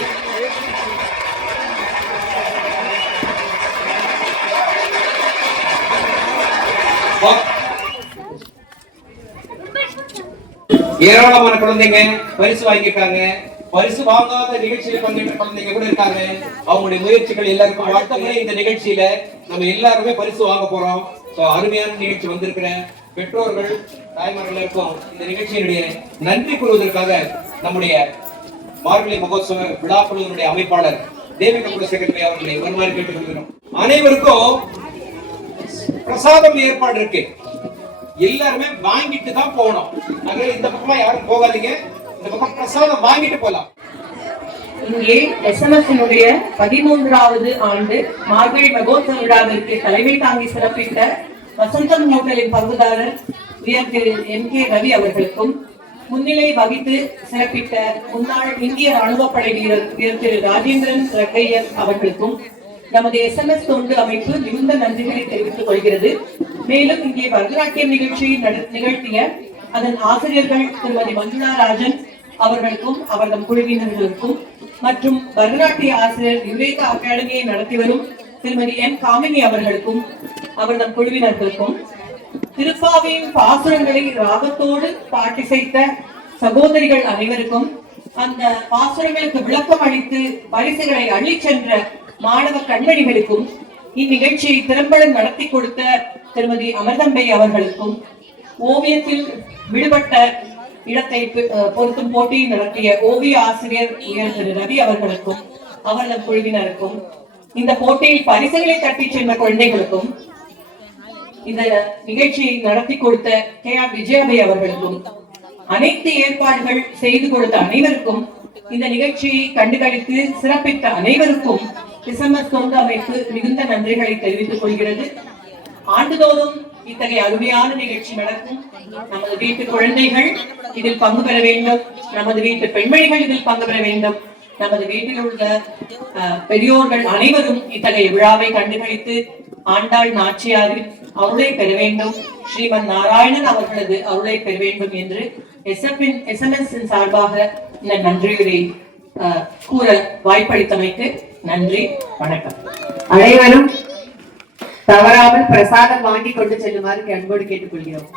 ஏராளமான குழந்தைங்க பரிசு வாங்கியிருக்காங்க. பரிசு வாங்காத நிகழ்ச்சியில பங்கேற்ற குழந்தைங்க கூட இருக்காங்க. அவங்களுடைய முயற்சிகள் எல்லாருக்கும் வாழ்த்துக்கள். இந்த நிகழ்ச்சியில நம்ம எல்லாருமே பரிசு வாங்க போறோம். அருமையான நிகழ்ச்சி வந்திருக்கிற பெற்றோர்கள் தாய்மார்களுக்கும் இந்த நிகழ்ச்சியினுடைய நன்றி கூறுவதற்காக நம்முடைய மார்கழி மகோத்சவ விழாக்குழுவினுடைய அமைப்பாளர் தேவிக குலசேகரன் அவர்களை வருமாறு கேட்டுக்கொள்கிறோம். அனைவருக்கும் பிரசாதம் ஏற்பாடு இருக்கு, எல்லாருமே வாங்கிட்டு தான் போகணும். அதனால இந்த பக்கமா யாரும் போகாதீங்க, இந்த பக்கம் பிரசாதம் வாங்கிட்டு போலாம். இங்கே எஸ்எம்எஸ்-இனுடைய 13வது ஆண்டு மார்கழி மகோத்சவ விழாவிற்கு தலைமை தாங்கி சிறப்பித்த வசந்தம் ஹோட்டலின் பங்குதாரர் உயர் திரு MK ரவி அவர்களுக்கும், முன்னிலை வகித்து சிறப்பித்த முன்னாள் இந்திய ராணுவப்படை வீரர் உயர் திரு ராஜேந்திரன் ரக்கையர் அவர்களுக்கும் நமது எஸ்எம்எஸ் தொண்டு அமைப்பு மிகுந்த நன்றிகளை தெரிவித்துக் கொள்கிறது. மேலும் இங்கே பரதநாட்டியம் நிகழ்ச்சியை நிகழ்த்திய அதன் ஆசிரியர்கள் திருமதி மஞ்சுளா ராஜன் அவர்களுக்கும் அவரது குழுவினர்களுக்கும் மற்றும் பரதநாட்டிய ஆசிரியர் யுரேகா அகாடமியை நடத்தி வரும் திருமதி M காமினி அவர்களுக்கும் அவரது குழுவினர்களுக்கும், திருப்பாவையின் பாசுரங்களை ராகத்தோடு பாட்டிசைத்த சகோதரிகள் அனைவருக்கும், அந்த பாசுரங்களுக்கு விளக்கம் அளித்து பரிசுகளை அள்ளிச் சென்ற மாணவ கண்மணிகளுக்கும், இந்நிகழ்ச்சியை திறம்பட நடத்தி கொடுத்த திருமதி அமர்தம்பை அவர்களுக்கும், ஓவியத்தில் விடுபட்ட இடத்தை பொருத்தும் போட்டியை நடத்திய ஓவிய ஆசிரியர் உயர் திரு ரவி அவர்களுக்கும் அவரது குழுவினருக்கும், இந்த போட்டியில் பரிசுகளை தட்டி சென்ற குழந்தைகளுக்கும், இந்த நிகழ்ச்சியை நடத்தி கொடுத்த KR விஜயாபை அவர்களுக்கும், அனைத்து ஏற்பாடுகள் செய்து கொடுத்த அனைவருக்கும், இந்த நிகழ்ச்சியை கண்டுகளித்து சிறப்பித்த அனைவருக்கும் எஸ்எம்எஸ் தொண்டு அமைப்பு மிகுந்த நன்றிகளை தெரிவித்துக் கொள்கிறது. ஆண்டுதோறும் இத்தகைய அருமையான நிகழ்ச்சி நடக்கும். நமது வீட்டு குழந்தைகள் இதில் பங்கு பெற வேண்டும், நமது வீட்டு பெண்மணிகள் இதில் பங்கு பெற வேண்டும், நமது வீட்டில் உள்ள பெரியோர்கள் அனைவரும் இத்தகைய விழாவை கண்டுகளித்து ஆண்டாள் நாச்சியாரின் அருளை பெற வேண்டும், ஸ்ரீமன் நாராயணன் அவர்களது அருளை பெற வேண்டும் என்று எஸ்எம்எஸ் சார்பாக இந்த நன்றியுரை கூற வாய்ப்பளித்தமைக்கு நன்றி, வணக்கம். அனைவரும் தவறாமல் பிரசாதம் வாங்கி கொண்டு செல்லுமாறு அன்போடு கேட்டுக்கொள்கிறோம்.